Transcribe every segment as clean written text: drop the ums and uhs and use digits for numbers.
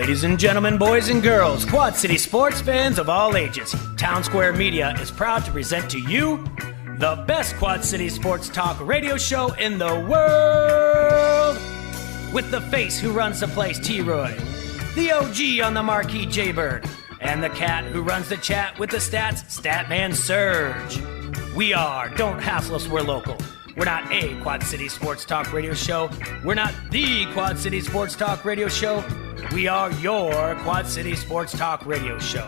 Ladies and gentlemen, boys and girls, Quad City sports fans of all ages, Town Square Media is proud to present to you the best Quad City sports talk radio show in the world. With the face who runs the place, T-Roy, the OG on the marquee, J-Bird, and the cat who runs the chat with the stats, Statman Surge. We are Don't Hassle Us, We're Local. We're not a Quad City sports talk radio show. We're not the Quad City sports talk radio show. We are your Quad City sports talk radio show.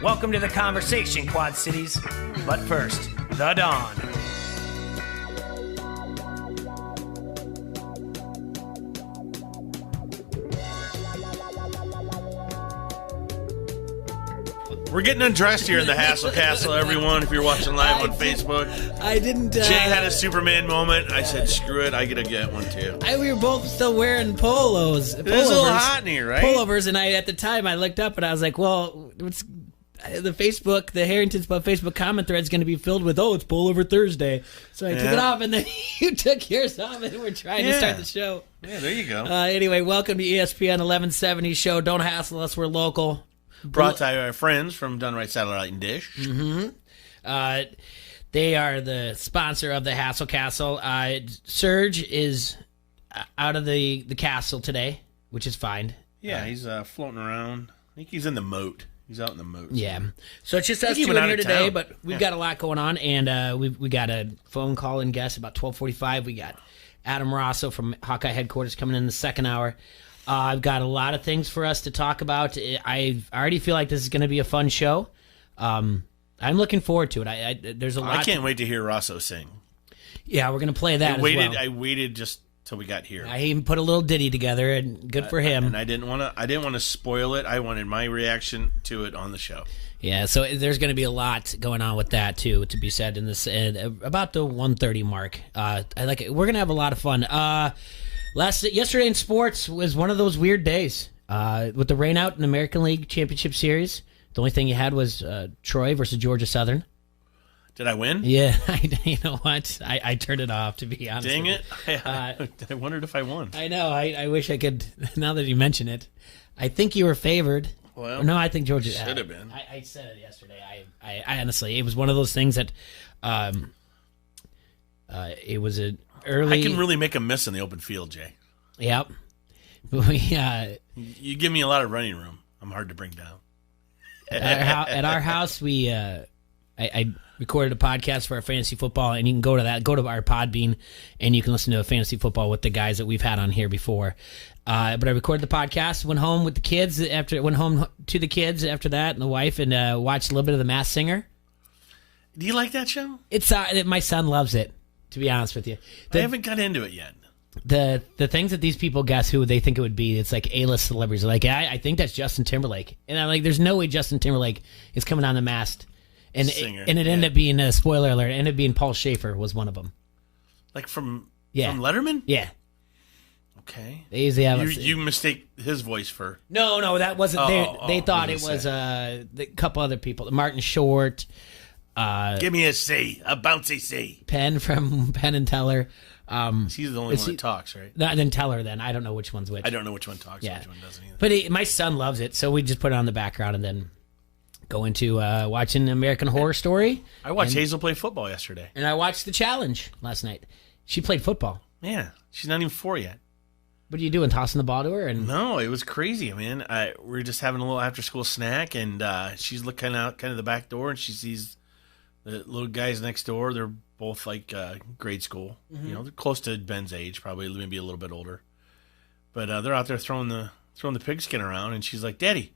Welcome to the conversation, Quad Cities. But first, the Dawn. We're getting undressed here in the Hassle Castle, everyone, if you're watching live on Facebook. I didn't... Jay had a Superman moment. I said, screw it, I gotta get one too. We were both still wearing polos. It is a little hot in here, right? Pullovers, and at the time, I looked up and I was like, well, it's the Harrington's Pub Facebook comment thread is going to be filled with, it's Pullover Thursday. So I took it off, and then you took yours off, and we're trying to start the show. Yeah, there you go. Anyway, welcome to ESPN 1170 show. Don't hassle us, we're local. Brought to our friends from Done Right Satellite and Dish. Mm-hmm. They are the sponsor of the Hassle Castle. Serge is out of the castle today, which is fine. Yeah, he's floating around. I think he's in the moat. He's out in the moat. Yeah. So it's just us two in here today, but we've got a lot going on, and we got a phone call and guest about 12:45. We got Adam Rosso from Hawkeye Headquarters coming in the second hour. I've got a lot of things for us to talk about. I already feel like this is going to be a fun show. I'm looking forward to it. There's a lot. I can't wait to hear Rosso sing. Yeah, we're going to play that as well. I waited just till we got here. I even put a little ditty together, and good for him. And I didn't want to spoil it. I wanted my reaction to it on the show. Yeah, so there's going to be a lot going on with that too, to be said in this about the 1:30 mark. I like it. We're going to have a lot of fun. Yesterday in sports was one of those weird days with the rain out in the American League Championship Series. The only thing you had was Troy versus Georgia Southern. Did I win? Yeah, you know what? I turned it off, to be honest. Dang it! I wondered if I won. I know. I wish I could. Now that you mention it, I think you were favored. Well, no, I think Georgia should have been. I said it yesterday. I honestly, it was one of those things that, it was an early. I can really make a miss in the open field, Jay. Yep. You give me a lot of running room. I'm hard to bring down. At our house, I recorded a podcast for our fantasy football, and you can go to our Podbean, and you can listen to a fantasy football with the guys that we've had on here before. But I recorded the podcast, went home with the kids went home to the kids after that, and the wife, and watched a little bit of The Masked Singer. Do you like that show? It's my son loves it, to be honest with you. I haven't got into it yet. The things that these people guess who they think it would be, it's like A-list celebrities. Like, I think that's Justin Timberlake. And I'm like, there's no way Justin Timberlake is coming on The Masked. And Singer, it ended up being, a spoiler alert, it ended up being Paul Schaefer was one of them. Like from Letterman? Yeah. Okay. They usually have you mistake his voice for... No, that wasn't... they thought it was a couple other people. Martin Short. Give me a C, a bouncy C. Penn from Penn and Teller. He's the only one that talks, right? Then Teller, then. I don't know which one's which. I don't know which one talks and which one doesn't either. But my son loves it, so we just put it on the background and then go into watching American Horror Story. I watched Hazel play football yesterday. And I watched The Challenge last night. She played football. Yeah, she's not even 4 yet. What are you doing, tossing the ball to her? No, it was crazy, man. We were just having a little after-school snack, and she's looking out kind of the back door, and she sees the little guys next door. They're both like grade school. Mm-hmm. You know, they're close to Ben's age, probably maybe a little bit older. But they're out there throwing the pigskin around, and she's like, "Daddy."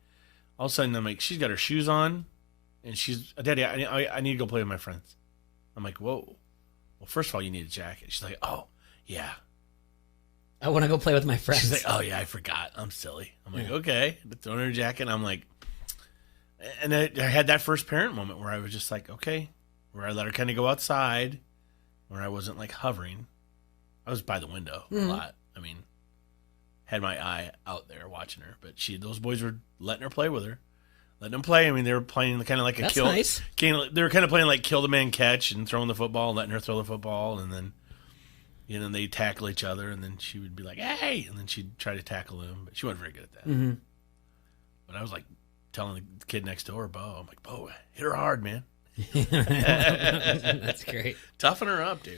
All of a sudden, I'm like, she's got her shoes on, and she's, "Daddy, I need to go play with my friends." I'm like, "Whoa. Well, first of all, you need a jacket." She's like, "Oh, yeah. I want to go play with my friends." She's like, "Oh, yeah, I forgot. I'm silly." I'm like, "Okay." Throwing her jacket, and I'm like, and I had that first parent moment where I was just like, okay, where I let her kind of go outside, where I wasn't like hovering. I was by the window a lot. I mean, had my eye out there watching her, but those boys were letting her play with her, letting them play. I mean, they were playing kind of like That's nice. They were kind of playing like kill the man catch and throwing the football, letting her throw the football, and then they tackle each other, and then she would be like, "Hey," and then she'd try to tackle him, but she wasn't very good at that. Mm-hmm. But I was like telling the kid next door, Bo, I'm like, Bo, hit her hard, man. That's great. Toughen her up, dude.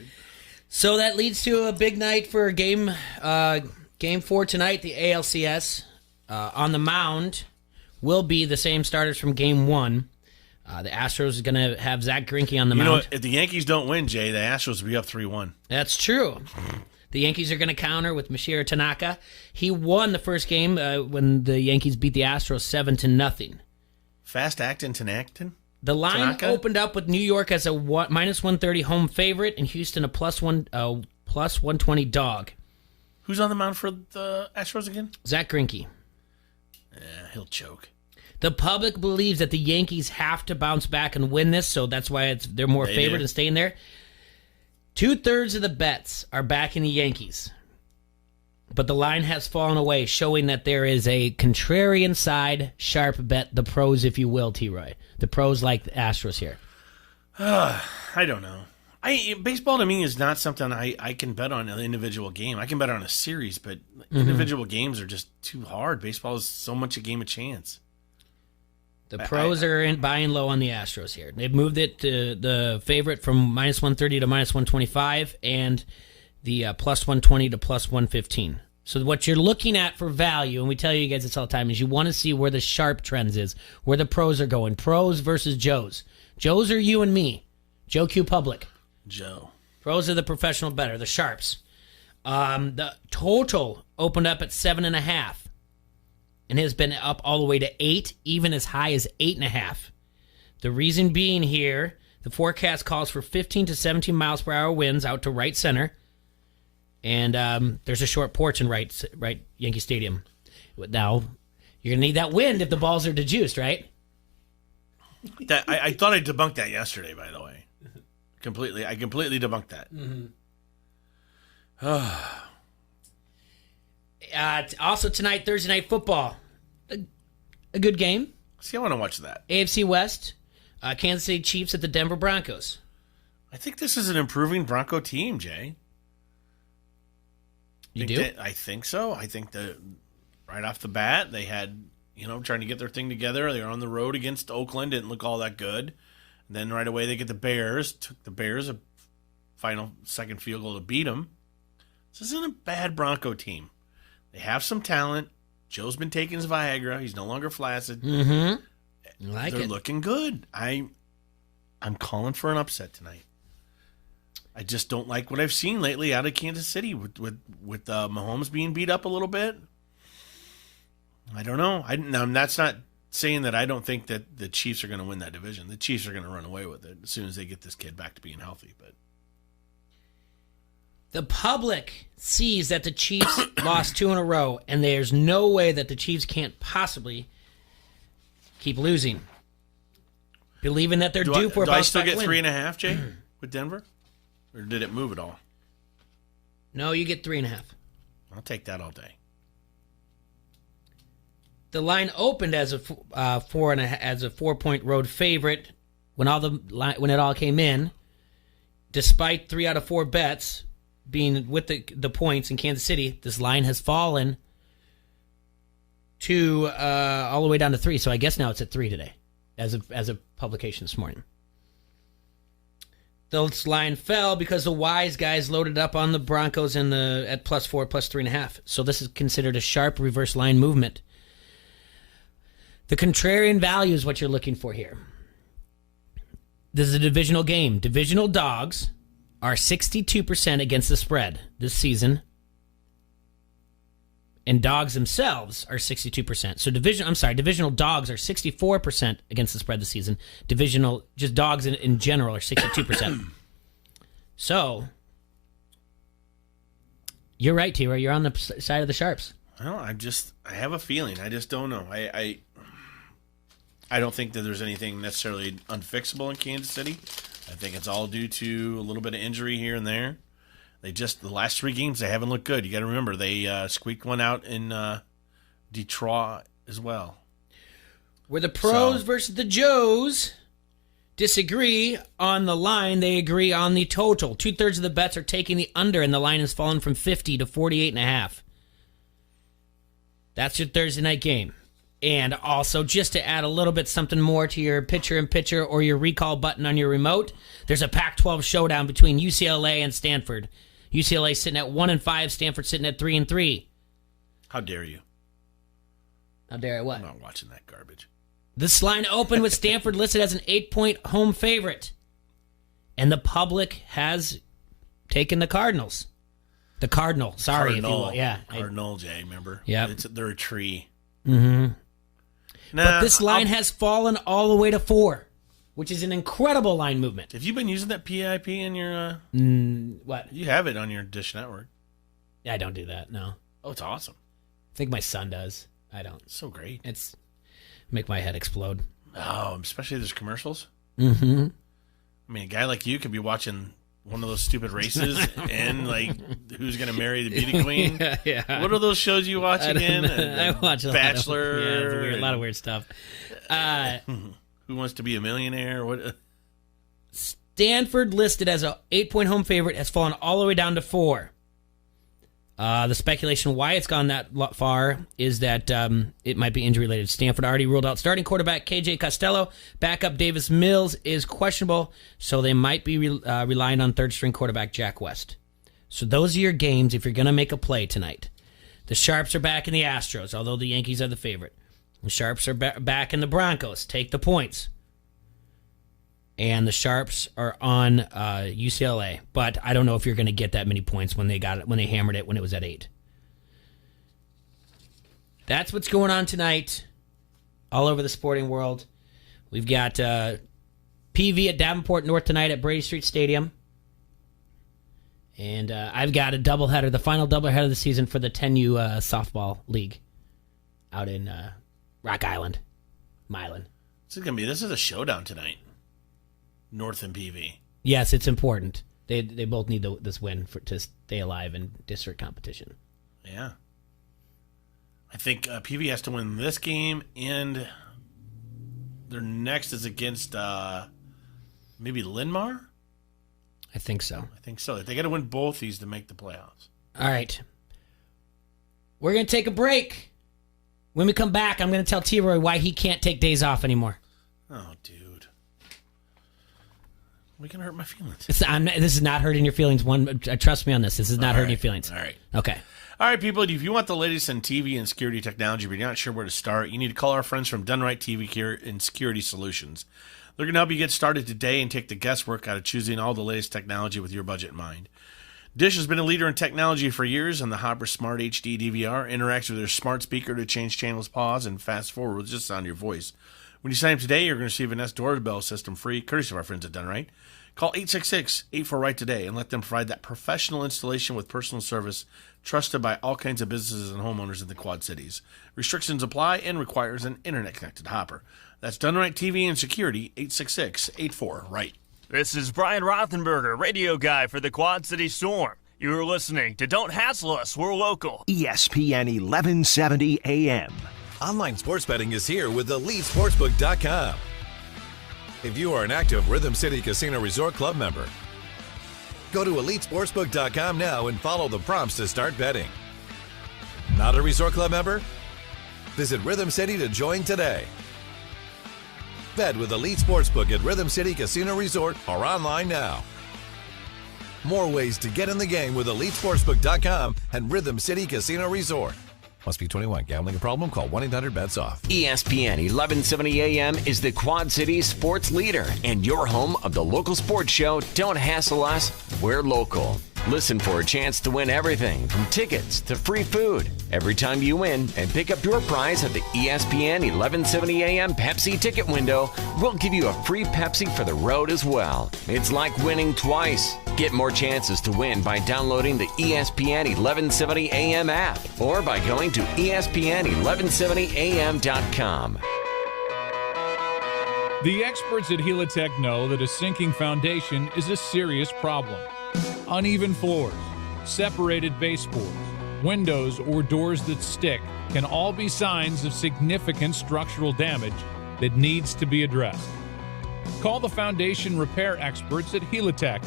So that leads to a big night for game 4 tonight, the ALCS. On the mound will be the same starters from game 1. The Astros is going to have Zach Greinke on the mound. You know, if the Yankees don't win, Jay, the Astros will be up 3-1. That's true. The Yankees are going to counter with Masahiro Tanaka. He won the first game when the Yankees beat the Astros 7-0. Fast acting Tanaka? The line opened up with New York as a minus 130 home favorite and Houston a plus 120 dog. Who's on the mound for the Astros again? Zach Greinke. He'll choke. The public believes that the Yankees have to bounce back and win this, so that's why they're more favored and staying there. 2/3 of the bets are backing the Yankees. But the line has fallen away, showing that there is a contrarian side, sharp bet, the pros, if you will, T-Roy. The pros like the Astros here. I don't know. Baseball to me is not something I can bet on an individual game. I can bet on a series, but individual games are just too hard. Baseball is so much a game of chance. The pros are buying low on the Astros here. They've moved it to the favorite from minus 130 to minus 125 and the plus 120 to plus 115. So what you're looking at for value, and we tell you guys this all the time, is you want to see where the sharp trends is, where the pros are going. Pros versus Joes. Joes are you and me. Joe Q Public. Joe. Pros are the professional bettor, the sharps. The total opened up at 7.5 and has been up all the way to 8, even as high as 8.5. The reason being here, the forecast calls for 15 to 17 miles per hour winds out to right center. And there's a short porch in right Yankee Stadium. Now, you're going to need that wind if the balls are dejuiced, right? I thought I debunked that yesterday, by the way. I completely debunked that. Also tonight, Thursday Night Football. A good game. See, I want to watch that. AFC West, Kansas City Chiefs at the Denver Broncos. I think this is an improving Bronco team, Jay. You do? I think so. I think that right off the bat, they had, trying to get their thing together. They were on the road against Oakland. Didn't look all that good. And then right away they get the Bears. Took the Bears a final second field goal to beat them. This isn't a bad Bronco team. They have some talent. Joe's been taking his Viagra. He's no longer flaccid. They're looking good. I'm calling for an upset tonight. I just don't like what I've seen lately out of Kansas City with Mahomes being beat up a little bit. I don't know. That's not saying that I don't think that the Chiefs are going to win that division. The Chiefs are going to run away with it as soon as they get this kid back to being healthy. But the public sees that the Chiefs lost 2 in a row, and there's no way that the Chiefs can't possibly keep losing. Believing that they're due for a bounce back win. Do I still get 3.5, Jay, with Denver? Or did it move at all? No, you get 3.5. I'll take that all day. The line opened as a 4-point road favorite when it all came in. Despite 3 out of 4 bets being with the points in Kansas City, this line has fallen to all the way down to 3. So I guess now it's at 3 today, as of publication this morning. This line fell because the wise guys loaded up on the Broncos at +4, +3.5. So this is considered a sharp reverse line movement. The contrarian value is what you're looking for here. This is a divisional game. Divisional dogs are 62% against the spread this season. And dogs themselves are 62%. So divisional dogs are 64% against the spread this season. Just dogs in general are 62%. So, you're right, T-Roy. You're on the side of the sharps. Well, I have a feeling. I just don't know. I don't think that there's anything necessarily unfixable in Kansas City. I think it's all due to a little bit of injury here and there. The last 3 games, they haven't looked good. You got to remember, they squeaked one out in Detroit as well. Where the pros versus the Joes disagree on the line, they agree on the total. 2/3 of the bets are taking the under, and the line has fallen from 50 to 48.5. That's your Thursday night game. And also, just to add a little bit something more to your pitcher-in-pitcher or your recall button on your remote, there's a Pac-12 showdown between UCLA and Stanford. UCLA sitting at 1-5, Stanford sitting at 3-3. How dare you? How dare I what? I'm not watching that garbage. This line opened with Stanford listed as an 8-point home favorite. And the public has taken the Cardinals. The Cardinal, sorry. Cardinal, if you will. Yeah. Cardinal, Jay, remember? Yeah. They're a tree. Mm-hmm. Nah, but this line has fallen all the way to 4, which is an incredible line movement. Have you been using that PIP in your... What? You have it on your Dish Network. Yeah, I don't do that, no. Oh, it's awesome. I think my son does. I don't. It's so great. It's make my head explode. Oh, especially those commercials. Mm-hmm. I mean, a guy like you could be watching one of those stupid races and, like, who's going to marry the beauty queen. Yeah. What are those shows you watch again? I watch a Bachelor. A lot of weird stuff. Who Wants to Be a Millionaire? What? Stanford, listed as a 8-point home favorite, has fallen all the way down to 4. The speculation why it's gone that far is that it might be injury-related. Stanford already ruled out starting quarterback KJ Costello. Backup Davis Mills is questionable, so they might be relying on third-string quarterback Jack West. So those are your games if you're going to make a play tonight. The Sharps are back in the Astros, although the Yankees are the favorite. The Sharps are back in the Broncos. Take the points. And the Sharps are on UCLA, but I don't know if you're going to get that many points when they hammered it when it was at 8. That's what's going on tonight, all over the sporting world. We've got PV at Davenport North tonight at Brady Street Stadium, and I've got a doubleheader, the final doubleheader of the season for the 10U softball league out in Rock Island, Milan. This is a showdown tonight. North and PV. Yes, it's important. They both need this win to stay alive in district competition. Yeah. I think PV has to win this game, and their next is against maybe Linmar? I think so. They got to win both these to make the playoffs. All right. We're going to take a break. When we come back, I'm going to tell T-Roy why he can't take days off anymore. Oh, dude. We can hurt my feelings. This is not hurting your feelings. Trust me on this. This is not hurting your feelings. All right. Okay. All right, people. If you want the latest in TV and security technology, but you're not sure where to start, you need to call our friends from Dunright TV Care and Security Solutions. They're going to help you get started today and take the guesswork out of choosing all the latest technology with your budget in mind. Dish has been a leader in technology for years, and the Hopper Smart HD DVR interacts with their smart speaker to change channels, pause, and fast forward with just the sound of your voice. When you sign up today, you're going to receive a Nest doorbell system free, courtesy of our friends at Dunright. Call 866-84-RIGHT today and let them provide that professional installation with personal service trusted by all kinds of businesses and homeowners in the Quad Cities. Restrictions apply and requires an internet-connected Hopper. That's Dunright TV and Security, 866-84-RIGHT. This is Brian Rothenberger, radio guy for the Quad City Storm. You're listening to Don't Hassle Us, We're Local. ESPN 1170 AM. Online sports betting is here with EliteSportsbook.com. If you are an active Rhythm City Casino Resort Club member, go to EliteSportsbook.com now and follow the prompts to start betting. Not a Resort Club member? Visit Rhythm City to join today. Bet with Elite Sportsbook at Rhythm City Casino Resort or online now. More ways to get in the game with EliteSportsbook.com and Rhythm City Casino Resort. Must be 21. Gambling a problem? Call 1-800-BETS-OFF. ESPN 1170 AM is the Quad Cities sports leader and your home of the local sports show. Don't hassle us. We're local. Listen for a chance to win everything from tickets to free food. Every time you win and pick up your prize at the ESPN 1170 AM Pepsi ticket window, we'll give you a free Pepsi for the road as well. It's like winning twice. Get more chances to win by downloading the ESPN 1170 AM app or by going to ESPN1170am.com. The experts at Helitech know that a sinking foundation is a serious problem. Uneven floors, separated baseboards, windows or doors that stick can all be signs of significant structural damage that needs to be addressed. Call the foundation repair experts at Helitech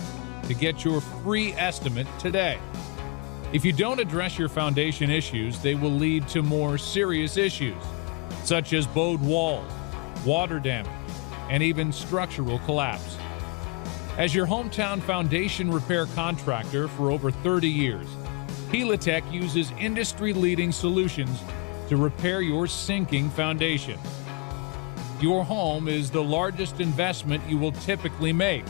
to get your free estimate today. If you don't address your foundation issues, they will lead to more serious issues. such as bowed walls, water damage, and even structural collapse. As your hometown foundation repair contractor for over 30 years, Helitech uses industry-leading solutions to repair your sinking foundation. Your home is the largest investment you will typically make.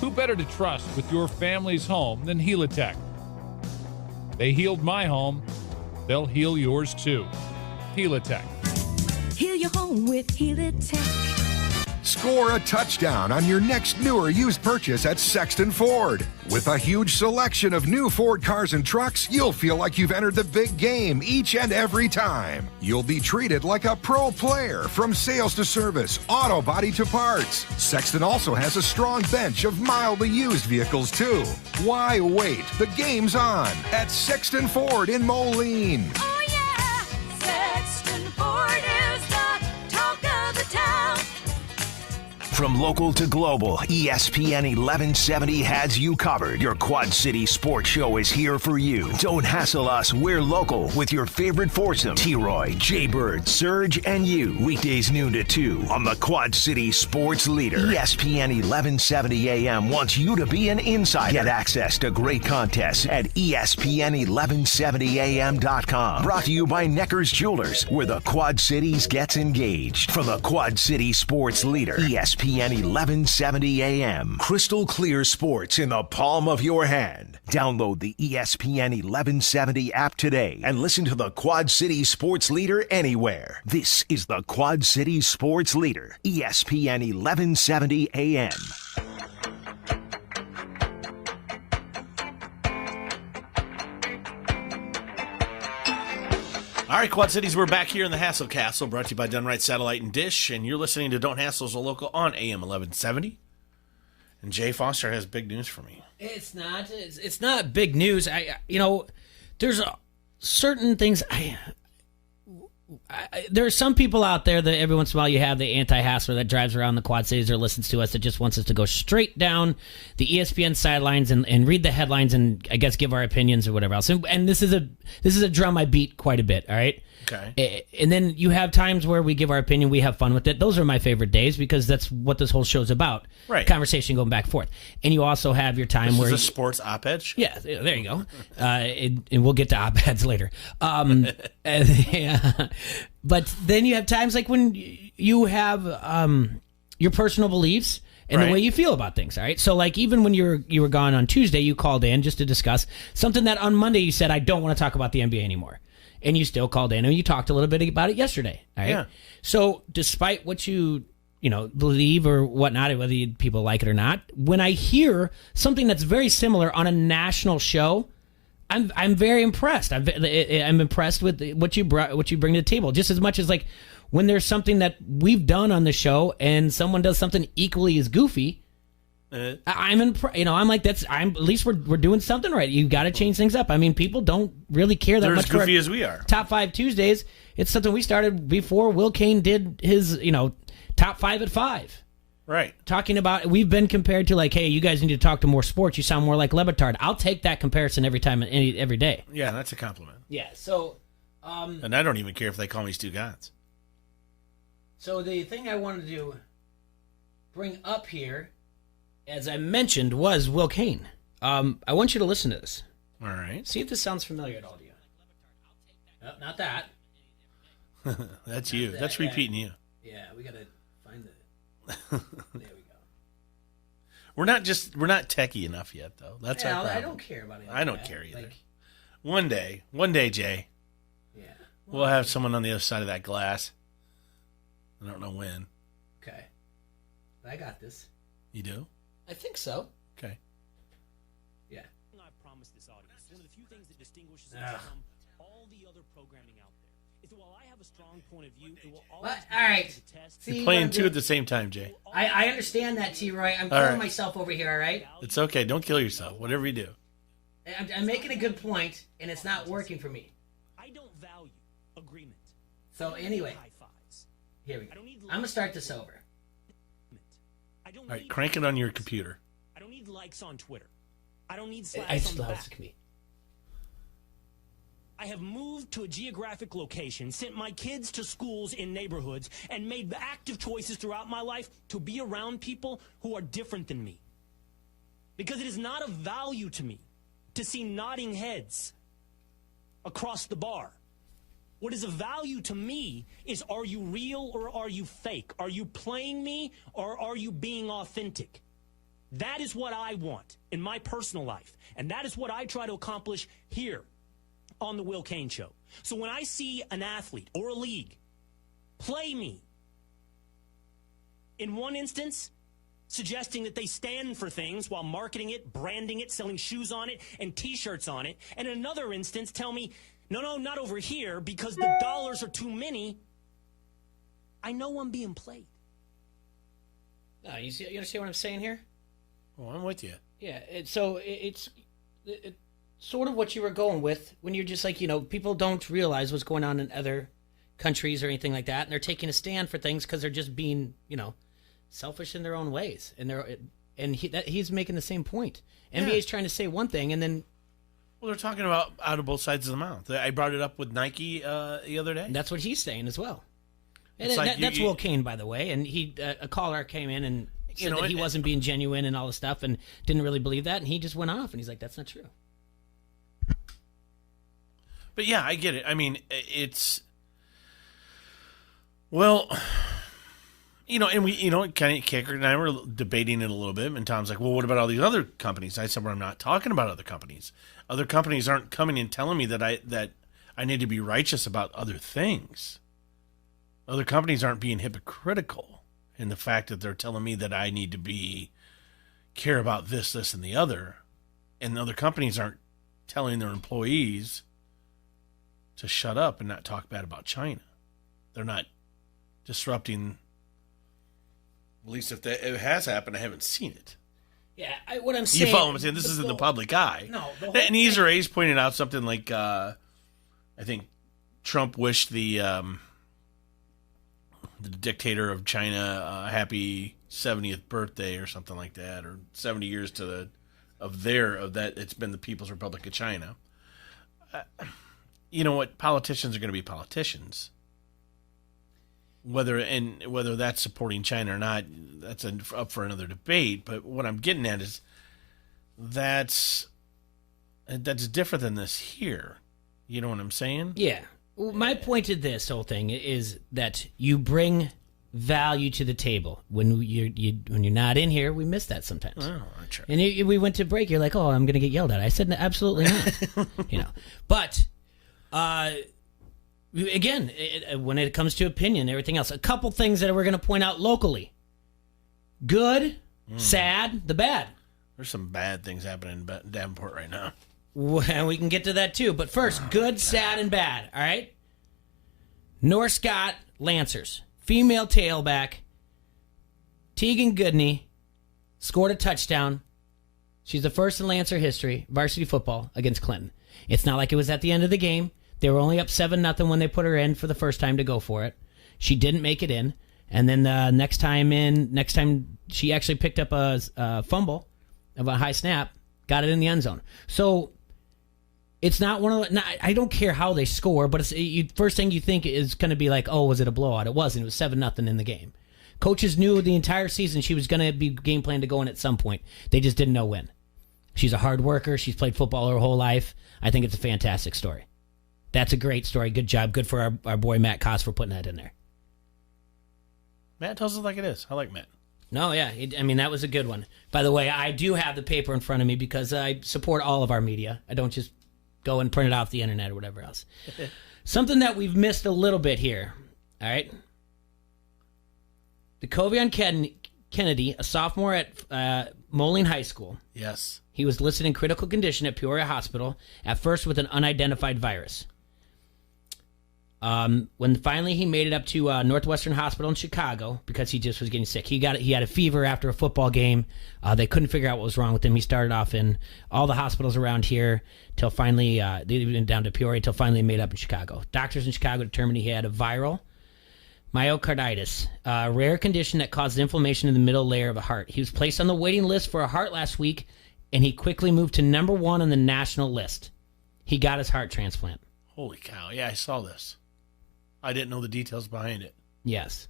Who better to trust with your family's home than Helitech? They healed my home, they'll heal yours too. Helitech. Heal your home with Helitech. Score a touchdown on your next new or used purchase at Sexton Ford. With a huge selection of new Ford cars and trucks, you'll feel like you've entered the big game each and every time. You'll be treated like a pro player from sales to service, auto body to parts. Sexton also has a strong bench of mildly used vehicles too. Why wait? The game's on at Sexton Ford in Moline. Oh yeah, Sexton Ford is the talk of the town. From local to global, ESPN 1170 has you covered. Your Quad City Sports Show is here for you. Don't hassle us. We're local with your favorite foursome, T-Roy, Jay-Bird, Surge, and you. Weekdays noon to 2 on the Quad City Sports Leader. ESPN 1170 AM wants you to be an insider. Get access to great contests at ESPN1170am.com. Brought to you by Necker's Jewelers, where the Quad Cities gets engaged. From the Quad City Sports Leader, ESPN 1170 AM. Crystal clear sports in the palm of your hand. Download the ESPN 1170 app today and listen to the Quad City Sports Leader anywhere. This is the Quad City Sports Leader, ESPN 1170 AM. All right, Quad Cities, we're back here in the Hassle Castle, brought to you by Dunright Satellite and Dish, and you're listening to Don't Hassle as a Local on AM 1170. And Jay Foster has big news for me. It's not big news. There's certain things. There are some people out there that every once in a while you have the anti-hassler that drives around the Quad Cities or listens to us that just wants us to go straight down the ESPN sidelines and read the headlines and I guess give our opinions or whatever else. And this is a drum I beat quite a bit. All right. Okay. And then you have times where we give our opinion, we have fun with it. Those are my favorite days because that's what this whole show's about. Right. Conversation going back and forth. And you also have your time where... This is a sports op-ed show? Yeah, there you go. And we'll get to op-eds later. Yeah. But then you have times like when you have your personal beliefs and the way you feel about things, all right? So, like, even when you were gone on Tuesday, you called in just to discuss something that on Monday you said, I don't want to talk about the NBA anymore. And you still called in and you talked a little bit about it yesterday, all right? Yeah. So, despite what you believe or whatnot, whether people like it or not, when I hear something that's very similar on a national show, I'm very impressed. I'm impressed with what you bring to the table, just as much as like when there's something that we've done on the show and someone does something equally as goofy. I'm impressed. I'm like at least we're doing something right. You got to change things up. I mean, people don't really care that much. They're as goofy as we are. Top 5 Tuesdays. It's something we started before Will Kane did his top 5 at 5. Right. Talking about, we've been compared to like, hey, you guys need to talk to more sports. You sound more like Lebitard. I'll take that comparison every time, every day. Yeah, that's a compliment. Yeah, so... and I don't even care if they call me Stu Gotts. So the thing I wanted to bring up here, as I mentioned, was Will Kane. I want you to listen to this. All right. See if this sounds familiar at all to you. No, not that. That's you. That's repeating you. Yeah, we got to find the... There we go. We're not techie enough yet, though. That's our problem. I don't care about it. I don't care either. One day, Jay. Yeah. We'll have someone on the other side of that glass. I don't know when. Okay. I got this. You do? I think so. Okay. Yeah. I promise this audience, one of the few things that distinguishes us from all the other programming out there is that while I have a strong point of view, it will always all right. You're playing two at the same time, Jay. I understand that, T-Roy. I'm killing myself over here, all right? It's okay. Don't kill yourself. Whatever you do. I'm making a good point, and it's not working for me. I don't value agreement. So anyway, here we go. I'm going to start this over. All right, crank it on your computer. I don't need likes on Twitter. I don't need slaps I on just the love back. me. I have moved to a geographic location, sent my kids to schools in neighborhoods, and made active choices throughout my life to be around people who are different than me. Because it is not of value to me to see nodding heads across the bar. What is of value to me is, are you real or are you fake? Are you playing me or are you being authentic? That is what I want in my personal life. And that is what I try to accomplish here on the Will Cain Show. So when I see an athlete or a league play me, in one instance, suggesting that they stand for things while marketing it, branding it, selling shoes on it, and T-shirts on it, and in another instance, tell me, no, not over here because the dollars are too many, I know I'm being played. You understand what I'm saying here? Well, I'm with you. Yeah, it's sort of what you were going with when you're just like, people don't realize what's going on in other countries or anything like that, and they're taking a stand for things because they're just being, selfish in their own ways. And he's making the same point. NBA's trying to say one thing, and then... Well, they're talking about out of both sides of the mouth. I brought it up with Nike the other day. That's what he's saying as well. And that's Will Cain, by the way. And a caller came in and said that he wasn't being genuine and all this stuff and didn't really believe that. And he just went off, and he's like, that's not true. But yeah, I get it. I mean, it's... Well... and we, kind of, Kicker and I were debating it a little bit, and Tom's like, well, what about all these other companies? I said, well, I'm not talking about other companies. Other companies aren't coming and telling me that I need to be righteous about other things. Other companies aren't being hypocritical in the fact that they're telling me that I need to care about this, and the other. And other companies aren't telling their employees to shut up and not talk bad about China. They're not disrupting... At least if it has happened, I haven't seen it. Yeah, what I'm saying... You follow what I'm saying? This is in the public eye. No. And Easer A's pointed out something like, I think Trump wished the dictator of China a happy 70th birthday or something like that, or 70 years to that it's been the People's Republic of China. You know what? Politicians are going to be politicians. Whether that's supporting China or not, that's up for another debate. But what I'm getting at is that's different than this here. You know what I'm saying? Yeah. Well, my point to this whole thing is that you bring value to the table. When you're not in here, we miss that sometimes. Oh, I try. And we went to break. You're like, oh, I'm going to get yelled at. I said, absolutely not. But. Again, when it comes to opinion, everything else, a couple things that we're going to point out locally. Good, sad, the bad. There's some bad things happening in Davenport right now. Well, we can get to that too. But first, good, sad, and bad, all right? North Scott Lancers, female tailback, Tegan Goodney, scored a touchdown. She's the first in Lancer history, varsity football, against Clinton. It's not like it was at the end of the game. They were only up 7-0 when they put her in for the first time to go for it. She didn't make it in. And then next time she actually picked up a fumble of a high snap, got it in the end zone. So it's not one of the, I don't care how they score, but first thing you think is going to be like, oh, was it a blowout? It wasn't. It was 7-0 in the game. Coaches knew the entire season she was going to be game planned to go in at some point. They just didn't know when. She's a hard worker. She's played football her whole life. I think it's a fantastic story. That's a great story. Good job. Good for our boy Matt Koss for putting that in there. Matt tells it like it is. I like Matt. No, yeah. That was a good one. By the way, I do have the paper in front of me because I support all of our media. I don't just go and print it off the internet or whatever else. Something that we've missed a little bit here. All right. DeKovion Kennedy, a sophomore at Moline High School. Yes. He was listed in critical condition at Peoria Hospital, at first with an unidentified virus. When finally he made it up to Northwestern Hospital in Chicago because he just was getting sick. He had a fever after a football game. They couldn't figure out what was wrong with him. He started off in all the hospitals around here till finally they went down to Peoria till finally made up in Chicago. Doctors in Chicago determined he had a viral myocarditis, a rare condition that causes inflammation in the middle layer of the heart. He was placed on the waiting list for a heart last week, and he quickly moved to number 1 on the national list. He got his heart transplant. Holy cow. Yeah, I saw this. I didn't know the details behind it. Yes.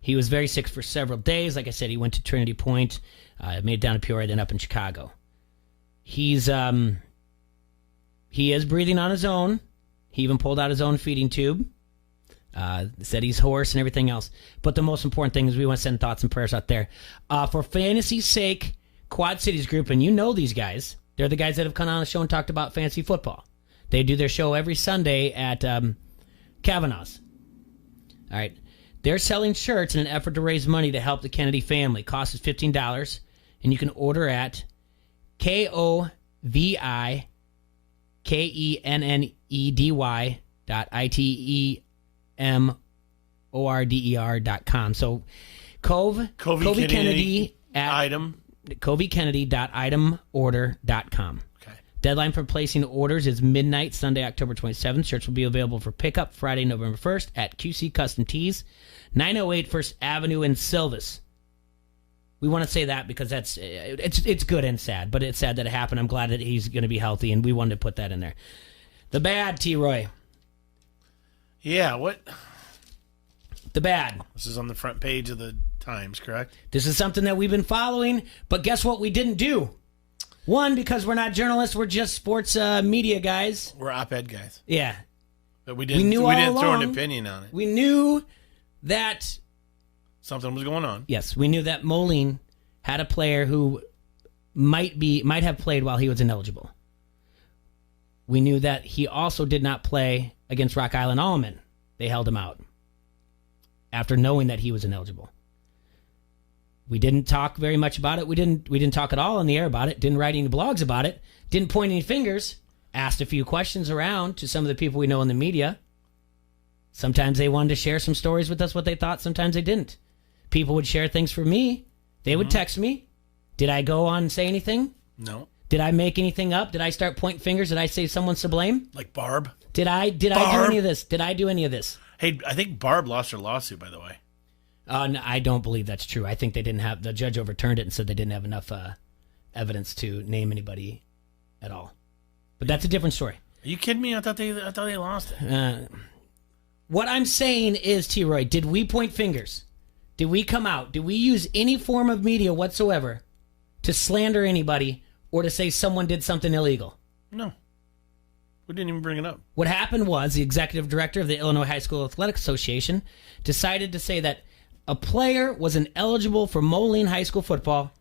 He was very sick for several days. Like I said, he went to Trinity Point, made it down to Peoria, then up in Chicago. He is breathing on his own. He even pulled out his own feeding tube. Said he's hoarse and everything else. But the most important thing is we want to send thoughts and prayers out there. For fantasy's sake, Quad Cities Group, and you know these guys. They're the guys that have come on the show and talked about fantasy football. They do their show every Sunday at Kavanaugh's. All right. They're selling shirts in an effort to raise money to help the Kennedy family. Cost is $15, and you can order at KOVIKennedy.ITEMORDER.com. So Covey Kennedy at item. CoveyKennedy.itemorder.com. Okay. Deadline for placing orders is midnight, Sunday, October 27th. Shirts will be available for pickup Friday, November 1st at QC Custom Tees, 908 First Avenue in Silvis. We want to say that because it's good and sad, but it's sad that it happened. I'm glad that he's going to be healthy, and we wanted to put that in there. The bad, T-Roy. Yeah, what? The bad. This is on the front page of the Times, correct? This is something that we've been following, but guess what we didn't do? One, because we're not journalists, we're just sports media guys. We're op-ed guys. Yeah. But we didn't throw an opinion on it. We knew that something was going on. Yes, we knew that Moline had a player who might have played while he was ineligible. We knew that he also did not play against Rock Island Allman. They held him out after knowing that he was ineligible. We didn't talk very much about it. We didn't talk at all on the air about it. Didn't write any blogs about it. Didn't point any fingers. Asked a few questions around to some of the people we know in the media. Sometimes they wanted to share some stories with us, what they thought. Sometimes they didn't. People would share things for me. They would text me. Did I go on and say anything? No. Did I make anything up? Did I start pointing fingers? Did I say someone's to blame? Like Barb? Did I do any of this? Did I do any of this? Hey, I think Barb lost her lawsuit, by the way. No, I don't believe that's true. I think they didn't have, the judge overturned it and said they didn't have enough evidence to name anybody at all. But that's a different story. Are you kidding me? I thought they lost it. What I'm saying is, T-Roy, did we point fingers? Did we come out? Did we use any form of media whatsoever to slander anybody or to say someone did something illegal? No. We didn't even bring it up. What happened was the executive director of the Illinois High School Athletic Association decided to say that a player was ineligible for Moline High School football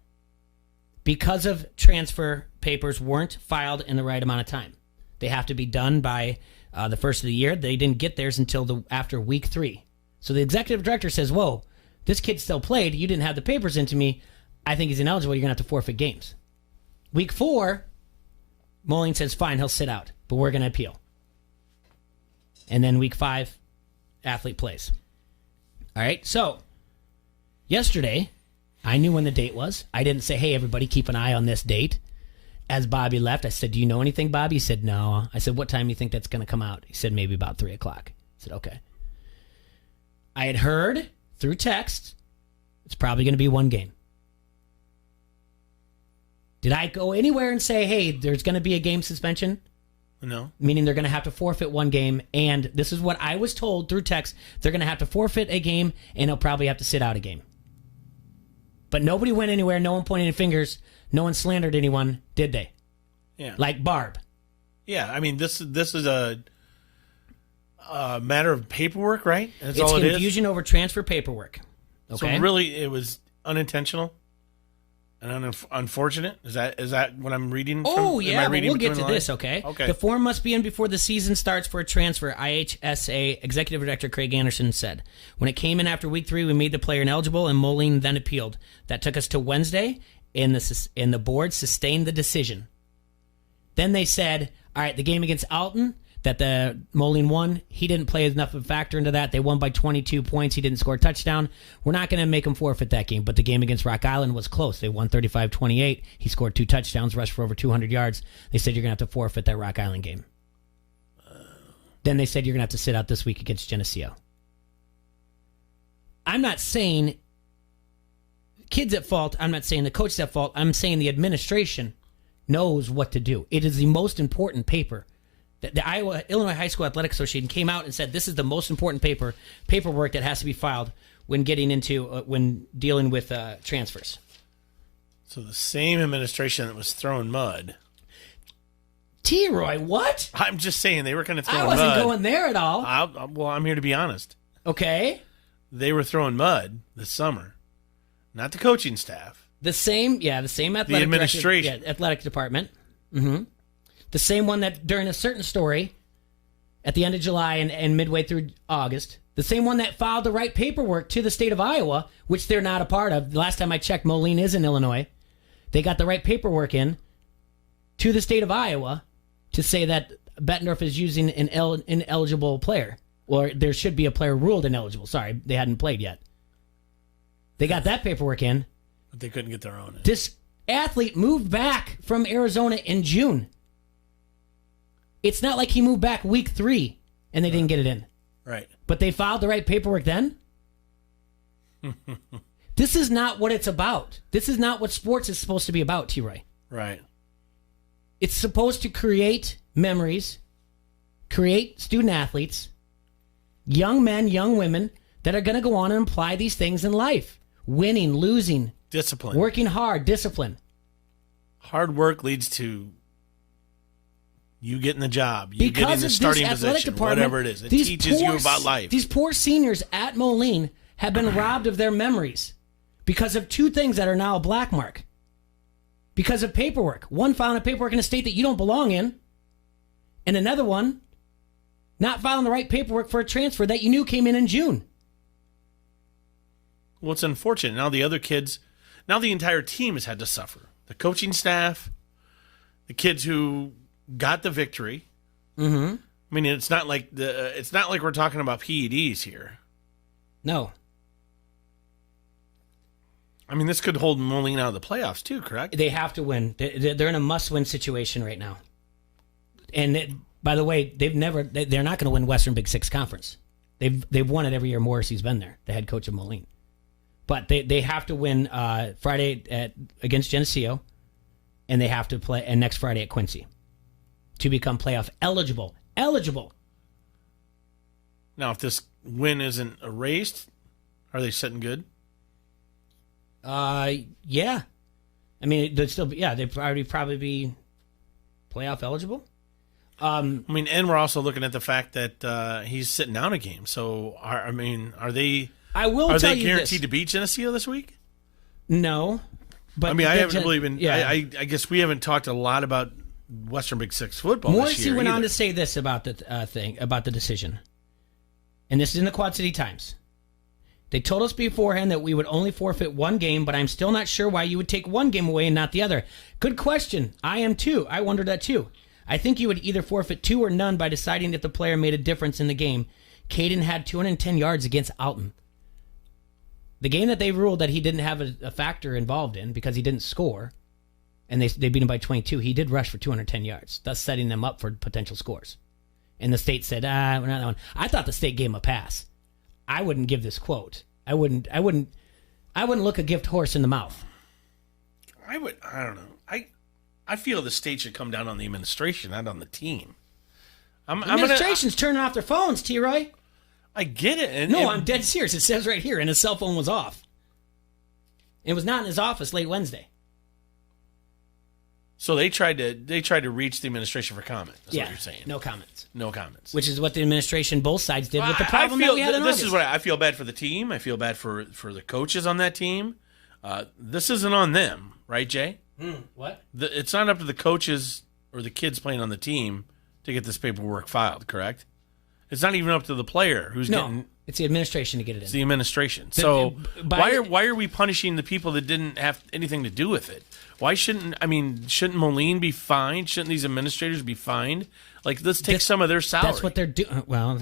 because of transfer papers weren't filed in the right amount of time. They have to be done by the first of the year. They didn't get theirs until after week 3. So the executive director says, whoa, this kid still played. You didn't have the papers into me. I think he's ineligible. You're going to have to forfeit games. Week 4, Moline says, fine, he'll sit out, but we're going to appeal. And then week 5, athlete plays. All right, so yesterday, I knew when the date was. I didn't say, hey, everybody, keep an eye on this date. As Bobby left, I said, do you know anything, Bobby? He said, no. I said, what time do you think that's going to come out? He said, maybe about 3 o'clock. I said, okay. I had heard through text, it's probably going to be one game. Did I go anywhere and say, hey, there's going to be a game suspension? No. Meaning they're going to have to forfeit one game, and this is what I was told through text. They're going to have to forfeit a game, and they'll probably have to sit out a game. But nobody went anywhere. No one pointed any fingers. No one slandered anyone, did they? Yeah. Like Barb. Yeah, I mean, this is a matter of paperwork, right? It's all confusion over transfer paperwork. Okay. So really, it was unintentional and unfortunate. Is that what I'm reading? Oh, from? yeah, but we'll get to this, okay? Okay. The form must be in before the season starts for a transfer, IHSA Executive Director Craig Anderson said. When it came in after week 3, we made the player ineligible, and Moline then appealed. That took us to Wednesday, and the board sustained the decision. Then they said, all right, the game against Alton, that the Moline won, he didn't play enough of a factor into that. They won by 22 points. He didn't score a touchdown. We're not going to make him forfeit that game. But the game against Rock Island was close. They won 35-28. He scored 2 touchdowns, rushed for over 200 yards. They said you're going to have to forfeit that Rock Island game. Then they said you're going to have to sit out this week against Geneseo. I'm not saying kids at fault. I'm not saying the coach's at fault. I'm saying the administration knows what to do. It is the most important paper The Illinois High School Athletic Association came out and said this is the most important paperwork that has to be filed when getting into when dealing with transfers. So the same administration that was throwing mud. T-Roy, what? I'm just saying they were kind of throwing mud. I wasn't going there at all. Well, I'm here to be honest. Okay. They were throwing mud this summer, not the coaching staff. The same athletic the administration, athletic department. Mm-hmm. The same one that during a certain story, at the end of July and midway through August, the same one that filed the right paperwork to the state of Iowa, which they're not a part of. The last time I checked, Moline is in Illinois. They got the right paperwork in to the state of Iowa to say that Bettendorf is using an ineligible player. Or there should be a player ruled ineligible. Sorry, they hadn't played yet. They got that paperwork in. But they couldn't get their own in. This athlete moved back from Arizona in June. It's not like he moved back week 3 and they didn't get it in. Right. But they filed the right paperwork then? This is not what it's about. This is not what sports is supposed to be about, T-Roy. Right. It's supposed to create memories, create student athletes, young men, young women that are going to go on and apply these things in life. Winning, losing. Discipline. Working hard, discipline. Hard work leads to you getting the job, you getting the starting position, whatever it is. It teaches you about life. These poor seniors at Moline have been robbed of their memories because of 2 things that are now a black mark. Because of paperwork. One, filing a paperwork in a state that you don't belong in. And another one, not filing the right paperwork for a transfer that you knew came in June. Well, it's unfortunate. Now the other kids, now the entire team has had to suffer. The coaching staff, the kids who got the victory. Mm-hmm. I mean, it's not like we're talking about PEDs here. No. I mean, this could hold Moline out of the playoffs too, correct? They have to win. They're in a must-win situation right now. And by the way, they're not going to win Western Big Six Conference. They've won it every year Morrissey's been there, the head coach of Moline. But they have to win Friday against Geneseo, and they have to play and next Friday at Quincy to become playoff eligible. Eligible. Now, if this win isn't erased, are they sitting good? Yeah. I mean, they'd still they'd probably be playoff eligible. I mean, and we're also looking at the fact that he's sitting down a game. So, are they? Are they guaranteed to beat Geneseo this week? No, but I mean, I haven't really been. Yeah. I guess we haven't talked a lot about Western Big Six football. Morrissey went on to say this about the decision, and this is in the Quad City Times. They told us beforehand that we would only forfeit 1 game, but I'm still not sure why you would take 1 game away and not the other. Good question. I am too. I wondered that too. I think you would either forfeit 2 or none by deciding if the player made a difference in the game. Caden had 210 yards against Alton. The game that they ruled that he didn't have a factor involved in because he didn't score, and they beat him by 22, he did rush for 210 yards, thus setting them up for potential scores. And the state said, we're not that one. I thought the state gave him a pass. I wouldn't give this quote. I wouldn't look a gift horse in the mouth. I don't know. I feel the state should come down on the administration, not on the team. Administration's turning off their phones, T-Roy. I get it. I'm dead serious. It says right here, and his cell phone was off. It was not in his office late Wednesday. So they tried to reach the administration for comment. That's what you're saying. No comments. No comments. Which is what the administration, both sides, did with the problem that we had in August. This is what I feel bad for the team. I feel bad for the coaches on that team. This isn't on them, right, Jay? What? It's not up to the coaches or the kids playing on the team to get this paperwork filed, correct? It's not even up to the player who's getting. It's the administration to get it in. It's the administration. So why are we punishing the people that didn't have anything to do with it? Why shouldn't Moline be fined? Shouldn't these administrators be fined? Like, let's take some of their salary. That's what they're doing. Well,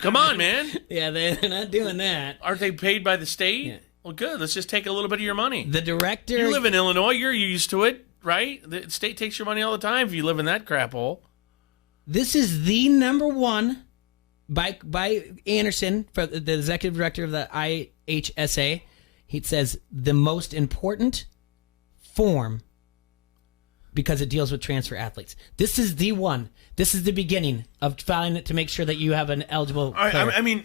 come on, man. Yeah, they're not doing that. Aren't they paid by the state? Yeah. Well, good. Let's just take a little bit of your money. The director. You live in Illinois. You're used to it, right? The state takes your money all the time if you live in that crap hole. This is the number one by Anderson, for the executive director of the IHSA. He says the most important form because it deals with transfer athletes. This is the one. This is the beginning of filing it to make sure that you have an eligible player. I mean,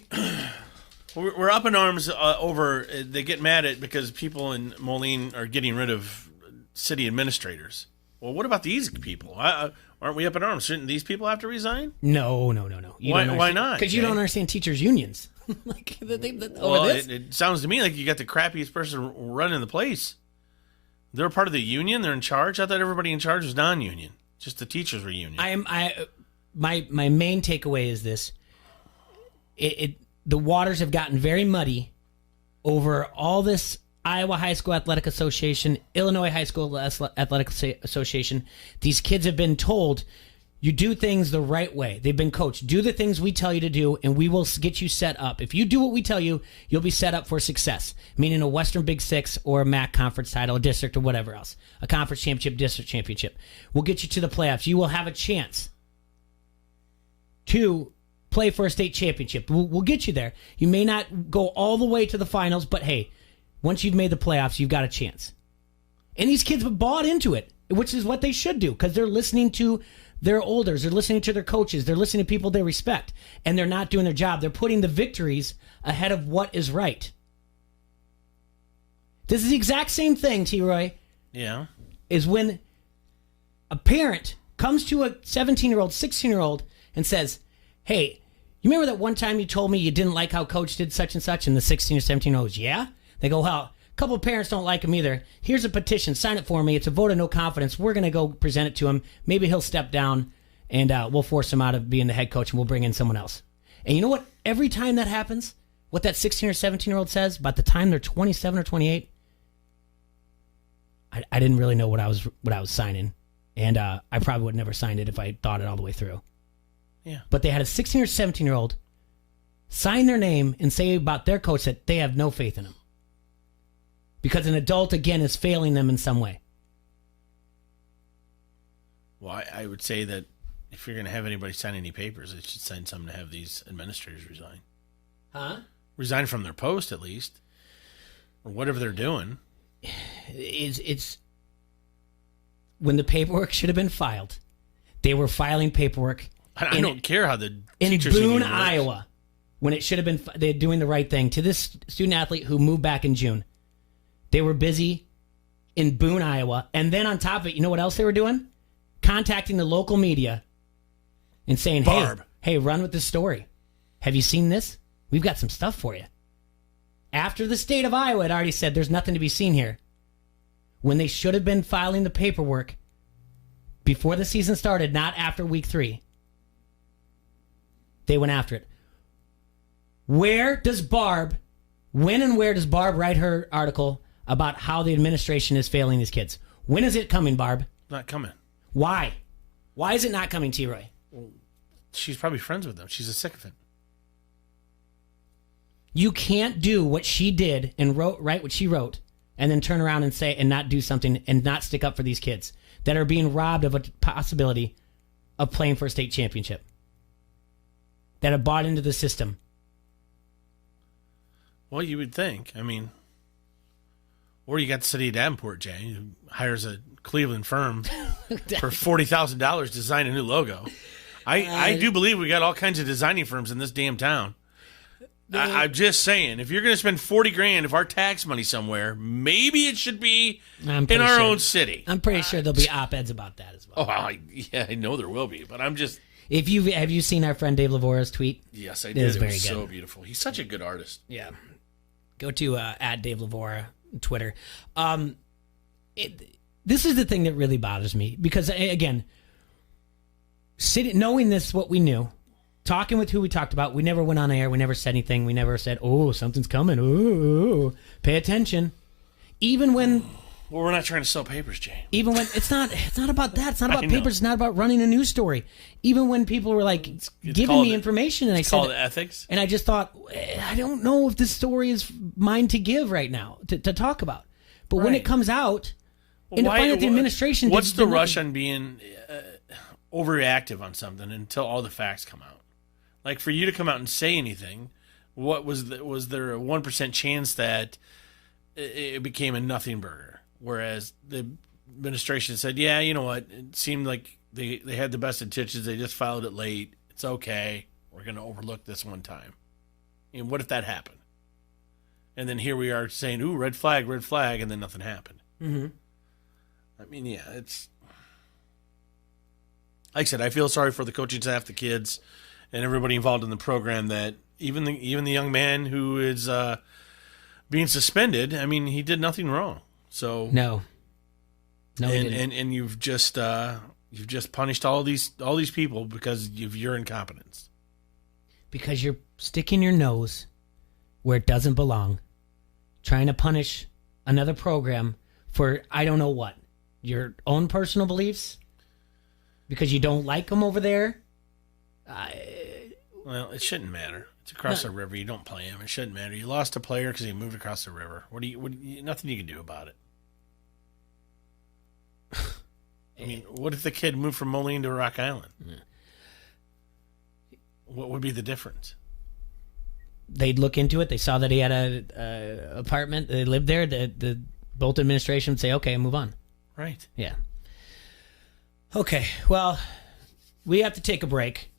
we're up in arms over. They get mad at because people in Moline are getting rid of city administrators. Well, what about these people? Aren't we up in arms? Shouldn't these people have to resign? No. Why not? Because you don't understand teachers' unions. It sounds to me like you got the crappiest person running the place. They're part of the union. They're in charge. I thought everybody in charge was non-union. Just the teachers were union. My main takeaway is this: the waters have gotten very muddy over all this. Iowa High School Athletic Association, Illinois High School Athletic Association. These kids have been told, you do things the right way. They've been coached. Do the things we tell you to do, and we will get you set up. If you do what we tell you, you'll be set up for success, meaning a Western Big Six or a MAC conference title, a district or whatever else, a conference championship, district championship. We'll get you to the playoffs. You will have a chance to play for a state championship. We'll get you there. You may not go all the way to the finals, but hey, once you've made the playoffs, you've got a chance. And these kids have bought into it, which is what they should do, because they're listening to their elders, they're listening to their coaches, they're listening to people they respect, and they're not doing their job. They're putting the victories ahead of what is right. This is the exact same thing, T-Roy. Yeah. Is when a parent comes to a 17-year-old, 16-year-old and says, hey, you remember that one time you told me you didn't like how coach did such and such? And the 16 or 17-year-old goes, yeah? They go, well, a couple of parents don't like him either. Here's a petition. Sign it for me. It's a vote of no confidence. We're going to go present it to him. Maybe he'll step down, and we'll force him out of being the head coach, and we'll bring in someone else. And you know what? Every time that happens, what that 16 or 17-year-old says, by the time they're 27 or 28, I didn't really know what I was signing, and I probably would have never signed it if I thought it all the way through. Yeah. But they had a 16 or 17-year-old sign their name and say about their coach that they have no faith in him. Because an adult, again, is failing them in some way. Well, I would say that if you're going to have anybody sign any papers, they should sign something to have these administrators resign. Huh? Resign from their post, at least. Or whatever they're doing. It's when the paperwork should have been filed. They were filing paperwork. I don't care how the in teachers Boone, union works. Iowa, when it should have been they're doing the right thing to this student athlete who moved back in June. They were busy in Boone, Iowa, and then on top of it, you know what else they were doing? Contacting the local media and saying, Barb. hey, run with this story. Have you seen this? We've got some stuff for you. After the state of Iowa had already said there's nothing to be seen here, when they should have been filing the paperwork before the season started, not after week 3, they went after it. When and where does Barb write her article about how the administration is failing these kids? When is it coming, Barb? Not coming. Why? Why is it not coming, T-Roy? Well, she's probably friends with them. She's a sycophant. You can't do what she did and write what she wrote and then turn around and say and not do something and not stick up for these kids that are being robbed of a possibility of playing for a state championship, that have bought into the system. Well, you would think. I mean, or you got the city of Davenport, Jay, who hires a Cleveland firm for $40,000 to design a new logo. I do believe we got all kinds of designing firms in this damn town. I'm just saying, if you're going to spend $40,000 of our tax money somewhere, maybe it should be in our own city. I'm pretty sure there'll be op-eds about that as well. Oh, yeah, I know there will be, but I'm just. Have you seen our friend Dave Lavora's tweet? Yes, I did. It was so beautiful. He's such a good artist. Yeah. Go to at Dave Lavora Twitter. This is the thing that really bothers me because, again, knowing this, what we knew, talking with who we talked about, we never went on air. We never said anything. We never said, "Oh, something's coming. Ooh, pay attention." Even when. Well, we're not trying to sell papers, Jay. Even when it's not about that. It's not about papers. It's not about running a news story. Even when people were like giving me information, and I said, ethics. And I just thought, I don't know if this story is mine to give right now to talk about. But when it comes out, and to find out the administration, what's the rush on being overreactive on something until all the facts come out? Like for you to come out and say anything, what was there a 1% chance that it became a nothing burger? Whereas the administration said, yeah, you know what? It seemed like they had the best intentions. They just filed it late. It's okay. We're going to overlook this one time. And what if that happened? And then here we are saying, ooh, red flag, and then nothing happened. Mm-hmm. I mean, yeah, it's... Like I said, I feel sorry for the coaching staff, the kids, and everybody involved in the program, that even the young man who is being suspended, I mean, he did nothing wrong. So No, he didn't. And you've just punished all these people because of your incompetence. Because you're sticking your nose where it doesn't belong, trying to punish another program for I don't know what, your own personal beliefs, because you don't like them over there. Well, it shouldn't matter. It's across the river. You don't play him. It shouldn't matter. You lost a player because he moved across the river. Nothing you can do about it. I mean, what if the kid moved from Moline to Rock Island? Yeah. What would be the difference? They'd look into it. They saw that he had a apartment. They lived there. The Bolt administration would say, okay, move on. Right. Yeah. Okay. Well, we have to take a break.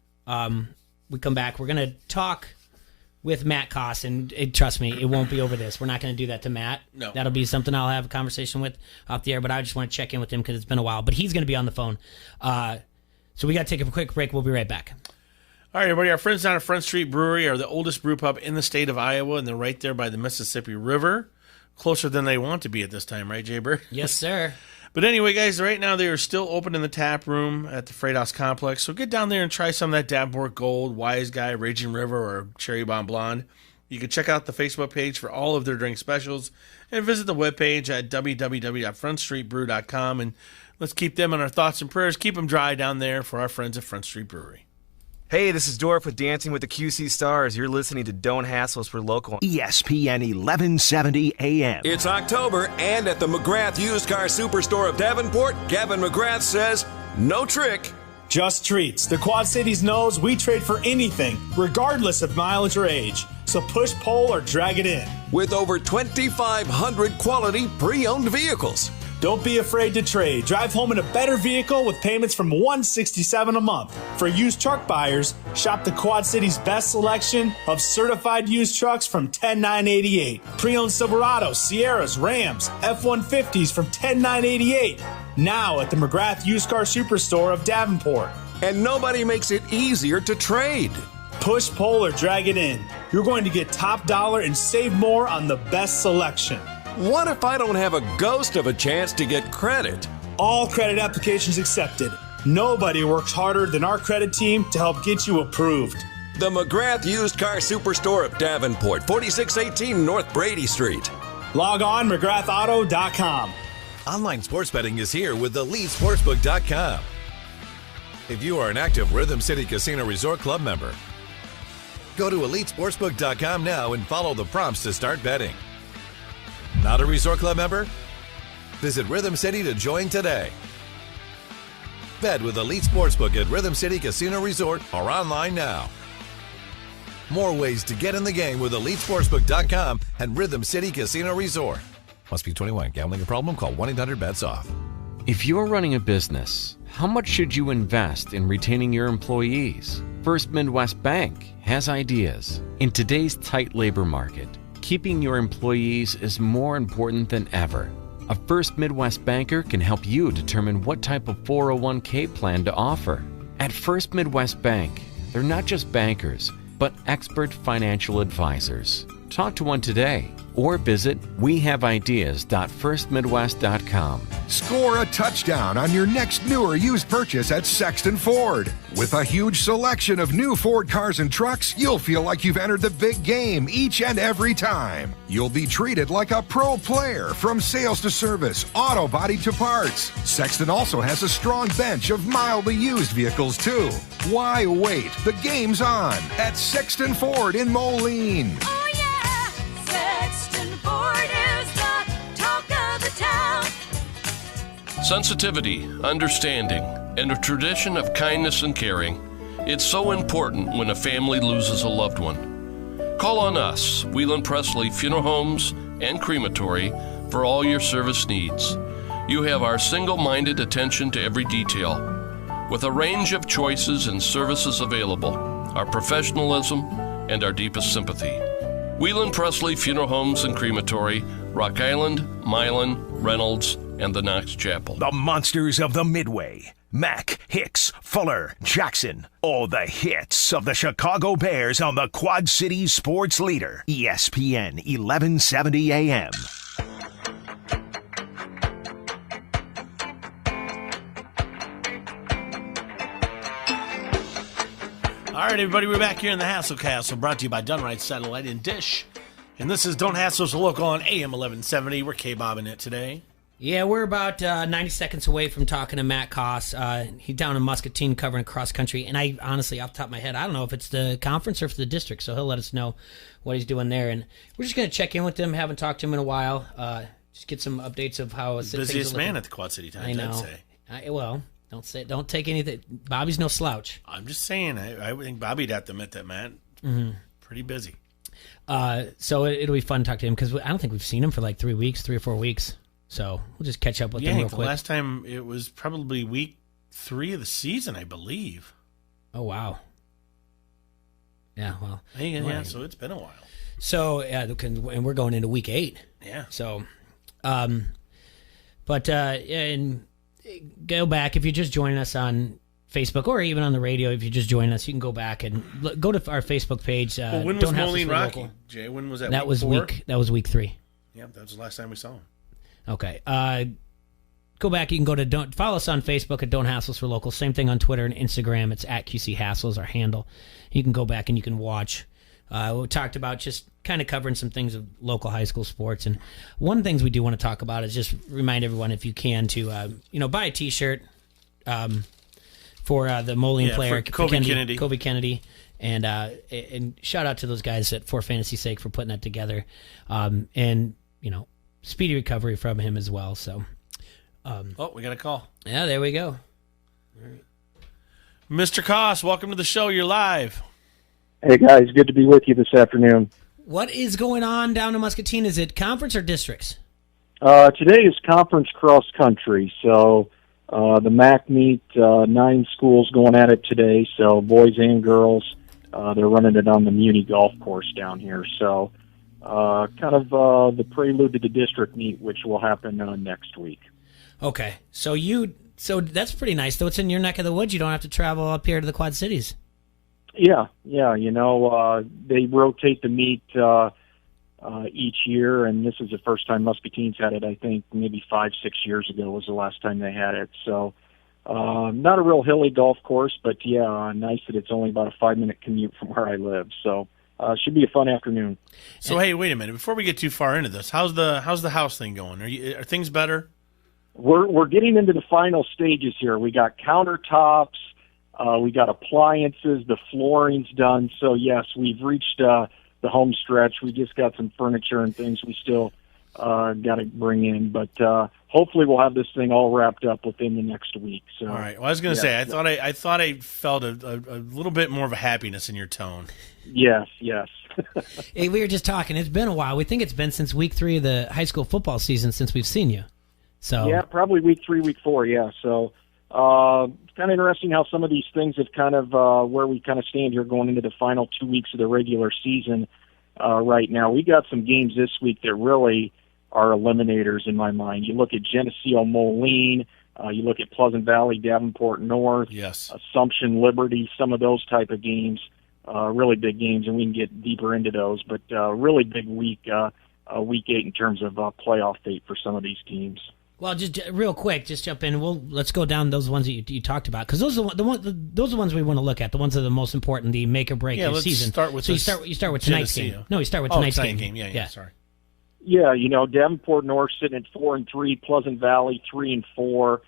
We come back. We're going to talk with Matt Koss, and trust me, it won't be over this. We're not going to do that to Matt. No. That'll be something I'll have a conversation with off the air, but I just want to check in with him because it's been a while. But he's going to be on the phone. So we got to take a quick break. We'll be right back. All right, everybody. Our friends down at Front Street Brewery are the oldest brew pub in the state of Iowa, and they're right there by the Mississippi River. Closer than they want to be at this time, right, Jay Bird? Yes, sir. But anyway, guys, right now they are still open in the tap room at the Freight House Complex. So get down there and try some of that Davenport Gold, Wise Guy, Raging River, or Cherry Bomb Blonde. You can check out the Facebook page for all of their drink specials and visit the webpage at www.frontstreetbrew.com. And let's keep them in our thoughts and prayers. Keep them dry down there for our friends at Front Street Brewery. Hey, this is Dorf with Dancing with the QC Stars. You're listening to Don't Hassle Us, we're local. ESPN 1170 AM. It's October, and at the McGrath Used Car Superstore of Davenport, Gavin McGrath says, no trick. Just treats. The Quad Cities knows we trade for anything, regardless of mileage or age. So push, pull, or drag it in. With over 2,500 quality pre-owned vehicles. Don't be afraid to trade. Drive home in a better vehicle with payments from $167 a month. For used truck buyers, shop the Quad Cities' best selection of certified used trucks from $10,988. Pre-owned Silverados, Sierras, Rams, F-150s from $10,988. Now at the McGrath Used Car Superstore of Davenport. And nobody makes it easier to trade. Push, pull, or drag it in. You're going to get top dollar and save more on the best selection. What if I don't have a ghost of a chance to get credit? All credit applications accepted. Nobody works harder than our credit team to help get you approved. The McGrath Used Car Superstore of Davenport, 4618 North Brady Street. Log on McGrathAuto.com. Online sports betting is here with EliteSportsbook.com. If you are an active Rhythm City Casino Resort Club member, go to EliteSportsbook.com now and follow the prompts to start betting. Not a Resort Club member? Visit Rhythm City to join today. Bet with Elite Sportsbook at Rhythm City Casino Resort or online now. More ways to get in the game with EliteSportsbook.com and Rhythm City Casino Resort. Must be 21. Gambling a problem? Call 1-800-BETS-OFF. If you're running a business, how much should you invest in retaining your employees? First Midwest Bank has ideas. In today's tight labor market, keeping your employees is more important than ever. A First Midwest banker can help you determine what type of 401k plan to offer. At First Midwest Bank, they're not just bankers, but expert financial advisors. Talk to one today or visit wehaveideas.firstmidwest.com. Score a touchdown on your next new or used purchase at Sexton Ford. With a huge selection of new Ford cars and trucks, you'll feel like you've entered the big game each and every time. You'll be treated like a pro player from sales to service, auto body to parts. Sexton also has a strong bench of mildly used vehicles too. Why wait? The game's on at Sexton Ford in Moline. Oh yeah, Sexton Ford is the talk of the town. Sensitivity, understanding, and a tradition of kindness and caring. It's so important when a family loses a loved one. Call on us, Wheelan Presley Funeral Homes and Crematory, for all your service needs. You have our single-minded attention to every detail. With a range of choices and services available, our professionalism, and our deepest sympathy. Whelan Presley Funeral Homes and Crematory, Rock Island, Milan, Reynolds, and the Knox Chapel. The monsters of the Midway. Mack, Hicks, Fuller, Jackson. All the hits of the Chicago Bears on the Quad Cities Sports Leader. ESPN 1170 AM. All right, everybody, we're back here in the Hassle Castle, brought to you by Dunright Satellite and Dish. And this is Don't Hassle Us Local on AM 1170. We're K-bobbing it today. Yeah, we're about 90 seconds away from talking to Matt Koss. He's down in Muscatine covering cross country. And I honestly, off the top of my head, I don't know if it's the conference or if it's the district. So he'll let us know what he's doing there. And we're just going to check in with him. Haven't talked to him in a while. Just get some updates of how it's busiest man at the Quad City Times, I know. I'd say. Well, don't take anything. Bobby's no slouch. I'm just saying. I would think Bobby'd have to admit that, Matt. Pretty busy. So it'll be fun to talk to him because I don't think we've seen him for like 3 or 4 weeks. So we'll just catch up with him real quick. The last time it was probably week 3 of the season, I believe. Oh, wow. Yeah, well. Yeah, so it's been a while. So, and we're going into week 8. Yeah. So, and go back if you're just joining us on Facebook or even on the radio. If you just join us, you can go back and go to our Facebook page. When was Moline Rocky? Jay, when was that? That was week 3. Yeah, that was the last time we saw him. Okay. Go back. You can go to follow us on Facebook at Don't Hassle Us for Local. Same thing on Twitter and Instagram. It's at QC Hassles, our handle. You can go back and you can watch. We talked about just kind of covering some things of local high school sports. And one of the things we do want to talk about is just remind everyone, if you can, to buy a T-shirt for the Moline player, Kobe Kennedy. And shout out to those guys at For Fantasy's Sake for putting that together. Speedy recovery from him as well. So, we got a call. Yeah, there we go. All right. Mr. Koss, welcome to the show. You're live. Hey guys, good to be with you this afternoon. What is going on down in Muscatine? Is it conference or districts? Today is conference cross country. So the MAC meet, 9 schools going at it today. So boys and girls, they're running it on the Muni golf course down here. So. The prelude to the district meet, which will happen next week. Okay, so that's pretty nice. Though it's in your neck of the woods, you don't have to travel up here to the Quad Cities. Yeah. They rotate the meet each year, and this is the first time Muscatine's had it. I think maybe 5-6 years ago was the last time they had it. So, not a real hilly golf course, but yeah, nice that it's only about a 5-minute commute from where I live. So. Should be a fun afternoon. So hey, wait a minute. Before we get too far into this, how's the house thing going? Are things better? We're getting into the final stages here. We got countertops, we got appliances, the flooring's done. So yes, we've reached the home stretch. We just got some furniture and things we still got to bring in, but hopefully we'll have this thing all wrapped up within the next week. So all right. Well, I was going to say, I thought I felt a little bit more of a happiness in your tone. Yes. Hey, we were just talking. It's been a while. We think it's been since week 3 of the high school football season since we've seen you. So yeah, probably week 3, week 4. Yeah. So it's kind of interesting how some of these things have kind of where we kind of stand here going into the final 2 weeks of the regular season. Right now, we got some games this week that really are eliminators in my mind. You look at Geneseo Moline. You look at Pleasant Valley, Davenport North, Assumption, Liberty, some of those type of games. Really big games, and we can get deeper into those. But really big week 8 in terms of playoff fate for some of these teams. Well, just real quick, just jump in. Let's go down those ones that you talked about, because those are those are the ones we want to look at. The ones that are the most important, the make or break your season. Start with you start with tonight's game. No, you start with tonight's game. Yeah. Sorry. Yeah, Davenport North sitting at 4-3, Pleasant Valley 3-4.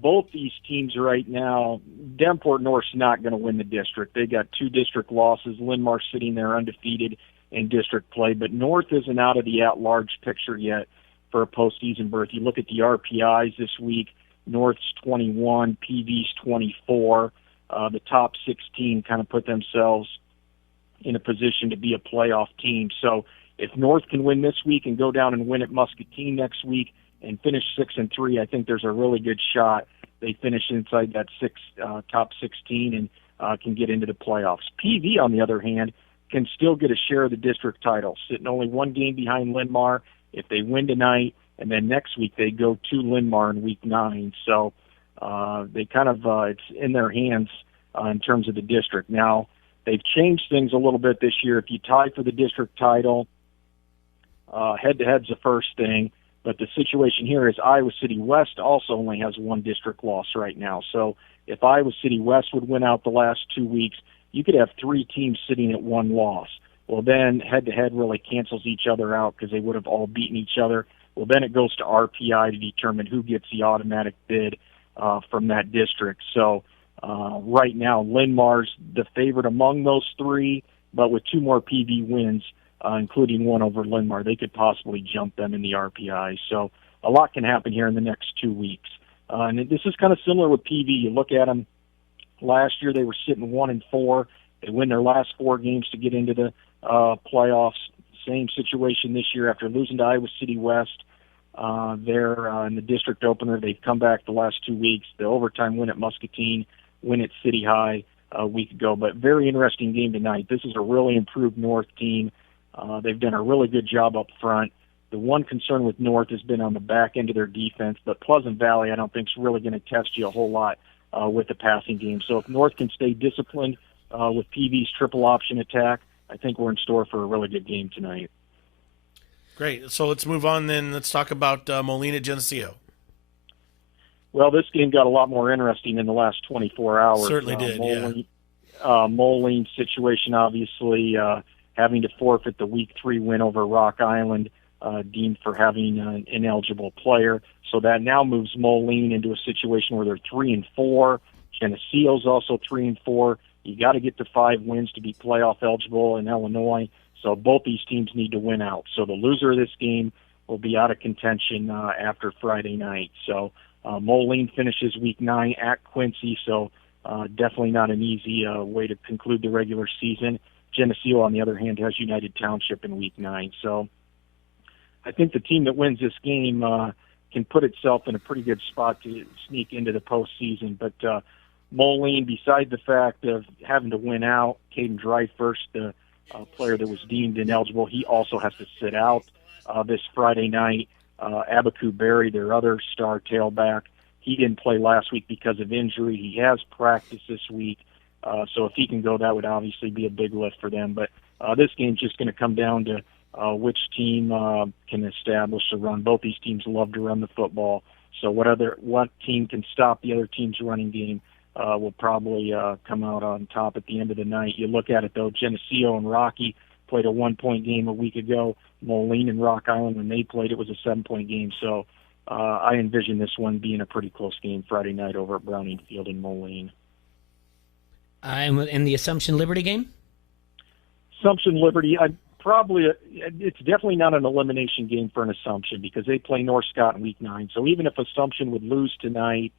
Both these teams right now, Davenport North's not going to win the district. They got 2 district losses. Linmar sitting there undefeated in district play, but North isn't out of the at-large picture yet for a postseason berth. You look at the RPIs this week, North's 21, PV's 24. The top 16 kind of put themselves in a position to be a playoff team. So if North can win this week and go down and win at Muscatine next week, and finish 6-3, I think there's a really good shot they finish inside that top 16 and can get into the playoffs. PV, on the other hand, can still get a share of the district title, sitting only one game behind Linn-Mar. If they win tonight, and then next week they go to Linn-Mar in week 9. So they kind of it's in their hands in terms of the district. Now, they've changed things a little bit this year. If you tie for the district title, head-to-head's the first thing. But the situation here is Iowa City West also only has one district loss right now. So if Iowa City West would win out the last 2 weeks, you could have 3 teams sitting at one loss. Well, then head-to-head really cancels each other out because they would have all beaten each other. Well, then it goes to RPI to determine who gets the automatic bid from that district. So right now, Linn-Mar's the favorite among those 3, but with 2 more PV wins, including one over Linn-Mar, they could possibly jump them in the RPI. So a lot can happen here in the next 2 weeks. And this is kind of similar with PV. You look at them, last year they were sitting 1-4. They win their last 4 games to get into the playoffs. Same situation this year after losing to Iowa City West. They're in the district opener. They've come back the last 2 weeks. The overtime win at Muscatine, win at City High a week ago. But very interesting game tonight. This is a really improved North team. They've done a really good job up front. The one concern with North has been on the back end of their defense, but Pleasant Valley I don't think is really going to test you a whole lot with the passing game. So if North can stay disciplined with PV's triple option attack, I think we're in store for a really good game tonight. Great. So let's move on then. Let's talk about Molina Geneseo. Well, this game got a lot more interesting in the last 24 hours. Certainly did, Moline's situation, obviously, having to forfeit the Week 3 win over Rock Island, deemed for having an ineligible player. So that now moves Moline into a situation where they're 3-4. Geneseo's also 3-4. You got to get to 5 wins to be playoff eligible in Illinois. So both these teams need to win out. So the loser of this game will be out of contention after Friday night. So Moline finishes Week 9 at Quincy. So definitely not an easy way to conclude the regular season. Geneseo, on the other hand, has United Township in Week 9. So I think the team that wins this game can put itself in a pretty good spot to sneak into the postseason. But Moline, beside the fact of having to win out, Caden Dryfirst, the player that was deemed ineligible, he also has to sit out this Friday night. Abaku Berry, their other star tailback, he didn't play last week because of injury. He has practiced this week. So if he can go, that would obviously be a big lift for them. But this game's just going to come down to which team can establish a run. Both these teams love to run the football. So what team can stop the other team's running game will probably come out on top at the end of the night. You look at it, though, Geneseo and Rocky played a 1-point game a week ago. Moline and Rock Island, when they played, it was a 7-point game. So I envision this one being a pretty close game Friday night over at Browning Field in Moline. In the Assumption Liberty game? Assumption Liberty, it's definitely not an elimination game for an Assumption because they play North Scott in Week 9. So even if Assumption would lose tonight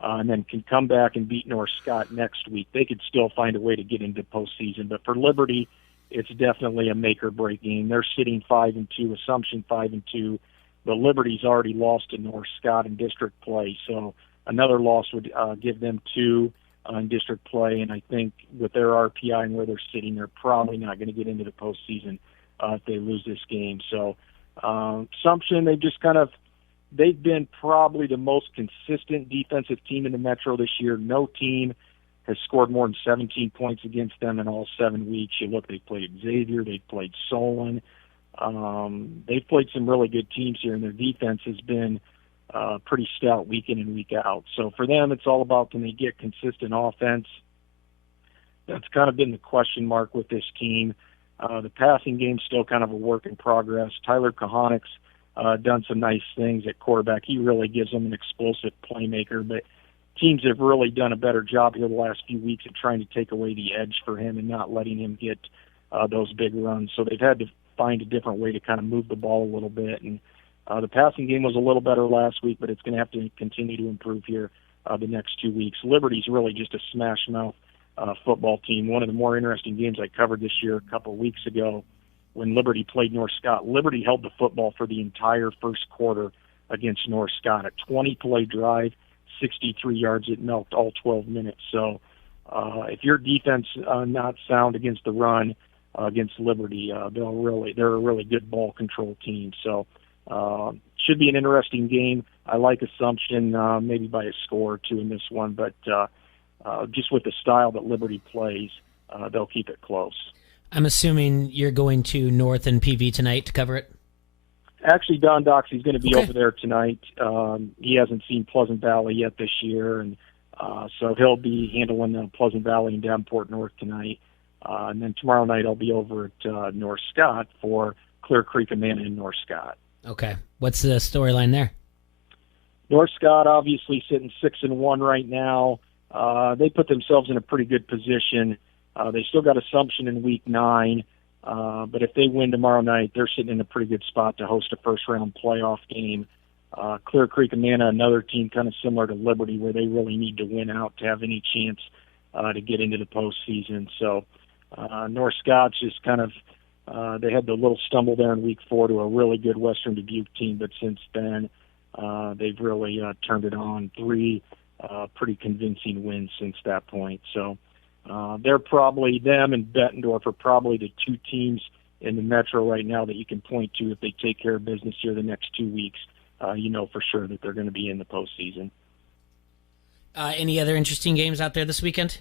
and then can come back and beat North Scott next week, they could still find a way to get into postseason. But for Liberty, it's definitely a make-or-break game. They're sitting 5-2, Assumption 5-2, but Liberty's already lost to North Scott in district play. So another loss would give them 2 in district play, and I think with their RPI and where they're sitting, they're probably not going to get into the postseason if they lose this game. So Assumption, they've been probably the most consistent defensive team in the Metro this year. No team has scored more than 17 points against them in all 7 weeks. You look, they've played Xavier, they've played Solon. They've played some really good teams here, and their defense has been pretty stout week in and week out. So for them, it's all about, can they get consistent offense? That's kind of been the question mark with this team. The passing game's still kind of a work in progress. Tyler Kahanik's done some nice things at quarterback. He really gives them an explosive playmaker, but teams have really done a better job here the last few weeks of trying to take away the edge for him and not letting him get those big runs. So they've had to find a different way to kind of move the ball a little bit. And the passing game was a little better last week, but it's going to have to continue to improve here the next 2 weeks. Liberty's really just a smash-mouth football team. One of the more interesting games I covered this year a couple of weeks ago when Liberty played North Scott. Liberty held the football for the entire first quarter against North Scott. A 20-play drive, 63 yards. It milked all 12 minutes. So if your defense not sound against the run against Liberty, they're a really good ball control team. So should be an interesting game. I like Assumption maybe by a score or two in this one, but just with the style that Liberty plays, they'll keep it close. I'm assuming you're going to North and PV tonight to cover it? Actually, Don Doxey's going to be over there tonight. He hasn't seen Pleasant Valley yet this year, and so he'll be handling Pleasant Valley and Davenport North tonight. And then tomorrow night I'll be over at North Scott for Clear Creek, Amana, and North Scott. Okay. What's the storyline there? North Scott obviously sitting 6-1 right now. They put themselves in a pretty good position. They still got Assumption in Week 9, but if they win tomorrow night, they're sitting in a pretty good spot to host a first-round playoff game. Clear Creek, Amana, another team kind of similar to Liberty, where they really need to win out to have any chance to get into the postseason. So North Scott's just kind of they had the little stumble there in Week 4 to a really good Western Dubuque team, but since then they've really turned it on. 3 pretty convincing wins since that point. So they're probably, them and Bettendorf are probably the 2 teams in the Metro right now that you can point to if they take care of business here the next 2 weeks. You know for sure that they're going to be in the postseason. Any other interesting games out there this weekend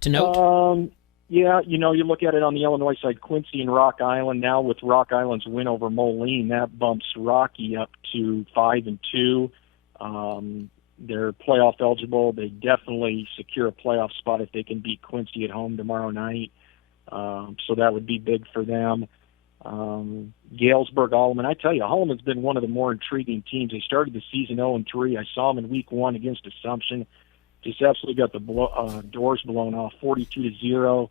to note? Yeah, you look at it on the Illinois side, Quincy and Rock Island. Now with Rock Island's win over Moline, that bumps Rocky up to 5-2. They're playoff eligible. They definitely secure a playoff spot if they can beat Quincy at home tomorrow night. So that would be big for them. Galesburg, Holloman. I tell you, Holloman's been one of the more intriguing teams. They started the season 0-3. I saw them in Week 1 against Assumption. Just absolutely got the doors blown off, 42-0.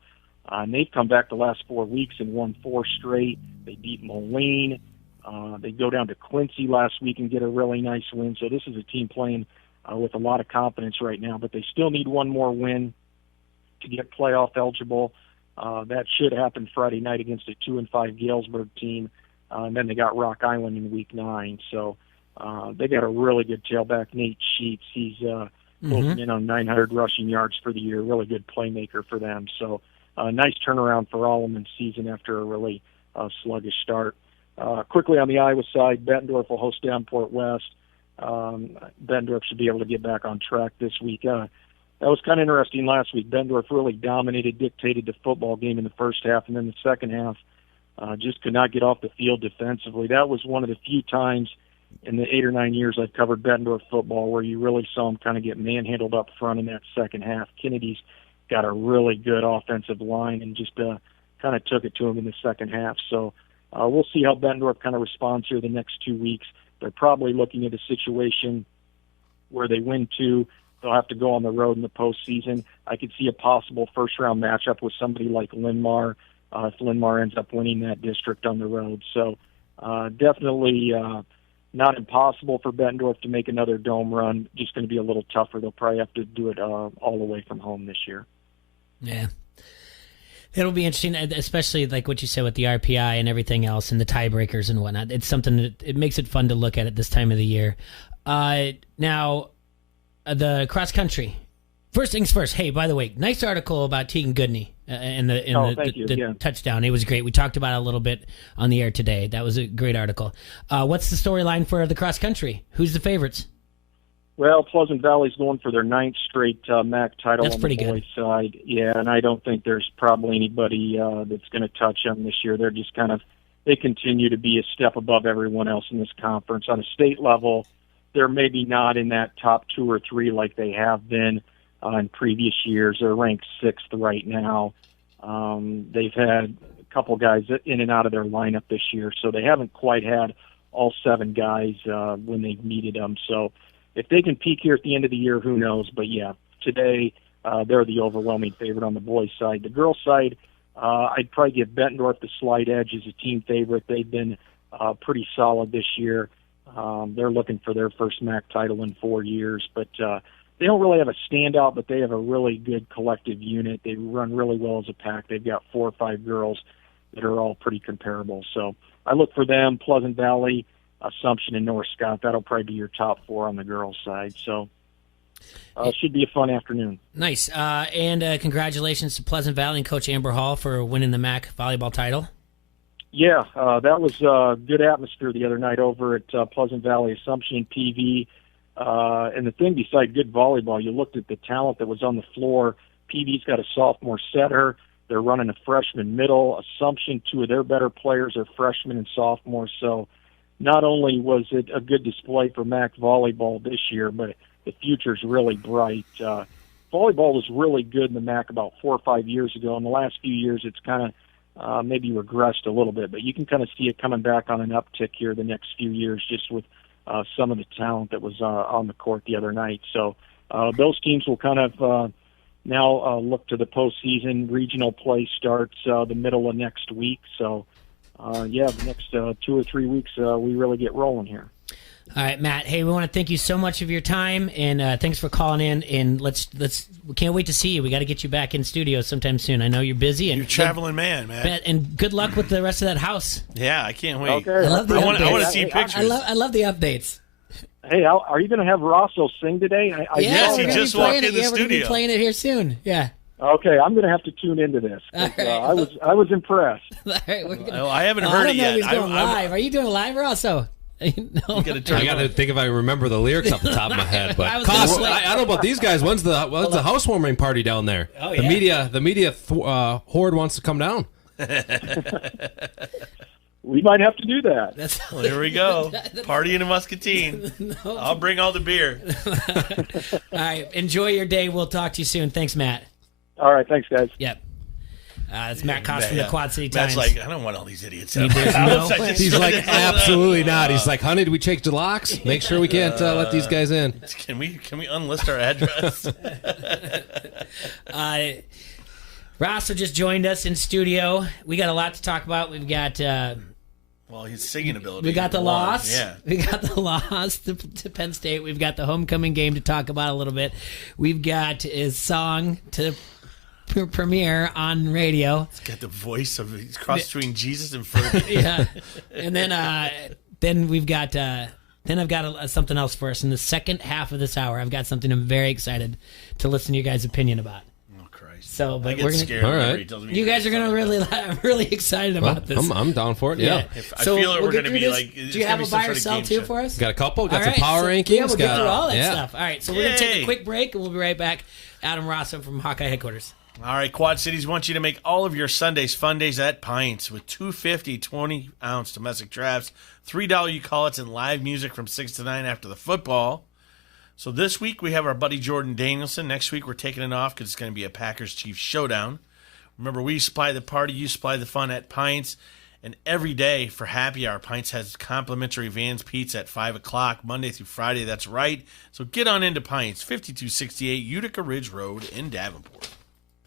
And they've come back the last 4 weeks and won 4 straight. They beat Moline. They go down to Quincy last week and get a really nice win. So this is a team playing with a lot of confidence right now. But they still need one more win to get playoff eligible. That should happen Friday night against a 2-5 Galesburg team. And then they got Rock Island in Week 9. So they got a really good tailback, Nate Sheets. He's closing in on 900 rushing yards for the year. Really good playmaker for them. So nice turnaround for Holloman's season after a really sluggish start. Quickly on the Iowa side, Bettendorf will host Davenport West. Bettendorf should be able to get back on track this week. That was kind of interesting last week. Bettendorf really dominated, dictated the football game in the first half, and then the second half just could not get off the field defensively. That was one of the few times in the 8 or 9 years I've covered Bettendorf football where you really saw them kind of get manhandled up front in that second half. Kennedy's got a really good offensive line and just kind of took it to him in the second half. So we'll see how Bettendorf kind of responds here the next 2 weeks. They're probably looking at a situation where they win 2. They'll have to go on the road in the postseason. I could see a possible first-round matchup with somebody like Linmar if Linmar ends up winning that district on the road. So definitely not impossible for Bettendorf to make another dome run. Just going to be a little tougher. They'll probably have to do it all away from home this year. Yeah. It'll be interesting, especially like what you said with the RPI and everything else and the tiebreakers and whatnot. It's something that it makes it fun to look at this time of the year. Now, the cross country. First things first. Hey, by the way, nice article about Tegan Goodney and the touchdown. It was great. We talked about it a little bit on the air today. That was a great article. What's the storyline for the cross country? Who's the favorites? Well, Pleasant Valley's going for their 9th straight MAC title. That's on pretty the boys' good. side. Yeah, and I don't think there's probably anybody that's going to touch them this year. They're just they continue to be a step above everyone else in this conference. On a state level, they're maybe not in that top 2 or 3 like they have been in previous years. They're ranked 6th right now. They've had a couple guys in and out of their lineup this year, so they haven't quite had all 7 guys when they've needed them. So if they can peak here at the end of the year, who knows? But, yeah, today they're the overwhelming favorite on the boys' side. The girls' side, I'd probably give Bettendorf the slight edge as a team favorite. They've been pretty solid this year. They're looking for their first MAC title in 4 years. But they don't really have a standout, but they have a really good collective unit. They run really well as a pack. They've got 4 or 5 girls that are all pretty comparable. So I look for them. Pleasant Valley, Assumption and North Scott. That'll probably be your top 4 on the girls' side. So it should be a fun afternoon. Nice. And congratulations to Pleasant Valley and Coach Amber Hall for winning the MAC volleyball title. Yeah, that was a good atmosphere the other night over at Pleasant Valley Assumption and PV. And the thing beside good volleyball, you looked at the talent that was on the floor. PV's got a sophomore setter. They're running a freshman middle. Assumption, 2 of their better players are freshmen and sophomores. So not only was it a good display for MAC volleyball this year, but the future's really bright. Volleyball was really good in the MAC about 4 or 5 years ago. In the last few years, it's kind of maybe regressed a little bit, but you can kind of see it coming back on an uptick here the next few years just with some of the talent that was on the court the other night. So those teams will kind of now look to the postseason. Regional play starts the middle of next week. So, the next 2 or 3 weeks, we really get rolling here. All right, Matt. Hey, we want to thank you so much for your time, and thanks for calling in. And we can't wait to see you. We got to get you back in studio sometime soon. I know you're busy. And you're a traveling man. And good luck with the rest of that house. Yeah, I can't wait. Okay. I love the updates. I want to see pictures. I love the updates. Hey, are you going to have Rosso sing today? Yes, he just walked in the studio. We're going to be playing it here soon. Yeah. Okay, I'm going to have to tune into this. Right. I was impressed. All right, I haven't heard it yet. He's going live. Are you doing live, Rosso? I got to think if I remember the lyrics off the top of my head. But I don't know about these guys. When's the housewarming party down there? Oh, the media horde wants to come down. We might have to do that. Well, here we go. Party in a Muscatine. No. I'll bring all the beer. All right. Enjoy your day. We'll talk to you soon. Thanks, Matt. All right. Thanks, guys. Yep. It's Matt Koss from the Quad City Times. Matt's like, I don't want all these idiots. He's like, absolutely not. He's like, honey, did we change the locks? Make sure we can't let these guys in. Can we unlist our address? Rosso just joined us in studio. We got a lot to talk about. We've got... his singing ability. We got the loss. Yeah. We got the loss to Penn State. We've got the homecoming game to talk about a little bit. We've got his song to premiere on radio. He's got the voice of he's crossed between Jesus and Fergie. Yeah. And then we've got then I've got something else for us in the second half of this hour. I've got something I'm very excited to listen to your guys' opinion about. So, but we're gonna. All right. You guys are gonna I'm really excited about this. I'm down for it. Yeah. I feel we're gonna be like. Do you have a buy or sell too for us? Got a couple. Got some right, power rankings. Yeah, we'll get through all that stuff. All right, so we're gonna take a Yay. quick break and we'll be right back. Adam Rosso from Hawkeye Headquarters. All right, Quad Cities want you to make all of your Sundays fun days at Pints with $2.50 20-ounce domestic drafts, $3 you call it, and live music from 6 to 9 after the football. So this week we have our buddy Jordan Danielson. Next week we're taking it off because it's going to be a Packers-Chiefs showdown. Remember, we supply the party, you supply the fun at Pints. And every day for happy hour, Pints has complimentary Vans Pizza at 5 o'clock, Monday through Friday. That's right. So get on into Pints, 5268 Utica Ridge Road in Davenport.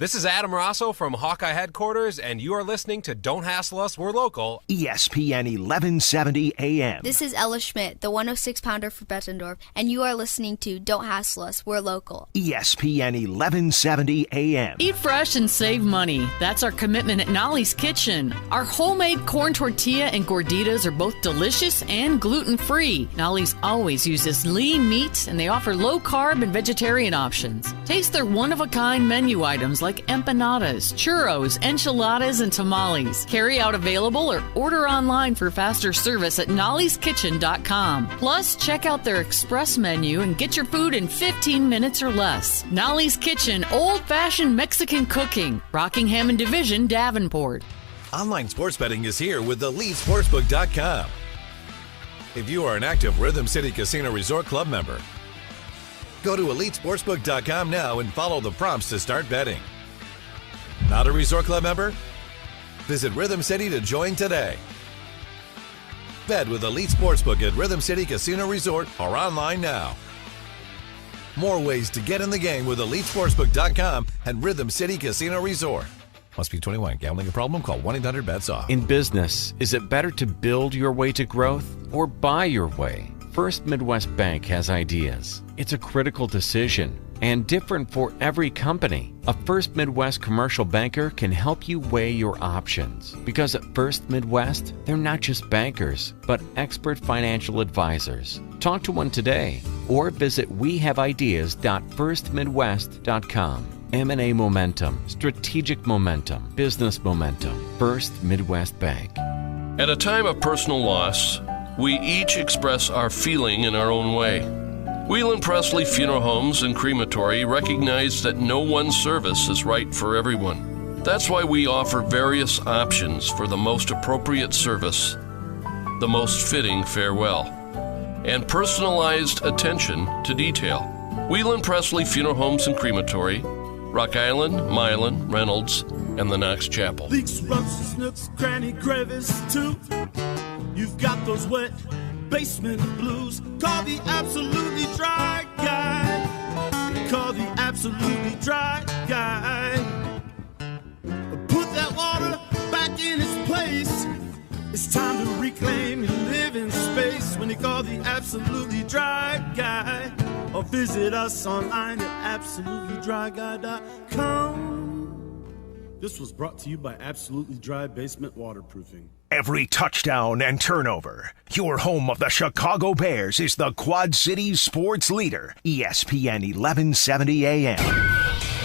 This is Adam Rosso from Hawkeye Headquarters, and you are listening to Don't Hassle Us, We're Local. ESPN 1170 AM. This is Ella Schmidt, the 106-pounder for Bettendorf, and you are listening to Don't Hassle Us, We're Local. ESPN 1170 AM. Eat fresh and save money. That's our commitment at Nolly's Kitchen. Our homemade corn tortilla and gorditas are both delicious and gluten-free. Nolly's always uses lean meats, and they offer low-carb and vegetarian options. Taste their one-of-a-kind menu items like empanadas, churros, enchiladas, and tamales. Carry out available or order online for faster service at nollyskitchen.com. Plus, check out their express menu and get your food in 15 minutes or less. Nolly's Kitchen, old-fashioned Mexican cooking. Rockingham and Division, Davenport. Online sports betting is here with EliteSportsbook.com. If you are an active Rhythm City Casino Resort Club member, go to EliteSportsbook.com now and follow the prompts to start betting. Not a Resort Club member? Visit Rhythm City to join today. Bet with Elite Sportsbook at Rhythm City Casino Resort or online now. More ways to get in the game with EliteSportsbook.com and Rhythm City Casino Resort. Must be 21. Gambling a problem? Call 1-800-BETS-OFF. In business, is it better to build your way to growth or buy your way? First Midwest Bank has ideas. It's a critical decision. and different for every company. A First Midwest commercial banker can help you weigh your options. Because at First Midwest, they're not just bankers, but expert financial advisors. Talk to one today or visit wehaveideas.firstmidwest.com. M&A Momentum, Strategic Momentum, Business Momentum, First Midwest Bank. At a time of personal loss, we each express our feeling in our own way. Whelan Presley Funeral Homes and Crematory recognize that no one service is right for everyone. That's why we offer various options for the most appropriate service, the most fitting farewell, and personalized attention to detail. Whelan Presley Funeral Homes and Crematory, Rock Island, Milan, Reynolds, and the Knox Chapel. Leaks, rust, nooks, cranny, crevice, too. You've got those wet basement blues. Call the absolutely dry guy. Call the absolutely dry guy. Put that water back in its place. It's time to reclaim your living space when you call the absolutely dry guy. Or visit us online at absolutelydryguy.com. This was brought to you by Absolutely Dry Basement Waterproofing. Every touchdown and turnover. Your home of the Chicago Bears is the Quad Cities sports leader, ESPN 1170 AM.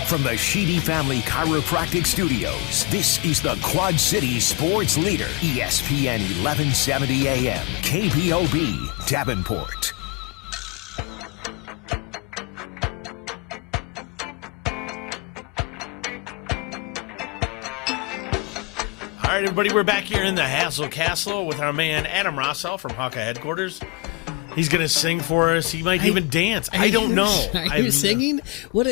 From the Sheedy Family Chiropractic Studios, this is the Quad Cities sports leader, ESPN 1170 AM, KPOB, Davenport. All right, everybody, we're back here in the Hassel Castle with our man Adam Rossell from Hawkeye Headquarters. He's going to sing for us. He might even dance. I don't know. Are you singing? Well,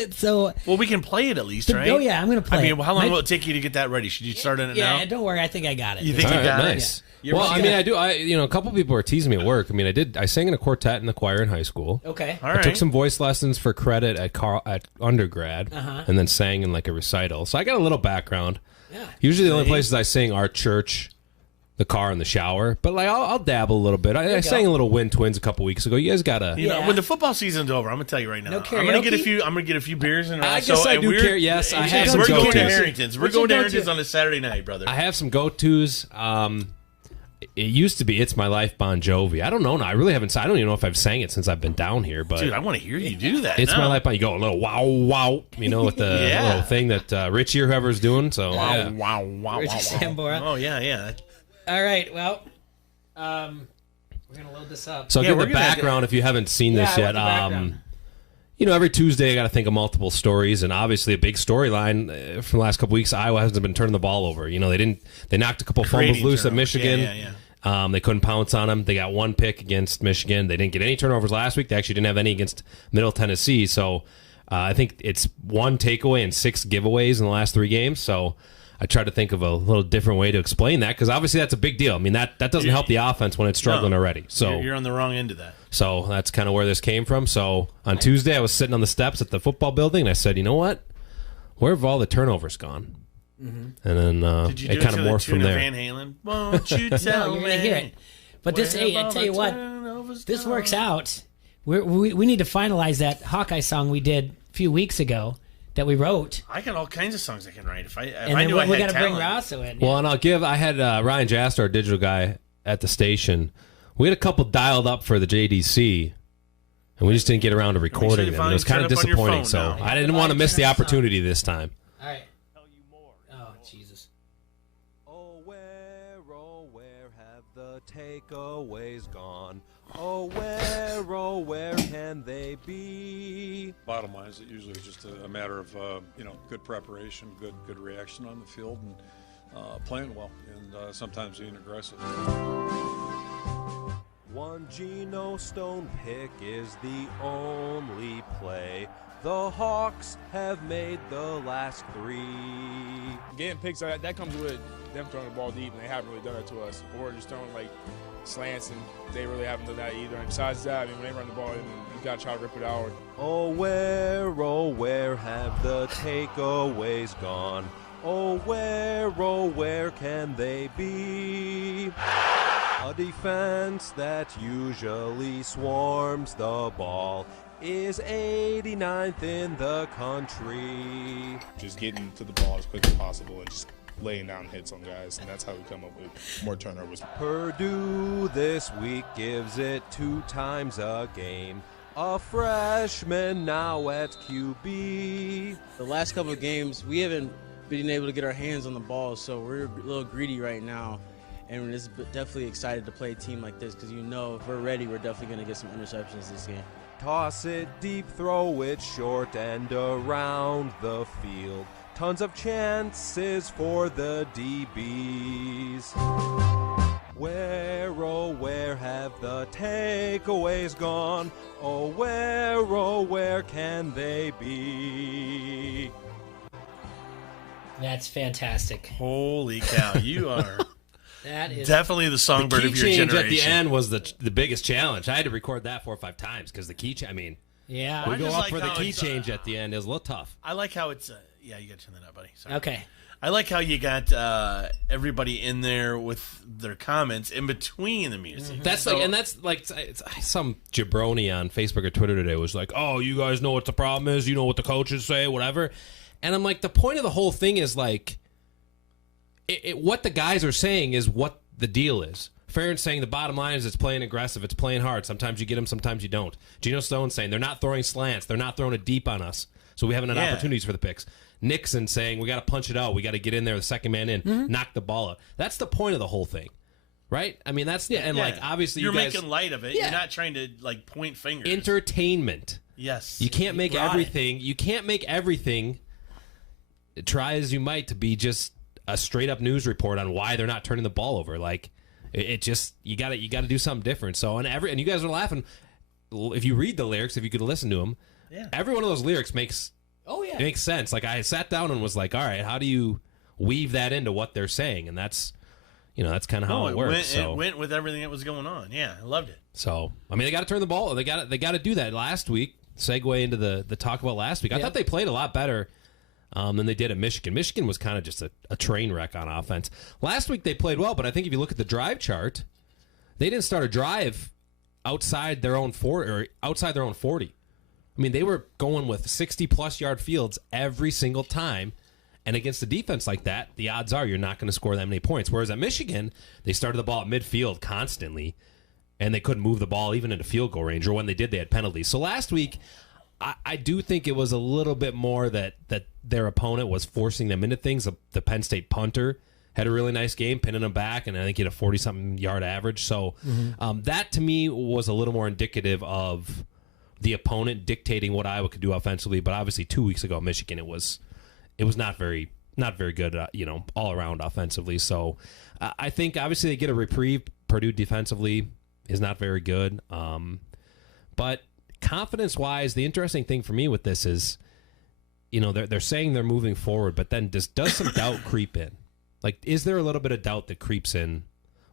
we can play it at least, right? Oh, yeah, I'm going to play it. I mean, how long will it take you to get that ready? Should you start in it now? Yeah, don't worry. I think I got it. You think you got nice. it? Yeah. Well, I mean, I do. A couple people were teasing me at work. I mean, I sang in a quartet in the choir in high school. Okay. All right. I took some voice lessons for credit at undergrad, and then sang in like a recital. So I got a little background. Yeah. Usually the only places I sing are church, the car, and the shower. But like I'll dabble a little bit. I sang a little Wind Twins a couple weeks ago. You guys gotta. You know, when the football season's over, I'm gonna tell you right now. No karaoke? I'm gonna get a few beers and I guess I do care. Yes, I have some We're going to go-tos. Harrington's. We're going to Harrington's on a Saturday night, brother. I have some go-tos. It used to be "It's My Life" Bon Jovi. I don't know now. I really haven't. I don't even know if I've sang it since I've been down here. But dude, I want to hear you do that. "It's now. My Life." You go a little wow, wow. You know, with the little thing that Richie or whoever's doing. So wow. Richie Sambora. Oh yeah. All right. Well, we're gonna load this up. So give the background if you haven't seen this yet. You know, every Tuesday I got to think of multiple stories, and obviously a big storyline for the last couple weeks. Iowa hasn't been turning the ball over. You know, they knocked a couple fumbles loose at Michigan. Yeah. They couldn't pounce on them. They got one pick against Michigan. They didn't get any turnovers last week. They actually didn't have any against Middle Tennessee. So I think it's one takeaway and 6 giveaways in the last 3 games. So I tried to think of a little different way to explain that, because obviously that's a big deal. I mean, that doesn't help the offense when it's struggling already. So you're on the wrong end of that. So that's kind of where this came from. So on Tuesday, I was sitting on the steps at the football building, and I said, you know what? Where have all the turnovers gone? Mm-hmm. And then it kind of morphed from there. Van Halen? Won't you tell no, you're me? gonna hear it. But this, I tell you what, this works out. We need to finalize that Hawkeye song we did a few weeks ago that we wrote. I got all kinds of songs I can write. If I then knew I had we got to bring talent. Rosso in. Well, and I had Ryan Jast, our digital guy at the station. We had a couple dialed up for the JDC, and we just didn't get around to recording them. It was kind of disappointing, so I didn't want to miss the opportunity this time. All right. Oh, Jesus. Oh, where have the takeaways gone? Oh, where can they be? Bottom line is it usually is just a matter of good preparation, good reaction on the field, and playing well, and sometimes being aggressive. One Geno Stone pick is the only play the Hawks have made the last 3. Getting picks, that comes with them throwing the ball deep, and they haven't really done it to us. Or just throwing like slants, and they really haven't done that either. And besides that, I mean, when they run the ball, you got to try to rip it out. Oh, where have the takeaways gone? Oh, where can they be? A defense that usually swarms the ball is 89th in the country. Just getting to the ball as quick as possible and just laying down hits on guys, and that's how we come up with more turnovers. Purdue this week gives it 2 times a game. A freshman now at QB. The last couple of games, we haven't been able to get our hands on the ball, so we're a little greedy right now. And we're just definitely excited to play a team like this because if we're ready, we're definitely going to get some interceptions this game. Toss it deep, throw it short and around the field. Tons of chances for the DBs. Where, oh, where have the takeaways gone? Oh, where can they be? That's fantastic. Holy cow, you are that is definitely the songbird of your change generation. At the end was the biggest challenge. I had to record that 4 or 5 times because the key change, yeah. We go up for the key change at the end. It was a little tough. I like how it's, yeah, you got to turn that up, buddy. Sorry. Okay. I like how you got everybody in there with their comments in between the music. That's it's some jabroni on Facebook or Twitter today was like, "Oh, you guys know what the problem is. You know what the coaches say, whatever." And I'm like, the point of the whole thing is like, what the guys are saying is what the deal is. Farron's saying the bottom line is it's playing aggressive, it's playing hard. Sometimes you get them, sometimes you don't. Geno Stone's saying they're not throwing slants, they're not throwing it deep on us, so we haven't had opportunities for the picks. Nixon saying we got to punch it out, we got to get in there, the second man in, knock the ball out. That's the point of the whole thing, right? I mean, that's like obviously you're you guys, making light of it. Yeah. You're not trying to like point fingers. Entertainment. Yes, you can't make everything. You can't make everything. Try as you might to be just a straight up news report on why they're not turning the ball over. Like it just you got to do something different. So and you guys are laughing. If you read the lyrics, if you could listen to them, every one of those lyrics makes it makes sense. Like I sat down and was like, all right, how do you weave that into what they're saying? And that's that's kind of how it works. It went with everything that was going on. Yeah, I loved it. So they got to turn the ball. They got to do that. Last week, segue into the talk about last week. I thought they played a lot better than they did at Michigan. Michigan was kind of just a train wreck on offense. Last week they played well, but I think if you look at the drive chart, they didn't start a drive outside their own 40. I mean, they were going with 60-plus yard fields every single time, and against a defense like that, the odds are you're not going to score that many points. Whereas at Michigan, they started the ball at midfield constantly, and they couldn't move the ball even into field goal range, or when they did, they had penalties. So last week, I do think it was a little bit more that their opponent was forcing them into things. The Penn State punter had a really nice game, pinning them back, and I think he had a 40-something yard average. So that, to me, was a little more indicative of the opponent dictating what Iowa could do offensively. But obviously 2 weeks ago, Michigan, it was not very good, all around offensively. So I think obviously they get a reprieve. Purdue defensively is not very good, but confidence-wise, the interesting thing for me with this is, they're saying they're moving forward, but then does some doubt creep in? Like, is there a little bit of doubt that creeps in?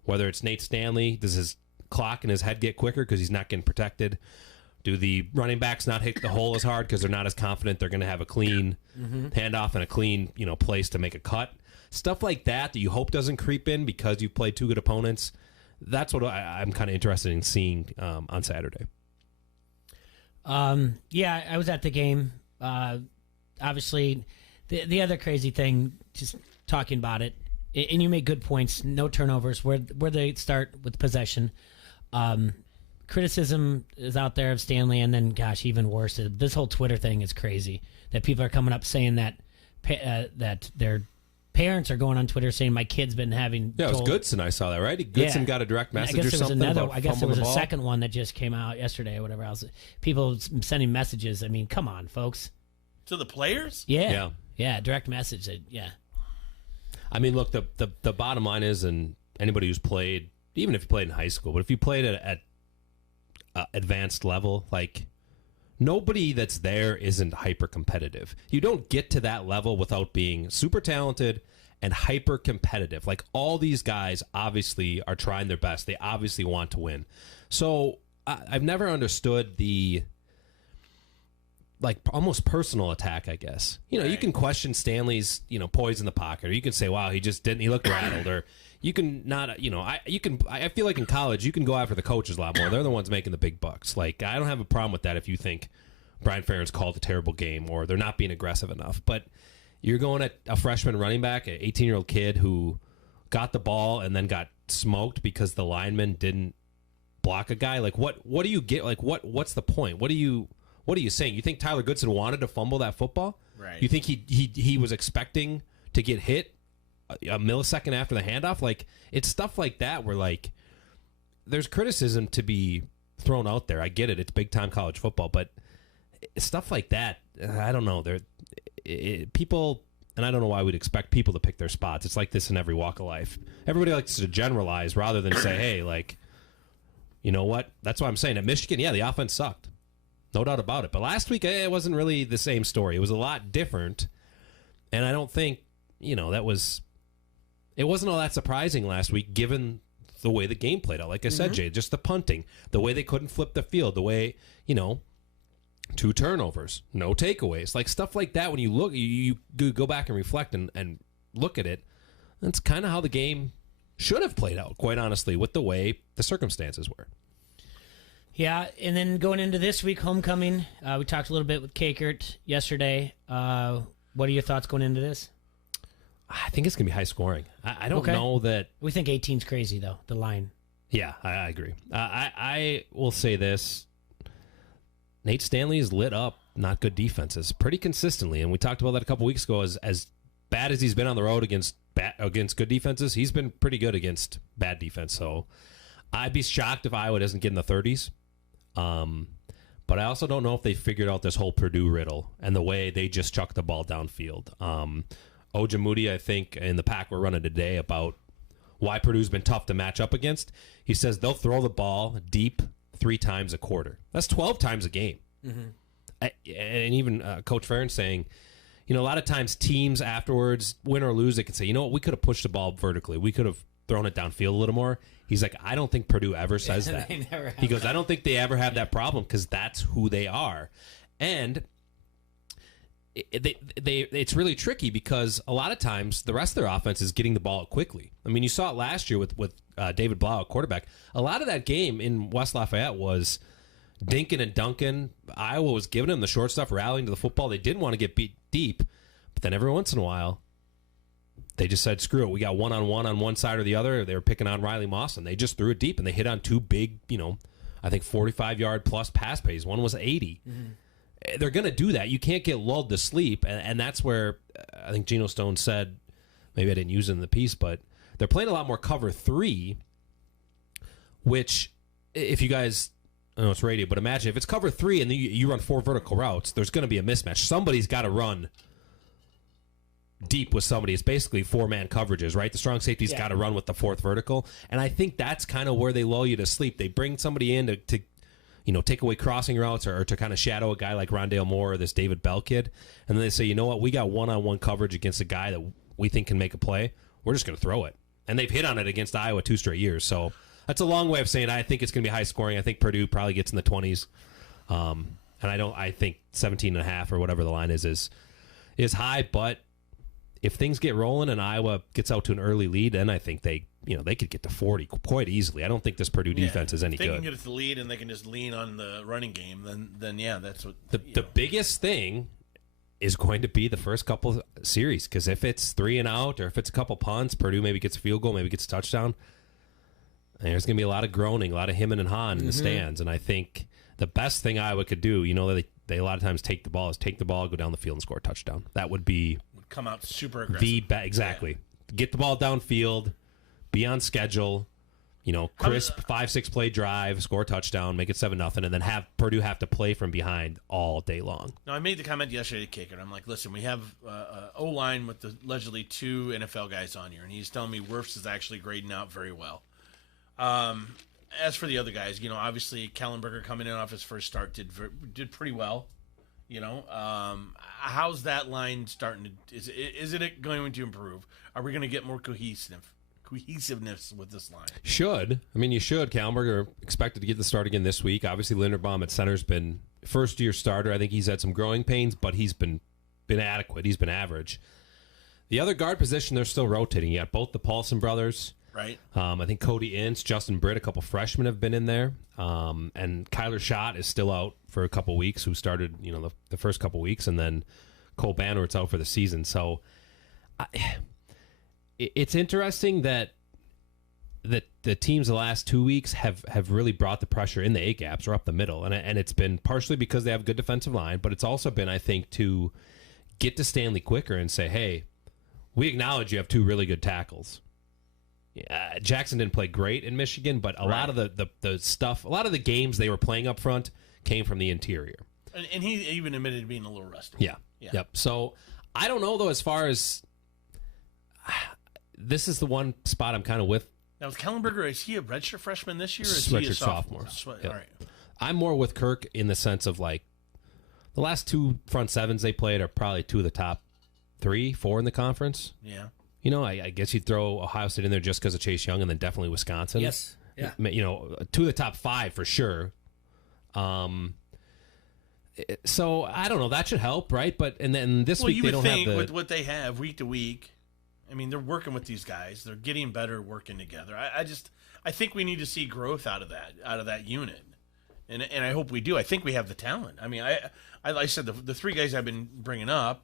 Whether it's Nate Stanley, does his clock in his head get quicker because he's not getting protected? Do the running backs not hit the hole as hard because they're not as confident they're going to have a clean handoff and a clean, place to make a cut? Stuff like that you hope doesn't creep in because you played 2 good opponents. That's what I'm kind of interested in seeing on Saturday. I was at the game. Obviously, the other crazy thing, just talking about it, and you make good points. No turnovers. Where they start with possession. Criticism is out there of Stanley, and then, gosh, even worse, this whole Twitter thing is crazy. That people are coming up saying that their parents are going on Twitter saying my kid's been having. Yeah, it was Goodson. I saw that, right? Goodson got a direct message or something. I guess there was a second one that just came out yesterday or whatever else. People sending messages. I mean, come on, folks. To the players? Yeah. Direct message. Yeah. I mean, look, the bottom line is, and anybody who's played, even if you played in high school, but if you played at advanced level, like, nobody that's there isn't hyper competitive. You don't get to that level without being super talented and hyper competitive. Like, all these guys obviously are trying their best. They obviously want to win. So I've never understood the almost personal attack, I guess. You can question Stanley's, poise in the pocket, or you can say, wow, he looked rattled, or, you can not, I feel like in college you can go after the coaches a lot more. They're the ones making the big bucks. Like, I don't have a problem with that if you think Brian Ferentz called a terrible game or they're not being aggressive enough. But you're going at a freshman running back, an 18-year-old kid who got the ball and then got smoked because the lineman didn't block a guy. Like, what do you get? Like, what's the point? What are you saying? You think Tyler Goodson wanted to fumble that football? Right. You think he was expecting to get hit a millisecond after the handoff? Like, it's stuff like that where, like, there's criticism to be thrown out there. I get it. It's big-time college football. But stuff like that, I don't know. People, and I don't know why we'd expect people to pick their spots. It's like this in every walk of life. Everybody likes to generalize rather than say, hey, like, you know what? That's what I'm saying. At Michigan, yeah, the offense sucked. No doubt about it. But last week, it wasn't really the same story. It was a lot different. And I don't think, it wasn't all that surprising last week given the way the game played out. Like I said, Jay, just the punting, the way they couldn't flip the field, the way, 2 turnovers, no takeaways, like stuff like that. When you look, you go back and reflect and look at it. That's kind of how the game should have played out, quite honestly, with the way the circumstances were. Yeah, and then going into this week, homecoming, we talked a little bit with Kakert yesterday. What are your thoughts going into this? I think it's going to be high scoring. I don't know that... We think 18's crazy, though, the line. Yeah, I agree. I will say this. Nate Stanley has lit up not good defenses pretty consistently, and we talked about that a couple weeks ago. As bad as he's been on the road against good defenses, he's been pretty good against bad defense. So I'd be shocked if Iowa doesn't get in the 30s. But I also don't know if they figured out this whole Purdue riddle and the way they just chuck the ball downfield. Ojemudia, I think, in the pack we're running today about why Purdue's been tough to match up against. He says they'll throw the ball deep 3 times a quarter. That's 12 times a game. And even Coach Ferentz saying, a lot of times teams afterwards, win or lose, they can say, you know what, we could have pushed the ball vertically. We could have thrown it downfield a little more. He's like, I don't think Purdue ever says that. He goes, I don't think they ever have that problem because that's who they are. And it's really tricky because a lot of times the rest of their offense is getting the ball out quickly. I mean, you saw it last year with David Blau at quarterback. A lot of that game in West Lafayette was dinking and dunking. Iowa was giving them the short stuff, rallying to the football. They didn't want to get beat deep, but then every once in a while, they just said, screw it. We got one-on-one on one side or the other. They were picking on Riley Moss, and they just threw it deep, and they hit on 2 big, I think 45-yard plus pass plays. One was 80. They're going to do that. You can't get lulled to sleep, and that's where I think Geno Stone said, maybe I didn't use it in the piece, but they're playing a lot more cover 3, which if you guys, I know it's radio, but imagine if it's cover 3 and you run 4 vertical routes, there's going to be a mismatch. Somebody's got to run deep with somebody. It's basically 4-man coverages, right? The strong safety's got to run with the 4th vertical, and I think that's kind of where they lull you to sleep. They bring somebody in to take away crossing routes or to kind of shadow a guy like Rondale Moore or this David Bell kid, and then they say, you know what, we got one-on-one coverage against a guy that we think can make a play. We're just going to throw it. And they've hit on it against Iowa 2 straight years, so that's a long way of saying I think it's going to be high scoring. I think Purdue probably gets in the 20s, and I think 17.5 or whatever the line is high, but if things get rolling and Iowa gets out to an early lead, then I think they could get to 40 quite easily. I don't think this Purdue defense is any good. If they can get the lead and they can just lean on the running game, then yeah, that's what the biggest thing is going to be the first couple of series, because if it's 3 and out or if it's a couple punts, Purdue maybe gets a field goal, maybe gets a touchdown. And there's going to be a lot of groaning, a lot of hemming and hawing in the stands, and I think the best thing Iowa could do, they a lot of times take the ball, go down the field and score a touchdown. That would be come out super aggressive. Exactly. Yeah. Get the ball downfield, be on schedule, crisp 5-6 play drive, score a touchdown, make it 7-0, and then have Purdue have to play from behind all day long. Now, I made the comment yesterday to Kaker. I'm like, listen, we have O-line with allegedly 2 NFL guys on here, and he's telling me Wirfs is actually grading out very well. As for the other guys, obviously Kellenberger coming in off his first start did pretty well. How's that line starting to? Is it going to improve? Are we going to get more cohesiveness with this line? Should. I mean, you should. Kellenberger expected to get the start again this week. Obviously, Linderbaum at center's been first-year starter. I think he's had some growing pains, but he's been adequate. He's been average. The other guard position, they're still rotating. You got both the Paulson brothers. Right. I think Cody Ince, Justin Britt, a couple freshmen have been in there. And Kyler Schott is still out for a couple weeks, who started, the first couple weeks, and then Cole Bannert's out for the season. So it's interesting that the teams the last 2 weeks have really brought the pressure in the A gaps or up the middle. And it's been partially because they have a good defensive line, but it's also been, I think, to get to Stanley quicker and say, hey, we acknowledge you have two really good tackles. Jackson didn't play great in Michigan, but a lot of the stuff, a lot of the games they were playing up front came from the interior. And he even admitted to being a little rusty. Yeah. Yep. So I don't know, though, as far as this is the one spot I'm kind of with. Now, with Kellenberger, is he a redshirt freshman this year, or is Redshirt he a sophomore? Yep. All right. I'm more with Kirk in the sense of, like, the last two front sevens they played are probably two of the top 3, 4 in the conference. Yeah. I guess you'd throw Ohio State in there just because of Chase Young, and then definitely Wisconsin. Yes. Yeah. Two of the top 5 for sure. So I don't know. That should help, right? But and then this week they don't have the with what they have week to week. I mean, they're working with these guys. They're getting better working together. I think we need to see growth out of that unit, and I hope we do. I think we have the talent. I mean, I said the 3 guys I've been bringing up,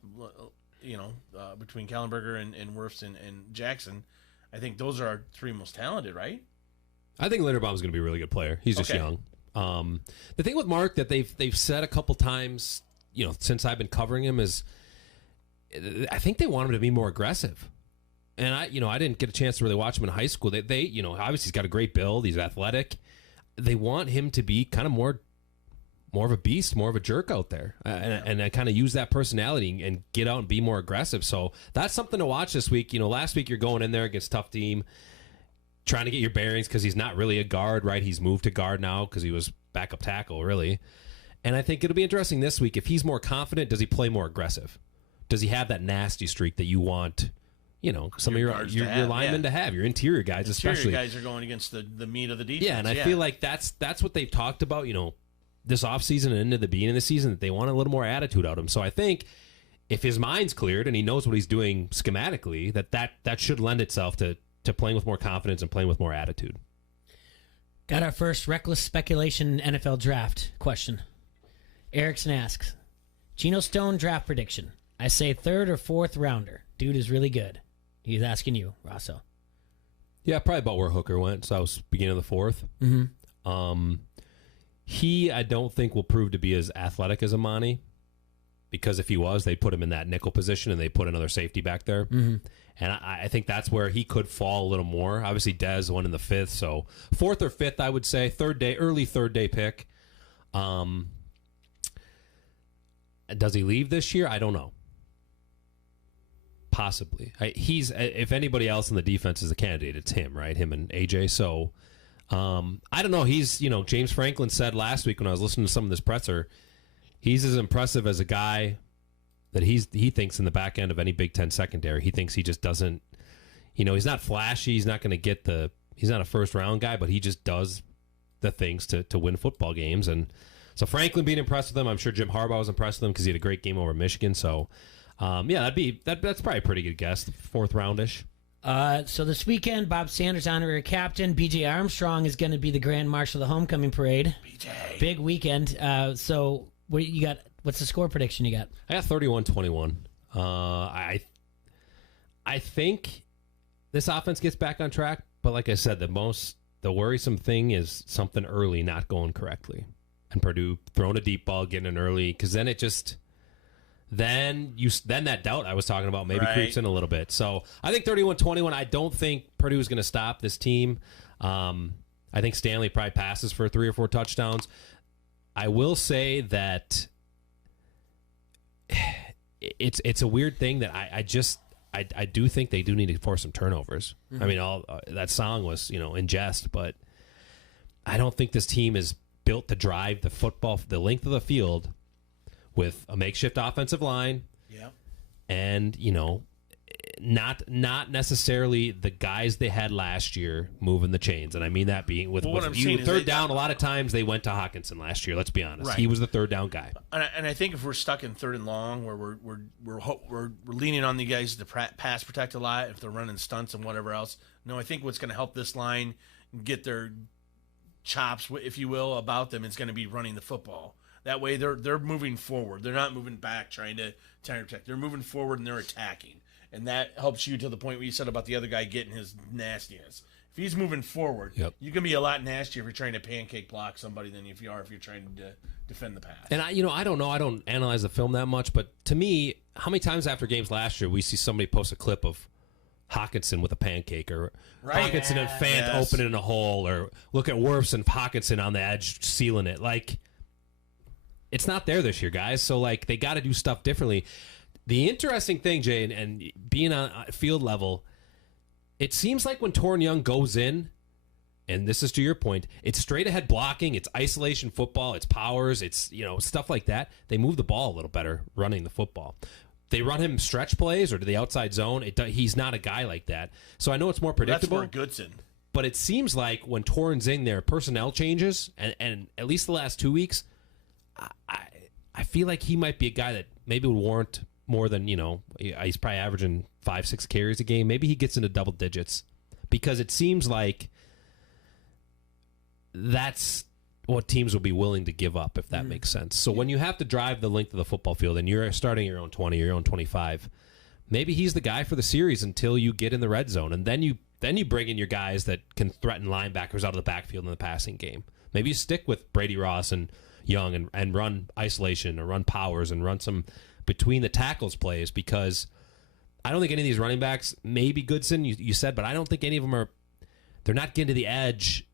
between Kellenberger and Wirfs and Jackson, I think those are our 3 most talented, right? I think Linderbaum's going to be a really good player. He's just young. The thing with Mark that they've said a couple times, since I've been covering him, is I think they want him to be more aggressive. And I didn't get a chance to really watch him in high school. They obviously he's got a great build. He's athletic. They want him to be kind of more of a beast, more of a jerk out there, and kind of use that personality and get out and be more aggressive. So that's something to watch this week. Last week you're going in there against a tough team, trying to get your bearings because he's not really a guard, right? He's moved to guard now because he was backup tackle, really. And I think it'll be interesting this week. If he's more confident, does he play more aggressive? Does he have that nasty streak that you want, some of your linemen to have, your interior guys especially. Interior guys are going against the meat of the defense. Yeah, and I feel like that's what they've talked about, this offseason and into the beginning of the season, that they want a little more attitude out of him. So I think if his mind's cleared and he knows what he's doing schematically, that should lend itself to playing with more confidence and playing with more attitude. Got our first reckless speculation NFL draft question. Erickson asks, Geno Stone draft prediction. I say 3rd or 4th rounder. Dude is really good. He's asking you, Rosso. Yeah, probably about where Hooker went. So I was beginning of the 4th. Mm-hmm. He, I don't think, will prove to be as athletic as Amani, because if he was, they'd put him in that nickel position and they put another safety back there. Mm-hmm. And I think that's where he could fall a little more. Obviously, Dez went in the 5th, so 4th or 5th, I would say. Early third day pick. Does he leave this year? I don't know. Possibly. He's, if anybody else in the defense is a candidate, it's him, right? Him and AJ. So I don't know. He's, James Franklin said last week when I was listening to some of this presser, he's as impressive as a guy that he thinks in the back end of any Big Ten secondary. He thinks he just doesn't, he's not flashy. He's not going to he's not a first round guy, but he just does the things to win football games. And so Franklin being impressed with him, I'm sure Jim Harbaugh was impressed with him because he had a great game over Michigan. So that's probably a pretty good guess, 4th roundish. So this weekend, Bob Sanders, honorary captain. B.J. Armstrong is going to be the Grand Marshal of the homecoming parade. B.J. Big weekend. So what you got? What's the score prediction you got? I got 31-21. I think this offense gets back on track, but like I said, the worrisome thing is something early not going correctly, and Purdue throwing a deep ball, getting an early, because then it just. Then that doubt I was talking about maybe creeps in a little bit. So I think 31-21. I don't think Purdue is going to stop this team. I think Stanley probably passes for 3 or 4 touchdowns. I will say that it's a weird thing that I do think they do need to force some turnovers. Mm-hmm. I mean, that song was in jest, but I don't think this team is built to drive the football the length of the field with a makeshift offensive line, and not necessarily the guys they had last year moving the chains. And I mean that being with third down. A lot of times they went to Hawkinson last year. Let's be honest, he was the third down guy. And I think if we're stuck in 3rd and long, where we're leaning on the guys to pass protect a lot, if they're running stunts and whatever else, No, I think what's going to help this line get their chops, if you will, about them is going to be running the football. That way they're moving forward. They're not moving back trying to protect. They're moving forward and they're attacking. And that helps you to the point where you said about the other guy getting his nastiness. If he's moving forward, you can be a lot nastier if you're trying to pancake block somebody than if you're trying to defend the pass. And I don't know. I don't analyze the film that much, but to me, how many times after games last year we see somebody post a clip of Hawkinson with a pancake, or Hawkinson and Fant opening a hole, or look at Wirfs and Hawkinson on the edge sealing it. Like, it's not there this year, guys. So like they got to do stuff differently. The interesting thing, Jay, and being on field level, it seems like when Torrin Young goes in, and this is to your point, it's straight ahead blocking, it's isolation football, it's powers, it's stuff like that. They move the ball a little better running the football. They run him stretch plays or to the outside zone. He's not a guy like that. So I know it's more predictable. That's more Goodson. But it seems like when Torrin's in there, personnel changes, and at least the last 2 weeks, I feel like he might be a guy that maybe would warrant more than, he's probably averaging 5-6 carries a game. Maybe he gets into double digits, because it seems like that's what teams will be willing to give up, if that makes sense. So when you have to drive the length of the football field and you're starting your own 20 or your own 25, maybe he's the guy for the series until you get in the red zone. And then you bring in your guys that can threaten linebackers out of the backfield in the passing game. Maybe you stick with Brady Ross and Young and run isolation or run powers and run some between the tackles plays, because I don't think any of these running backs, maybe Goodson, you said, but I don't think any of them they're not getting to the edge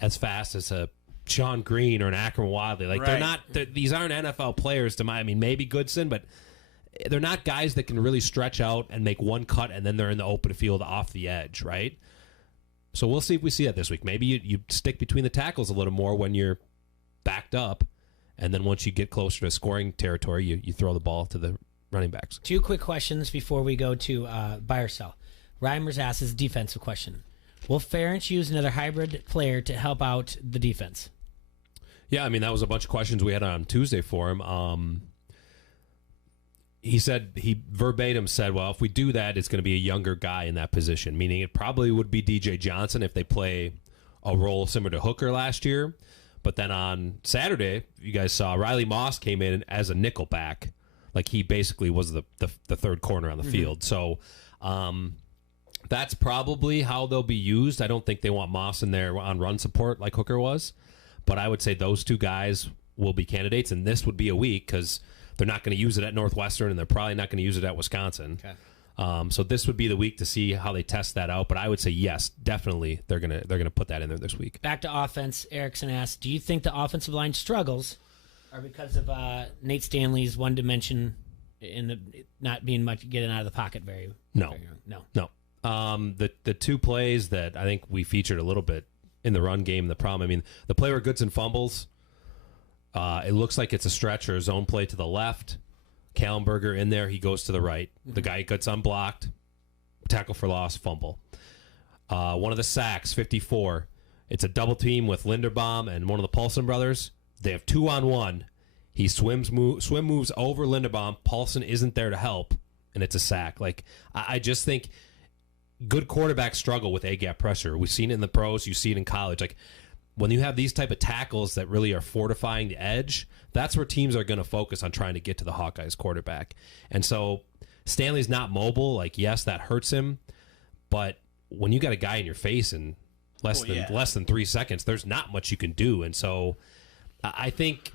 as fast as a Sean Green or an Akram Wadley. Like, these aren't NFL players to maybe Goodson, but they're not guys that can really stretch out and make one cut and then they're in the open field off the edge, right? So we'll see if we see that this week. Maybe you stick between the tackles a little more when you're backed up, and then once you get closer to scoring territory, you throw the ball to the running backs. 2 quick questions before we go to buy or sell. Reimers asks a defensive question. Will Ferentz use another hybrid player to help out the defense? Yeah, that was a bunch of questions we had on Tuesday for him. He verbatim said, well, if we do that, it's going to be a younger guy in that position, meaning it probably would be DJ Johnson if they play a role similar to Hooker last year. But then on Saturday, you guys saw Riley Moss came in as a nickel back. Like, he basically was the third corner on the field. So that's probably how they'll be used. I don't think they want Moss in there on run support like Hooker was. But I would say those 2 guys will be candidates, and this would be a week because they're not going to use it at Northwestern, and they're probably not going to use it at Wisconsin. Okay. So this would be the week to see how they test that out. But I would say yes, definitely they're gonna put that in there this week. Back to offense. Erickson asked, "Do you think the offensive line struggles are because of Nate Stanley's one dimension in the not being much getting out of the pocket very no. The 2 plays that I think we featured a little bit in the run game, the problem. The play where Goodson fumbles, it looks like it's a stretch or a zone play to the left. Kallenberger in there, he goes to the right. The guy gets unblocked, tackle for loss, fumble. One of the sacks, 54, it's a double team with Linderbaum and one of the Paulson brothers. They have 2-on-1. He swim moves over Linderbaum. Paulson isn't there to help, and it's a sack. Like, I just think good quarterbacks struggle with A-gap pressure. We've seen it in the pros. You see it in college. Like, when you have these type of tackles that really are fortifying the edge, that's where teams are going to focus on trying to get to the Hawkeyes quarterback. And so Stanley's not mobile. Like, yes, that hurts him. But when you got a guy in your face in less than 3 seconds, there's not much you can do. And so I think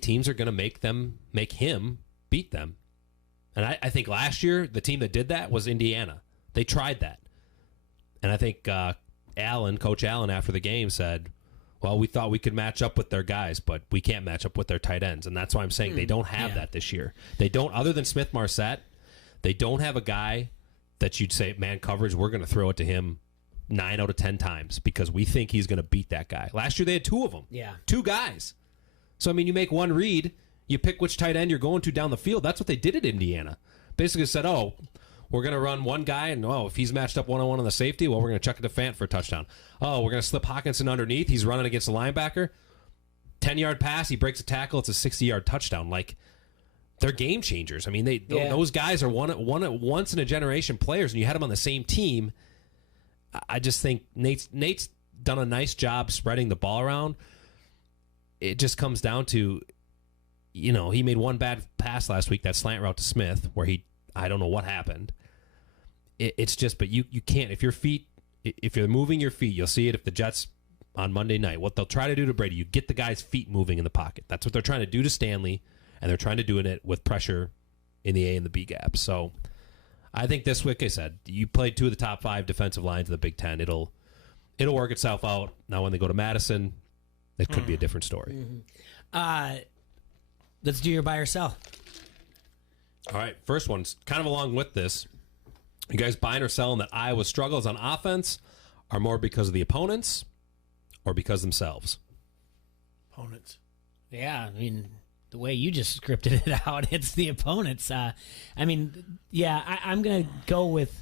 teams are going to make him beat them. And I think last year the team that did that was Indiana. They tried that. And I think Coach Allen, after the game said, well, we thought we could match up with their guys, but we can't match up with their tight ends. And that's why I'm saying they don't have that this year. They don't, other than Smith Marset, they don't have a guy that you'd say, man coverage, we're going to throw it to him 9 out of 10 times because we think he's going to beat that guy. Last year they had 2 of them. Yeah. 2 guys. So, you make one read, you pick which tight end you're going to down the field. That's what they did at Indiana. Basically said, we're going to run one guy, and if he's matched up one-on-one on the safety, well, we're going to chuck it to Fant for a touchdown. Oh, we're going to slip Hawkinson underneath. He's running against a linebacker. 10-yard pass, he breaks a tackle. It's a 60-yard touchdown. Like, they're game changers. Those guys are once-in-a-generation players, and you had them on the same team, I just think Nate's done a nice job spreading the ball around. It just comes down to, he made one bad pass last week, that slant route to Smith, where I don't know what happened. It's just, but you can't, if you're moving your feet, you'll see it if the Jets on Monday night, what they'll try to do to Brady, you get the guy's feet moving in the pocket. That's what they're trying to do to Stanley, and they're trying to do it with pressure in the A and the B gap. So I think this week, like I said, you played 2 of the top 5 defensive lines of the Big Ten. It'll work itself out. Now when they go to Madison, it could be a different story. Let's do your buy or sell. All right, first one's kind of along with this. You guys buying or selling that Iowa's struggles on offense are more because of the opponents or because themselves? Opponents. Yeah, I mean, the way you just scripted it out, it's the opponents. I'm going to go with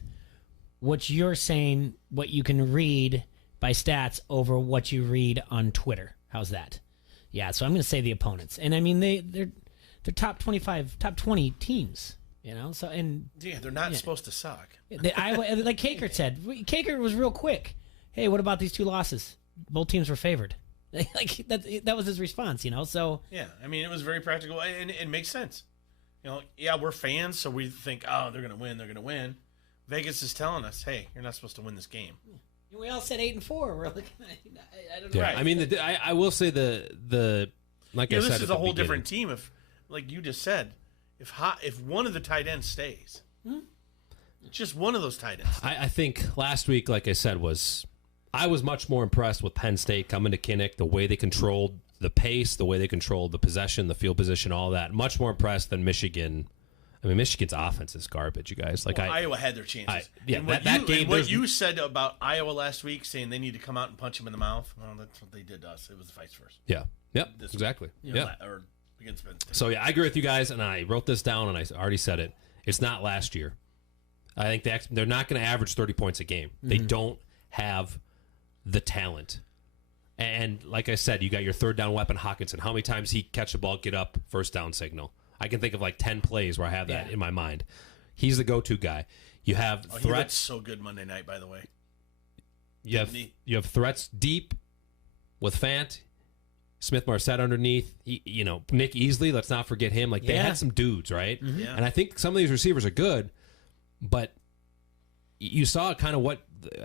what you're saying, what you can read by stats over what you read on Twitter. How's that? Yeah, so I'm going to say the opponents. And I mean, they're top 25, top 20 teams, So they're not supposed to suck. Iowa, like Kaker said, Kaker was real quick. Hey, what about these 2 losses? Both teams were favored. Like that was his response, So yeah, I mean, it was very practical, and it makes sense. We're fans, so we think, oh, they're going to win. Vegas is telling us, hey, you're not supposed to win this game. We all said 8-4. We're looking I don't know. Yeah, right. I mean, I will say the like I said, this is a whole different team. If, like you just said, if one of the tight ends stays, just one of those tight ends. I think last week, like I said, I was much more impressed with Penn State coming to Kinnick, the way they controlled the pace, the way they controlled the possession, the field position, all that. Much more impressed than Michigan. I mean, Michigan's offense is garbage, you guys. Iowa had their chances. That game. What you said about Iowa last week, saying they need to come out and punch him in the mouth. Well, that's what they did to us. It was vice versa. Yeah. Yep. Exactly. Or against Penn State. So I agree with you guys, and I wrote this down, and I already said it. It's not last year. I think they're not going to average 30 points a game. Mm-hmm. They don't have the talent. And like I said, you got your third down weapon, Hawkinson. How many times he catch the ball, get up, first down signal? I can think of like 10 plays where I have that in my mind. He's the go-to guy. You have threats. He looked so good Monday night, by the way. You have threats deep with Fant, Smith-Marset underneath. Nick Easley. Let's not forget him. Like they had some dudes, right? Mm-hmm. Yeah. And I think some of these receivers are good, but you saw kind of what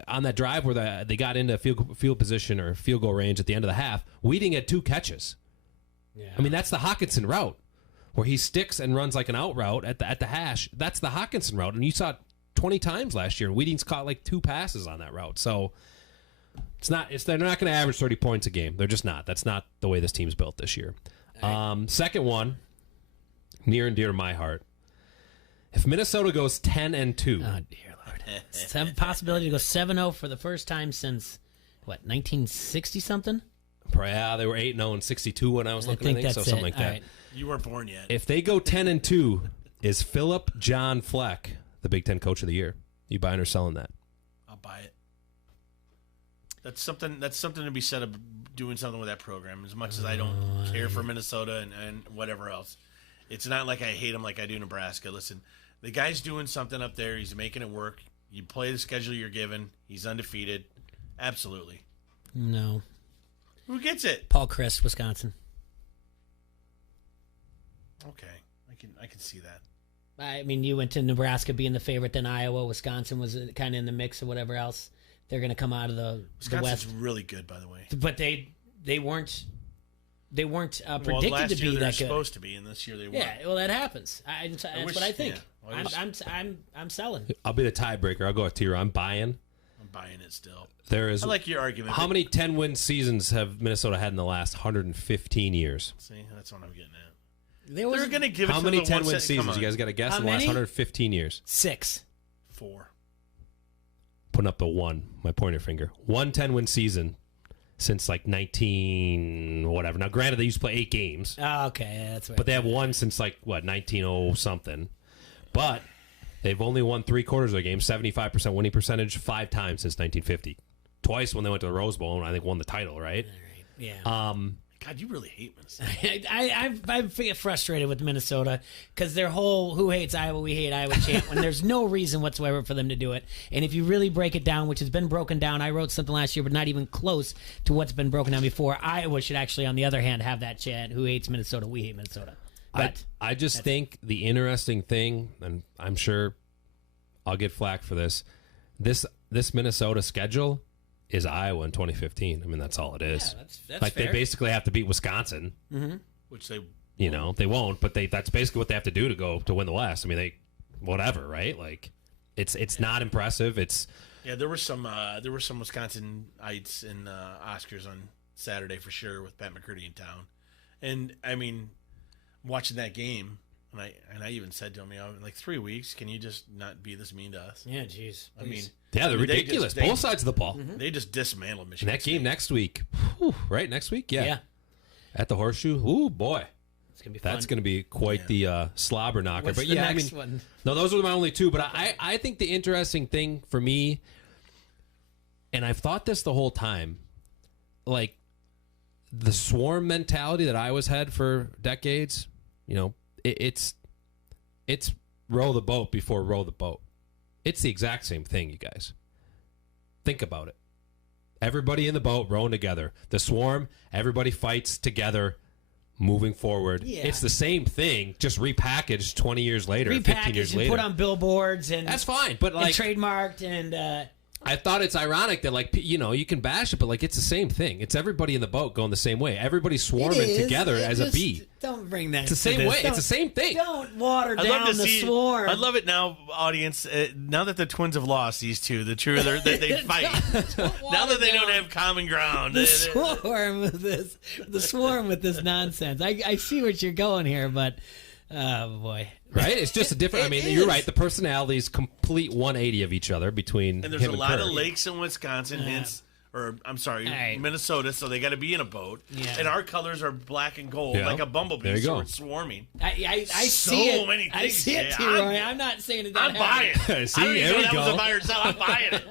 on that drive where they got into field position or field goal range at the end of the half. Weeding had 2 catches. Yeah. I mean, that's the Hawkinson route, where he sticks and runs like an out route at the hash. That's the Hawkinson route, and you saw it 20 times last year. Weeding's caught like 2 passes on that route. So they're not going to average 30 points a game. They're just not. That's not the way this team's built this year. Second one, near and dear to my heart. If Minnesota goes 10-2, oh dear Lord, some possibility to go 7-0 for the first time since 1960 something. Yeah, they were 8-0 and 62 when I was looking. I think so, something like that. Right. You weren't born yet. If they go 10-2, is Philip John Fleck the Big Ten Coach of the Year? You buying or selling that? I'll buy it. That's something to be said of doing something with that program. As much as I don't care for Minnesota and whatever else, it's not like I hate him like I do Nebraska. Listen, the guy's doing something up there. He's making it work. You play the schedule you're given. He's undefeated. Absolutely. No. Who gets it? Paul Chris, Wisconsin. Okay, I can see that. I mean, you went to Nebraska being the favorite, then Iowa, Wisconsin was kind of in the mix or whatever else. They're going to come out of the Wisconsin's West. really good, by the way. But they weren't predicted last to be year that good. Supposed to be, and this year they weren't. Yeah, well, that happens. That's what I think. Yeah. I'm selling. I'll be the tiebreaker. I'll go with Tiro. I'm buying. I'm buying it still. I like your argument. How many 10-win seasons have Minnesota had in the last 115 years? See, that's what I'm getting at. They're going to give it how to many the 10-win seasons? You guys got to guess in the last 115 years. 6. 4. Putting up the 1, my pointer finger. 1 10-win season since like 19 whatever. Now, granted, they used to play 8 games. Oh, okay, that's right. But they have won since like 1900 something. But they've only won 3/4 of their games, 75% winning percentage, 5 times since 1950. Twice when they went to the Rose Bowl and I think won the title, right? Yeah. God, you really hate Minnesota. I get frustrated with Minnesota because their whole "Who hates Iowa? We hate Iowa" chant when there's no reason whatsoever for them to do it. And if you really break it down, which has been broken down, I wrote something last year, but not even close to what's been broken down before. Iowa should actually, on the other hand, have that chant: "Who hates Minnesota? We hate Minnesota." But I just think the interesting thing, and I'm sure I'll get flack for this, this Minnesota schedule is Iowa in 2015. I mean, that's all it is. Yeah, that's like fair. they basically have to beat Wisconsin, Which they, they won't. But that's basically what they have to do to win the West. I mean, they whatever, right? Like it's not impressive. It's there were some Wisconsinites and Oscars on Saturday for sure with Pat McCurdy in town, and I mean, watching that game. And I even said to him, like 3 weeks, can you just not be this mean to us? Yeah, jeez. I mean, they're ridiculous. Both sides of the ball. They just dismantled Michigan. And that game State. next week, right? Next week, yeah. At the Horseshoe, ooh boy, it's gonna be fun. That's gonna be quite the slobber knocker. What's but the yeah, next one? No, those were my only two. But I think the interesting thing for me, and I've thought this the whole time, like the swarm mentality that Iowa's had for decades. It's row the boat before row the boat. It's the exact same thing, you guys. Think about it. Everybody in the boat rowing together. The swarm, everybody fights together, moving forward. Yeah. It's the same thing, just repackaged 20 years later, 15 years later. Put on billboards and that's fine, but and like trademarked and. I thought it's ironic that, like, you can bash it, but, like, it's the same thing. It's everybody in the boat going the same way. Everybody's swarming together as a bee. Don't bring that. It's the same way. It's the same thing. Don't water down the swarm. I love it now, audience. Now that the Twins have lost these two, they fight. Now that they don't have common ground. The swarm with this nonsense. I see what you're going here, but oh boy. Right? It's just a different. I mean, you're right. The personalities complete 180 of each other between. And there's a lot Kirk. of lakes in Wisconsin, Minnesota, so they got to be in a boat. Yeah. And our colors are black and gold, like a bumblebee. There you so go. it's swarming. I so see it. many things. I see it too, Roy. I'm not saying it. I'm buying it. See, I don't even there know we that go. was a buy or sell. I'm buying it.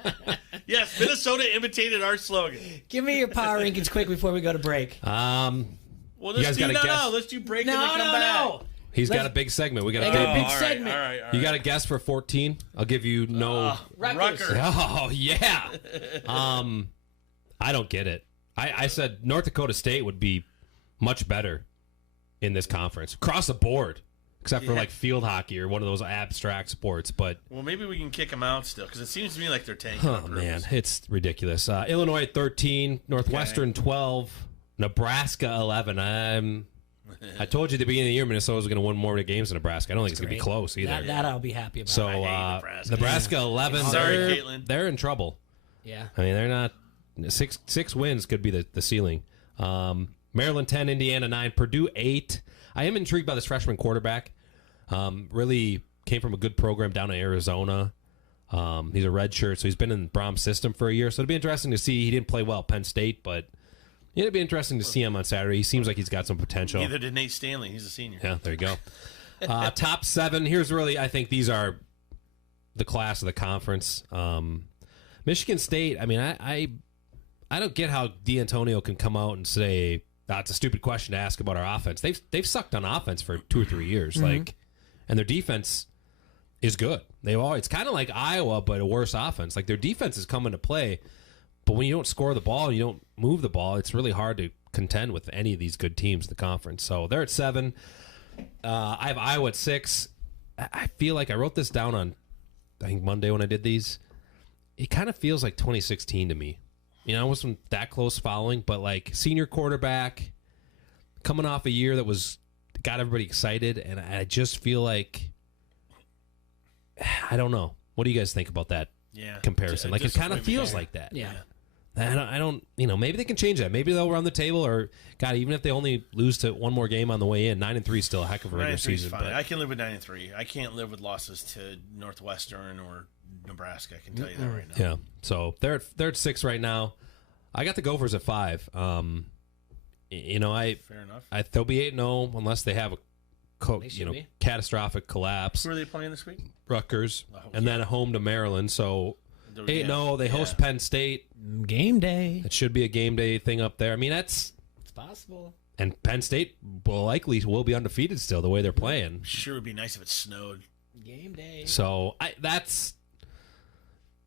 Yes, Minnesota imitated our slogan. Give me your power rankings quick before we go to break. Well, let's do break and then come back. No. He's got a big segment. We got I got a big all right, segment. All right. You got a guess for 14? I'll give you no. Rutgers. Oh yeah. I don't get it. I said North Dakota State would be much better in this conference across the board, except for like field hockey or one of those abstract sports. But maybe we can kick them out still because it seems to me like they're tanking. oh man, it's ridiculous. Illinois at 13, Northwestern 12, Nebraska 11. I told you at the beginning of the year Minnesota was going to win more games than Nebraska. I don't think it's going to be close either. That I'll be happy about. So Nebraska 11. Sorry, Caitlin. They're in trouble. Yeah. I mean, they're not. Six wins could be the ceiling. Maryland 10, Indiana 9, Purdue 8. I am intrigued by this freshman quarterback. Really came from a good program down in Arizona. He's a redshirt, so he's been in Brom's system for a year. So it'll be interesting to see. He didn't play well at Penn State, but it'll be interesting to see him on Saturday. He seems like he's got some potential. Neither did Nate Stanley. He's a senior. Yeah, there you go. Top 7. Here's really, I think these are the class of the conference. Michigan State, I mean, I don't get how D'Antonio can come out and say, it's a stupid question to ask about our offense. They've sucked on offense for 2 or 3 years, and their defense is good. It's kind of like Iowa, but a worse offense. Like their defense is coming to play, but when you don't score the ball and you don't move the ball, it's really hard to contend with any of these good teams in the conference. So they're at 7. I have Iowa at 6. I feel like I wrote this down on, I think, Monday when I did these. It kind of feels like 2016 to me. I wasn't that close following, but like senior quarterback coming off a year that got everybody excited, and I just feel like, I don't know. What do you guys think about that comparison? Like it kind of feels like that. Yeah. I don't. Maybe they can change that. Maybe they'll run the table, or God, even if they only lose to one more game on the way in, 9-3 is still a heck of a regular season. Fine. But I can live with 9-3. I can't live with losses to Northwestern or Nebraska. I can tell you that right now. Yeah. So they're at 6 right now. I got the Gophers at 5. Fair enough. They'll be 8-0 unless they have a catastrophic collapse. Who are they playing this week? Rutgers, and then home to Maryland. So 8-0. They host Penn State. Game day. It should be a game day thing up there. I mean, it's possible. And Penn State will be undefeated still the way they're playing. Sure would be nice if it snowed. Game day. So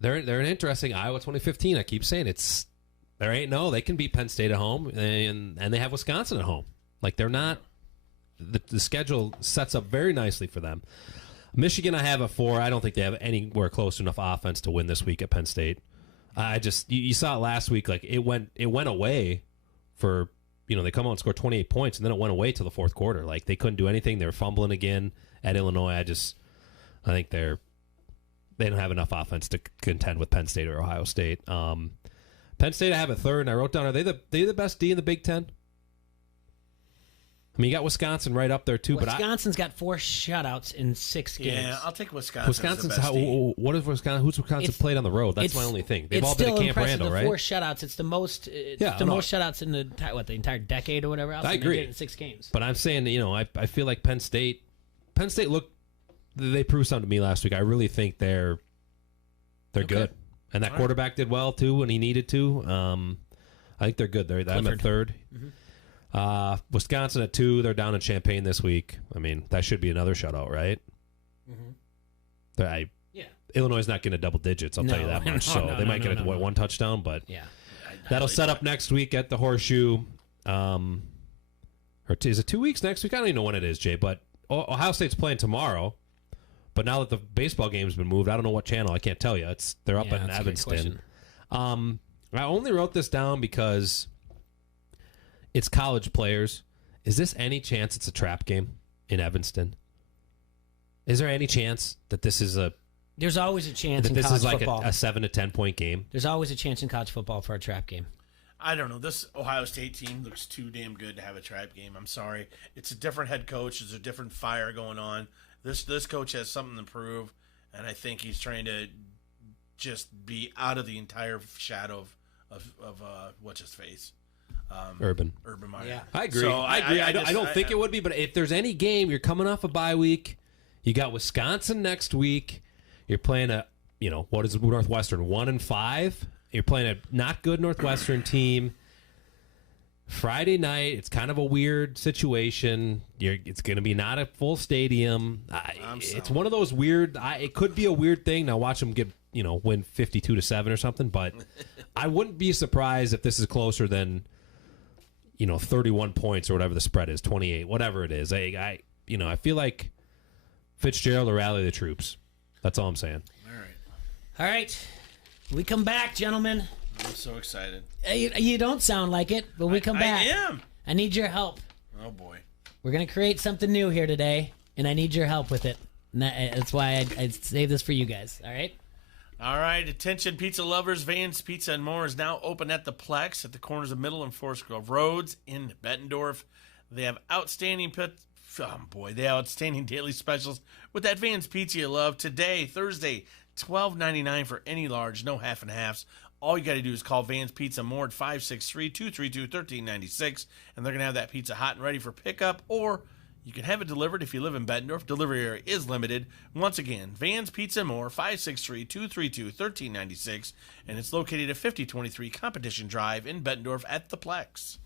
they're an interesting Iowa 2015. I keep saying they can beat Penn State at home, and they have Wisconsin at home. Like, they're not the schedule sets up very nicely for them. Michigan, I have a 4. I don't think they have anywhere close to enough offense to win this week at Penn State. You saw it last week. Like, it went away for, they come out and score 28 points, and then it went away till the fourth quarter. Like, they couldn't do anything. They were fumbling again at Illinois. I think they don't have enough offense to contend with Penn State or Ohio State. Penn State, I have a 3rd, and I wrote down, are they the best D in the Big Ten? I mean, you got Wisconsin right up there, too. Wisconsin's got 4 shutouts in 6 games. Yeah, I'll take Wisconsin. What is Wisconsin? Who's Wisconsin played on the road? That's my only thing. They've all been at Camp Randall, right? 4 shutouts. It's the most. Most shutouts in the entire decade or whatever else. I agree. They did it in 6 games. But I'm saying, I feel like Penn State they proved something to me last week. I really think they're good, and that quarterback did well too when he needed to. I think they're good. I'm at 3rd. Mm-hmm. Wisconsin at 2. They're down in Champaign this week. I mean, that should be another shutout, right? Mm-hmm. Illinois is not getting to double digits. I'll tell you that much. They might get one touchdown, but that'll set up next week at the Horseshoe. Is it 2 weeks next week? I don't even know when it is, Jay. But Ohio State's playing tomorrow. But now that the baseball game's been moved, I don't know what channel. I can't tell you. They're up in Evanston. I only wrote this down because it's college players. Is this any chance it's a trap game in Evanston? Is there any chance that this is There's always a chance in college football. a 7 to 10 point game? There's always a chance in college football for a trap game. I don't know. This Ohio State team looks too damn good to have a trap game. I'm sorry. It's a different head coach. There's a different fire going on. This coach has something to prove, and I think he's trying to just be out of the entire shadow of what's his face. Urban Meyer. Yeah. I agree. So I agree. I don't think it would be, but if there's any game, you're coming off a bye week, you got Wisconsin next week, you're playing what is Northwestern, 1-5? You're playing a not good Northwestern team. Friday night, it's kind of a weird situation. It's going to be not a full stadium. It's one of those weird. It could be a weird thing. Now watch them win 52-7 or something. But I wouldn't be surprised if this is closer than 31 points or whatever the spread is, 28, whatever it is. I feel like Fitzgerald will rally the troops. That's all I'm saying. All right, we come back, gentlemen. I'm so excited. You don't sound like it, but we come back. I am. I need your help. Oh, boy. We're going to create something new here today, and I need your help with it. And that's why I saved this for you guys, all right? All right. Attention, pizza lovers. Van's Pizza and More is now open at the Plex at the corners of Middle and Forest Grove Roads in Bettendorf. They have outstanding daily specials with that Van's Pizza you love. Today, Thursday, $12.99 for any large, no half and halves. All you got to do is call Van's Pizza More at 563-232-1396, and they're going to have that pizza hot and ready for pickup, or you can have it delivered if you live in Bettendorf. Delivery area is limited. Once again, Van's Pizza More, 563-232-1396, and it's located at 5023 Competition Drive in Bettendorf at the Plex.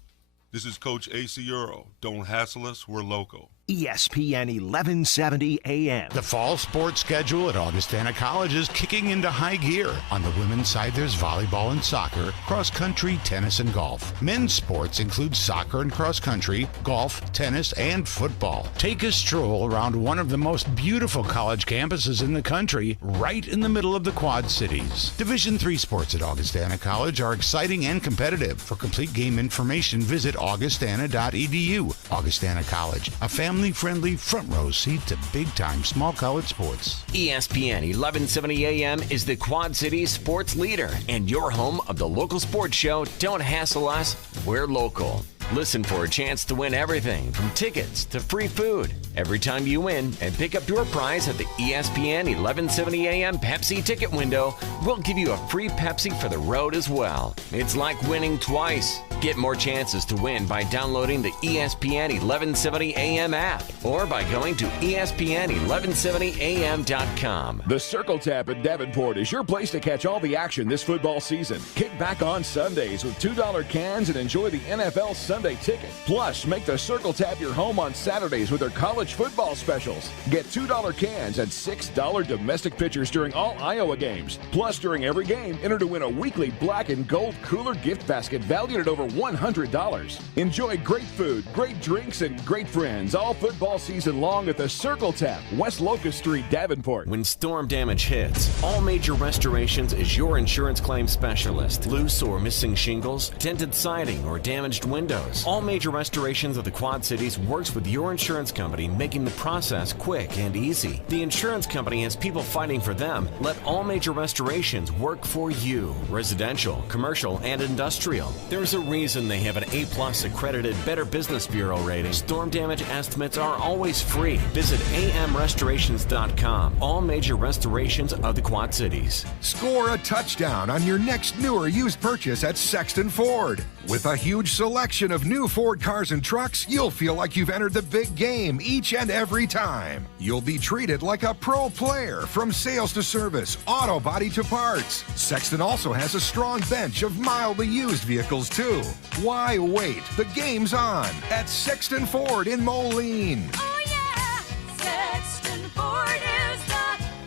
This is Coach A.C. Earl. Don't hassle us. We're local. ESPN 1170 AM. The fall sports schedule at Augustana College is kicking into high gear. On the women's side, there's volleyball and soccer, cross country, tennis, and golf. Men's sports include soccer and cross country, golf, tennis, and football. Take a stroll around one of the most beautiful college campuses in the country, right in the middle of the Quad Cities. Division III sports at Augustana College are exciting and competitive. For complete game information, visit augustana.edu. Augustana College, a family-friendly front row seat to big-time small college sports. ESPN 1170 AM is the Quad Cities sports leader and your home of the local sports show. Don't hassle us, we're local. Listen for a chance to win everything from tickets to free food. Every time you win and pick up your prize at the ESPN 1170 AM Pepsi ticket window, we'll give you a free Pepsi for the road as well. It's like winning twice. Get more chances to win by downloading the ESPN 1170 AM app or by going to ESPN1170am.com. The Circle Tap in Davenport is your place to catch all the action this football season. Kick back on Sundays with $2 cans and enjoy the NFL Sunday Sunday ticket. Plus, make the Circle Tap your home on Saturdays with their college football specials. Get $2 cans and $6 domestic pitchers during all Iowa games. Plus, during every game, enter to win a weekly black and gold cooler gift basket valued at over $100. Enjoy great food, great drinks, and great friends all football season long at the Circle Tap, West Locust Street, Davenport. When storm damage hits, All Major Restorations is your insurance claim specialist. Loose or missing shingles, dented siding, or damaged windows. All Major Restorations of the Quad Cities works with your insurance company, making the process quick and easy. The insurance company has people fighting for them. Let All Major Restorations work for you. Residential, commercial, and industrial. There's a reason they have an A+ accredited Better Business Bureau rating. Storm damage estimates are always free. Visit amrestorations.com. All Major Restorations of the Quad Cities. Score a touchdown on your next new or used purchase at Sexton Ford. With a huge selection of new Ford cars and trucks, you'll feel like you've entered the big game each and every time. You'll be treated like a pro player from sales to service, auto body to parts. Sexton also has a strong bench of mildly used vehicles, too. Why wait? The game's on at Sexton Ford in Moline. Oh, yeah. Sexton Ford is the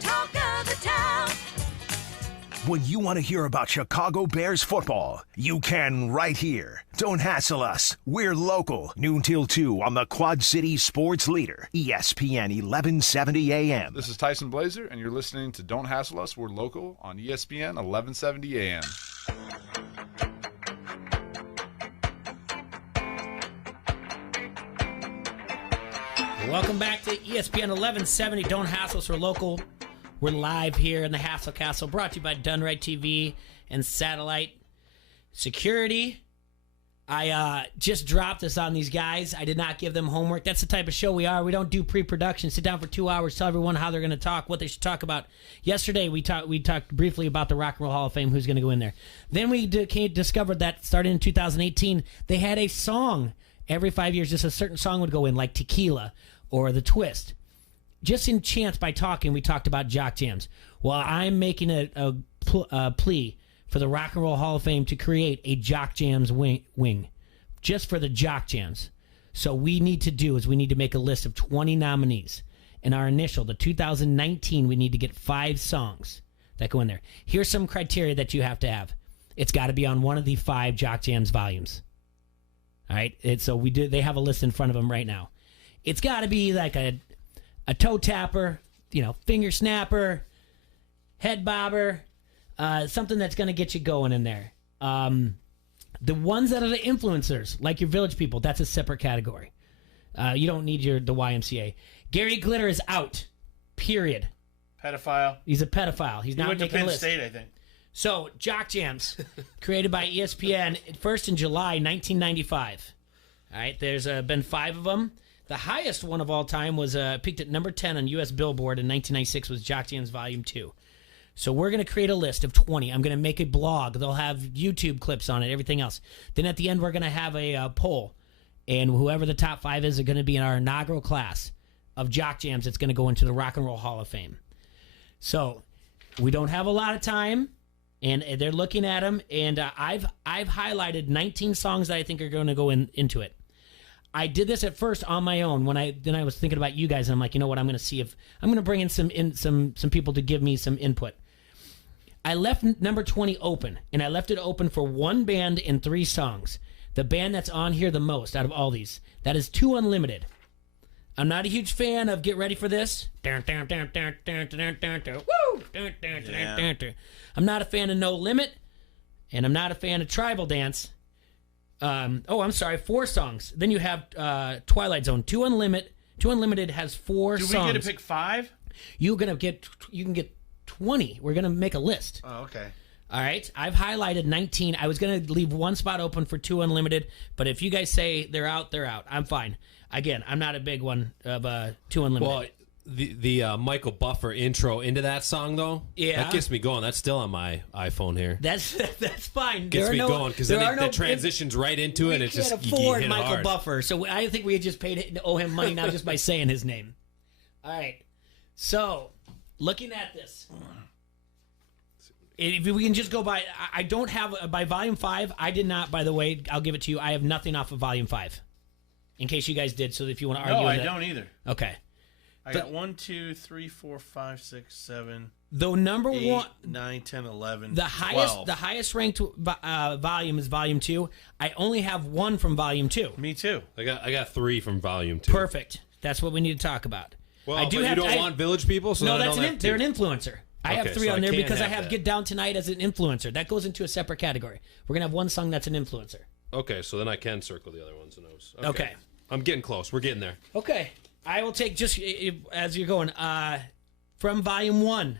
talk of the town. When you want to hear about Chicago Bears football, you can right here. Don't hassle us. We're local. Noon till 2 on the Quad City Sports Leader, ESPN 1170 AM. This is Tyson Blazer, and you're listening to Don't Hassle Us. We're local on ESPN 1170 AM. Welcome back to ESPN 1170. Don't Hassle Us. We're local. We're live here in the Hassle Castle, brought to you by Dunright TV and Satellite Security. I just dropped this on these guys. I did not give them homework. That's the type of show we are. We don't do pre-production. Sit down for 2 hours, tell everyone how they're going to talk, what they should talk about. Yesterday, we talked briefly about the Rock and Roll Hall of Fame, who's going to go in there. Then we discovered that starting in 2018, they had a song. Every 5 years, just a certain song would go in, like Tequila or The Twist. Just in chance by talking, we talked about jock jams. Well, I'm making a plea for the Rock and Roll Hall of Fame to create a jock jams wing just for the jock jams. So we need to make a list of 20 nominees. And our initial, the 2019, we need to get 5 songs that go in there. Here's some criteria that you have to have. It's got to be on one of the 5 jock jams volumes. All right? They have a list in front of them right now. It's got to be like a toe tapper, finger snapper, head bobber, something that's going to get you going in there. The ones that are the influencers, like your Village People, that's a separate category. You don't need the YMCA. Gary Glitter is out, period. Pedophile. He's a pedophile. He's not making a list. He went to Penn State, I think. So, Jock Jams, created by ESPN, first in July 1995. All right, there's been 5 of them. The highest one of all time was peaked at number 10 on U.S. Billboard in 1996 was Jock Jams Volume 2. So we're going to create a list of 20. I'm going to make a blog. They'll have YouTube clips on it, everything else. Then at the end, we're going to have a poll. And whoever the top 5 is going to be in our inaugural class of Jock Jams that's going to go into the Rock and Roll Hall of Fame. So we don't have a lot of time, and they're looking at them. And I've highlighted 19 songs that I think are going to go into it. I did this at first on my own. Then I was thinking about you guys, and I'm like, you know what? I'm going to see if I'm going to bring in some people to give me some input. I left number 20 open, and I left it open for one band and 3 songs. The band that's on here the most out of all these, that is 2 Unlimited. I'm not a huge fan of Get Ready for This. Woo! I'm not a fan of No Limit, and I'm not a fan of Tribal Dance. I'm sorry, 4 songs. Then you have Twilight Zone. 2 Unlimited has 4 songs. Do we get to pick 5? You can get 20. We're gonna make a list. Oh, okay. All right. I've highlighted 19. I was gonna leave 1 spot open for 2 Unlimited, but if you guys say they're out, they're out. I'm fine. Again, I'm not a big one of 2 Unlimited. Well, the Michael Buffer intro into that song, though, that gets me going. That's still on my iPhone here. That's fine. Gets me going because then it transitions right into it. And it's just you can't afford you Michael hard. Buffer, so I think we had just owe him money now just by saying his name. All right. So, looking at this, If we can just go by, I don't have by volume 5. I did not. By the way, I'll give it to you. I have nothing off of volume 5. In case you guys did, so if you want to argue. No, I don't either. Okay. I got 1, 2, 3, 4, 5, 6, 7. The number 8, 1, 9, 10, 11. the 12. highest ranked volume is volume 2. I only have 1 from volume 2. Me too. I got 3 from volume 2. Perfect. That's what we need to talk about. Well, I do but you don't want Village People, so no, they're an influencer. I have 3 so on there can't because I have have that. Get Down Tonight as an influencer. That goes into a separate category. We're gonna have one song that's an influencer. Okay, so then I can circle the other ones in those. Okay. I'm getting close. We're getting there. Okay. I will take just as you're going from volume 1.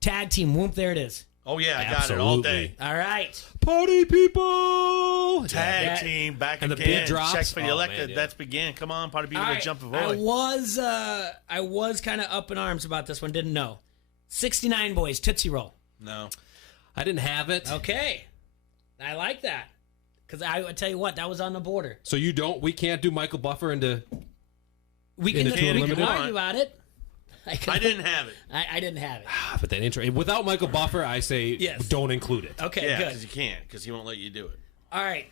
Tag team. Whoop. There it is. Oh yeah, I got it all day. All right. Party people. Tag team back and again. the beat drops. Check for the Oh, elected. man, yeah. That's begin. Come on, party people, All to right. jump a I volley. was kind of up in arms about this one. Didn't know. 69 Boys Tootsie Roll. No, I didn't have it. Okay. I like that because I would tell you what, that was on the border. So we can't do Michael Buffer into. We can argue about it. I didn't have it. I didn't have it. But that intro without Michael Buffer, I say don't include it. Okay, yeah, good. because you can't, because he won't let you do it. All right.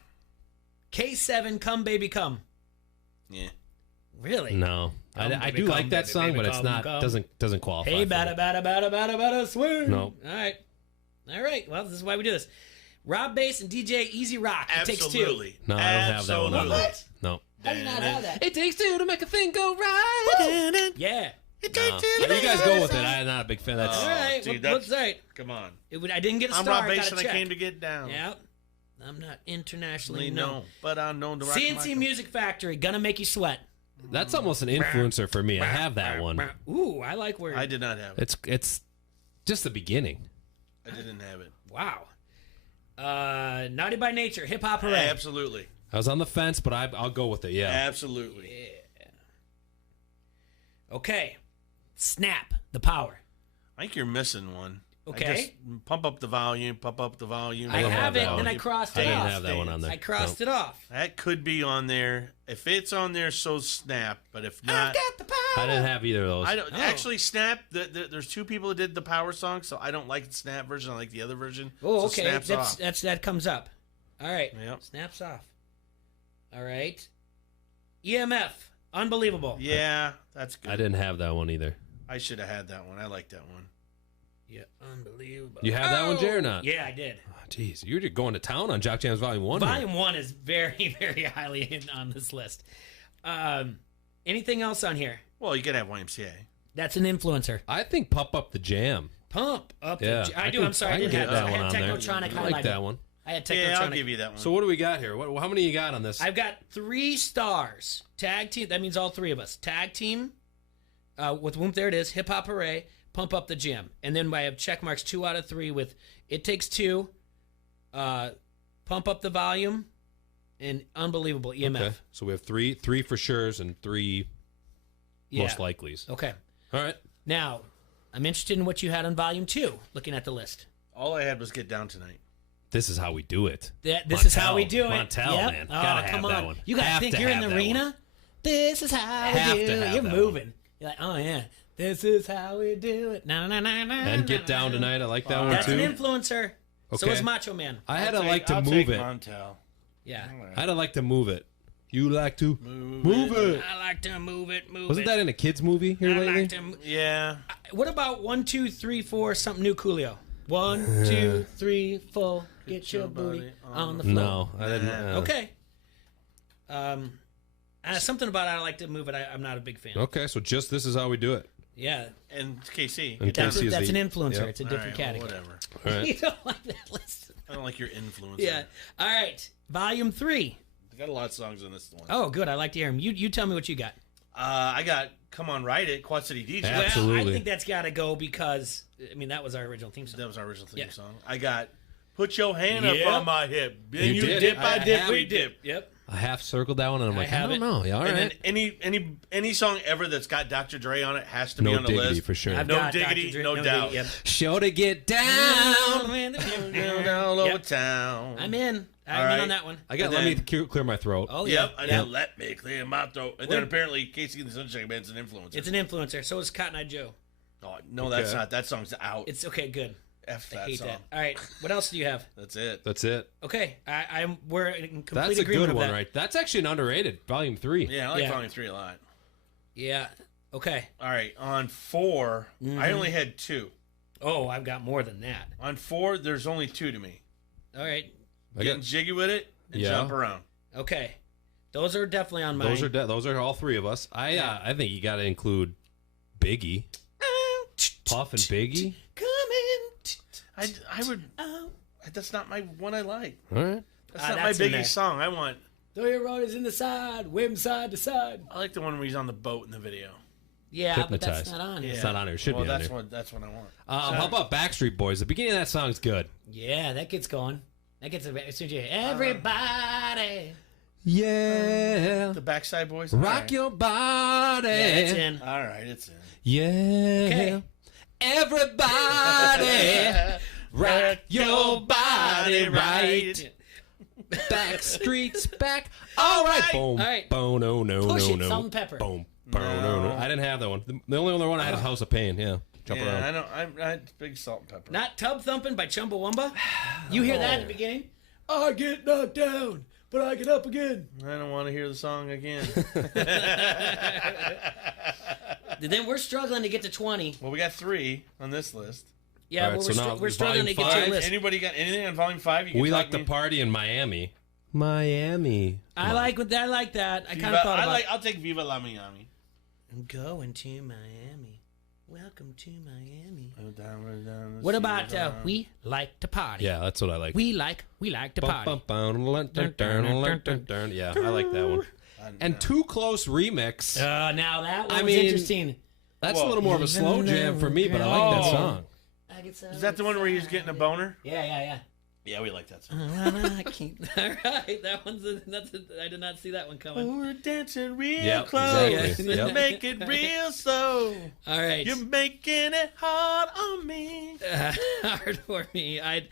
K7, Come Baby Come. Yeah. Really? No, I do like that song, but it's not doesn't qualify. Hey, for bada it. bada bada bada bada swing. No. All right. Well, this is why we do this. Rob Bass and DJ Easy Rock. It takes 2. Absolutely. No, I don't have that one on there. What? No. How do you not have that? It takes 2 to make a thing go right. Yeah. No. You guys go with it. I'm not a big fan. That's all right. dude, What's right? Come on. I didn't get a I'm star. Rob Bass I and I came to get down. Yep. I'm not internationally known, but I'm known to rock CNC Michael. Music Factory, Gonna Make You Sweat. That's almost an influencer for me. I have that one. Ooh, I like where I did not have it. It's just the beginning. I didn't have it. Wow. Naughty by Nature, Hip Hop Hooray. Absolutely. I was on the fence, but I'll go with it. Yeah. Absolutely. Okay. Snap, The Power. I think you're missing one. Okay. Just pump up the volume, pump up the volume. I have it, and I crossed it off. I didn't have that one on there. I crossed it off. That could be on there. If it's on there, so Snap. But if not, I didn't have either of those. I don't actually Snap. There's 2 people that did the Power song, so I don't like the Snap version. I like the other version. Oh, so okay. Snap's off. That comes up. All right. Yep. Snaps off. All right. EMF, Unbelievable. Yeah, that's good. I didn't have that one either. I should have had that one. I like that one. Yeah, Unbelievable. You have that one, Jay, or not? Yeah, I did. Jeez, you're just going to town on Jock Jams Volume 1. Volume 1 is very, very highly on this list. Anything else on here? Well, you could have YMCA. That's an influencer. I think Pump Up the Jam. Pump Up Yeah, the Jam. I can- I'm sorry. I I can didn't get have that I one had on there. Technotronic I like highlighted. that one. I had Technotronic. Yeah, I'll give you that one. So what do we got here? How many you got on this? I've got 3 stars. Tag team. That means all 3 of us. Tag team. With Whoop, there it is. Hip Hop Hooray. Pump Up the Jam. And then I have check marks 2 out of 3 with It Takes 2, Pump Up the Volume, and Unbelievable, EMF. Okay. So we have three for sure's and 3 most likelies. Okay. All right. Now, I'm interested in what you had on Volume 2, looking at the list. All I had was Get Down Tonight. This is how we do it. This is how we do it. Montel, Yep. man. Oh, Gotta have come that on. one. You gotta Have think to you're in have the that arena. one. This is how Have we do to it. have You're that moving. You're like, oh yeah. This is how we do it. Na na na na. And Get Down Tonight. I like that one That's too. an influencer. So Okay. is Macho Man. I had to like to I'll move take it. Montel. Yeah. I had to like to move it. You like to move it. I like to move it. Wasn't that in a kids movie here I lately? like to. Yeah. What about 1, 2, 3, 4? Something new, Coolio. 1, 2, 3, 4. Get your booty on the floor. No, I didn't. Okay. Something about I like to move it. I'm not a big fan. Okay, so just this is how we do it. Yeah. And KC. And That's KC is an the- influencer. Yep. It's a different All right, well, category. whatever. All right. You don't like that list. I don't like your influence. Yeah. All right. Volume 3. I got a lot of songs on this one. Oh, good. I like to hear them. You tell me what you got. I got Come On Ride It, Quad City DJ. Well, I think that's got to go because, that was our original theme song. That was our original theme song. I got Put Your Hand Yep. Up on My Hip. You And you did. dip, I dip, have- we dip. Yep. I half circled that one, and I'm like, I have don't it. know. Yeah, all right. And then any song ever that's got Dr. Dre on it has to be No on the diggity list. for sure. I've No got diggity, Dr. Dre, no doubt. diggity, yep. Show to get down. Down all over town. I'm in. I'm All in right. on that one. I got And let me then- clear my throat. Oh, yeah. Yep, and then Let Me Clear My Throat. And then apparently Casey and the Sunshine Band's an influencer. It's an influencer. So is Cotton Eye Joe. Oh, no, that's Okay. not. That song's out. It's okay, good. F I that hate song. that. All right, what else do you have? That's it. That's it. Okay, we're in complete That's a agreement good of one, that. right? That's actually an underrated. Volume 3. Yeah, I like Volume 3 a lot. Yeah. Okay. All right, on 4, I only had 2. Oh, I've got more than that. On 4, there's only 2 to me. All right. Getting jiggy with it and jump around. Okay. Those are definitely on mine. Those are all 3 of us. I think you got to include Biggie. Puff and Biggie. I would. That's not my one I like. All right. That's not my Biggie song. I want. Throw your rollers in the side, whim side to side. I like the one where he's on the boat in the video. Yeah, but that's not on here. It's not on here. It should be on that's here. That's what I want. How about Backstreet Boys? The beginning of that song's good. Yeah, that gets going. That gets as soon as you hear everybody. Yeah. The Backside Boys. Rock your body. Yeah, it's in. All right, it's in. Yeah. Okay. Everybody, rock your body right. Backstreet's back. All right. Boom. All right. Boom. No. Push it, no. Salt and Pepper. Boom. No. I didn't have that one. The only other one I had is House of Pain. Yeah. Jump around. I know. I'm big Salt and Pepper. Not Tub Thumping by Chumbawamba? You hear that at the beginning? I get knocked down, but I get up again. I don't want to hear the song again. Then we're struggling to get to 20. Well, we got 3 on this list. Yeah, Right, well, we're struggling to get to a list. Anybody got anything on Volume 5? We like to party in Miami. Miami. I like that. I kind of thought about it. I'll take Viva La Miami. I'm going to Miami. Welcome to Miami. Down, What about we like to party? Yeah, that's what I like. We like to party. Yeah, I like that one. And Too Close remix. Now that one was interesting. That's a little more of a slow jam for me, but I like that song. Is that the one where he's getting a boner? Yeah. Yeah, we like that song. All right, that one's I did not see that one coming. We're dancing real close. Exactly. Yep. Make it real slow. All right. You're making it hard on me. Hard for me. I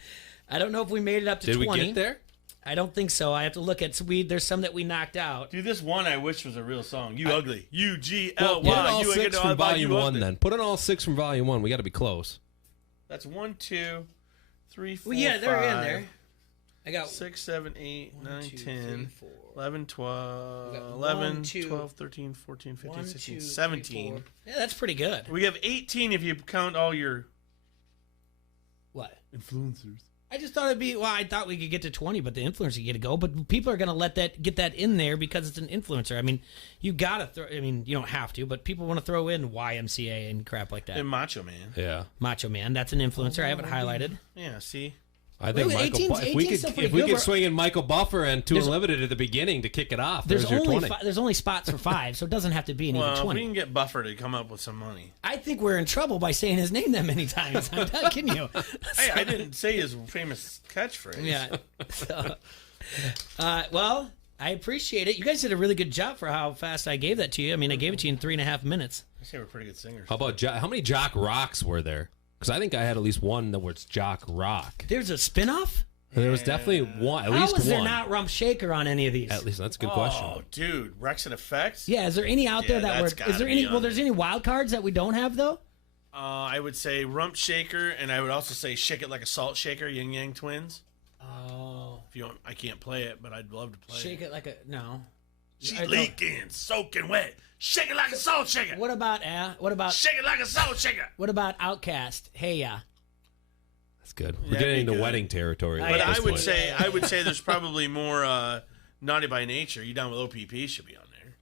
don't know if we made it up to Did 20. we get there? I don't think so. I have to look at. There's some that we knocked out. Dude, this one I wish was a real song. You ugly. UGLY. Well, put in all You 6 from Volume 1 ugly. then. Put in all 6 from Volume 1. We got to be close. That's 1, 2, 3, 4, Well, yeah, they're 5, in there. I got 6, 7, 8, 1, 9, 2, 10, 3, 4. 11, 12, We got 11, 1, 2, 12, 13, 14, 15, 1, 16, 2, 3, 17. 4. Yeah, that's pretty good. We have 18 if you count all your What? influencers. I just thought it'd be. Well, I thought we could get to 20, but the influencer get to go. But people are gonna get that in there because it's an influencer. I mean, you gotta throw. I mean, you don't have to, but people want to throw in YMCA and crap like that. And Macho Man. Yeah. Macho Man, that's an influencer. I have it highlighted. Yeah, see? I think Wait, Michael. 18's If we still could, pretty if we good. could swing in Michael Buffer and Two There's- Unlimited at the beginning to kick it off, There's there's your only 20. there's only spots for 5, so it doesn't have to be an Well, even if 20. we can get Buffer to come up with some money. I think we're in trouble by saying his name that many times. I'm not kidding you. Hey, I didn't say his famous catchphrase. Yeah. So, well, I appreciate it. You guys did a really good job for how fast I gave that to you. I mean, I gave it to you in 3.5 minutes. I say we're pretty good singers. How about how many Jock Rocks were there? Because I think I had at least one that was Jock Rock. There's a spin-off? There was definitely one, at How least is there one. not Rump Shaker on any of these? At least that's a good question. Oh, dude, Rex and Effects? Yeah, is there any out there that that's were? Is there gotta any? be on Well, there's any wild cards that we don't have though. I would say Rump Shaker, and I would also say Shake It Like a Salt Shaker, Yin Yang Twins. Oh, If you want, I can't play it, but I'd love to play Shake it. it like a no. She's I don't- leaking, soaking wet. Shake it like a salt shaker. What about Shake it like a salt shaker. What about Outcast? Hey ya. That's good. We're That'd getting be into good. wedding territory. But at I this would point. say there's probably more Naughty by Nature. You Down with OPP should be on there.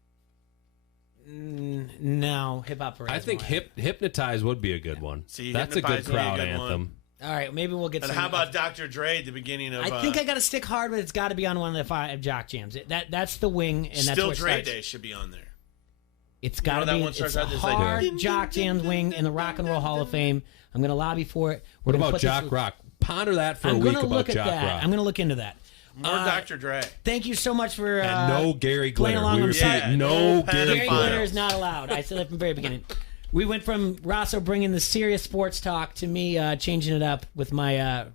No, Hip Hop Parade. I think Hypnotize would be a good one. See, that's a Hypnotize good would be a crowd good anthem. All right, maybe we'll get. And some, how about Dr. Dre at the beginning of? I think I got to stick hard, but it's got to be on one of the 5 Jock Jams. That's the wing, and that's Still where it Dre starts. Day should be on there. It's You know got to that be. one It's starts a out, there's like- hard Jock Jams wing in the Rock and Roll Hall of Fame. I'm going to lobby for it. What We're gonna about put Jock this- Rock? Ponder that for I'm a week gonna about look at Jock that. Rock. I'm going to look into that. More Dr. Dre. Thank you so much for And no Gary playing Glitter. along We on repeat, the no Gary Gary Glitter. Glitter is not allowed. I said that from the very beginning. We went from Rosso bringing the serious sports talk to me changing it up with my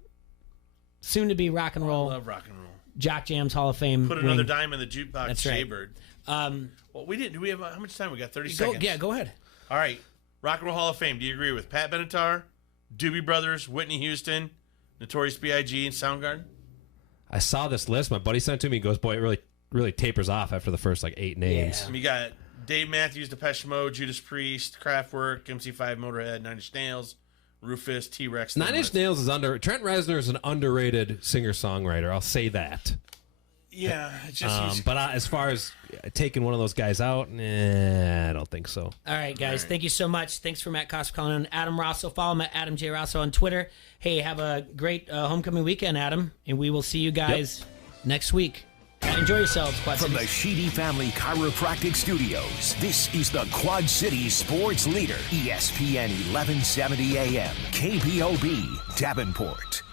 soon-to-be rock and roll. I love rock and roll. Jock Jams Hall of Fame. Put another dime in the jukebox, That's right. Jaybird. Well, we didn't. Do we have how much time? We got 30 Go, seconds. yeah, go ahead. All right. Rock and Roll Hall of Fame. Do you agree with Pat Benatar, Doobie Brothers, Whitney Houston, Notorious B.I.G., and Soundgarden. I saw this list. My buddy sent it to me. He goes, boy, it really tapers off after the first 8 names. Yeah. You got Dave Matthews, Depeche Mode, Judas Priest, Kraftwerk, MC5, Motorhead, Nine Inch Nails, Rufus, T-Rex. Nine Inch Nails is Trent Reznor is an underrated singer-songwriter. I'll say that. Yeah, it's just. But as far as taking one of those guys out, I don't think so. All right, guys. Thank you so much. Thanks for Matt Costa calling in. Adam Rosso. Follow him at Adam J. Rosso on Twitter. Hey, have a great homecoming weekend, Adam. And we will see you guys next week. Enjoy yourselves, Quad From Cities. the Sheedy Family Chiropractic Studios, this is the Quad Cities Sports Leader, ESPN 1170 AM, KPOB, Davenport.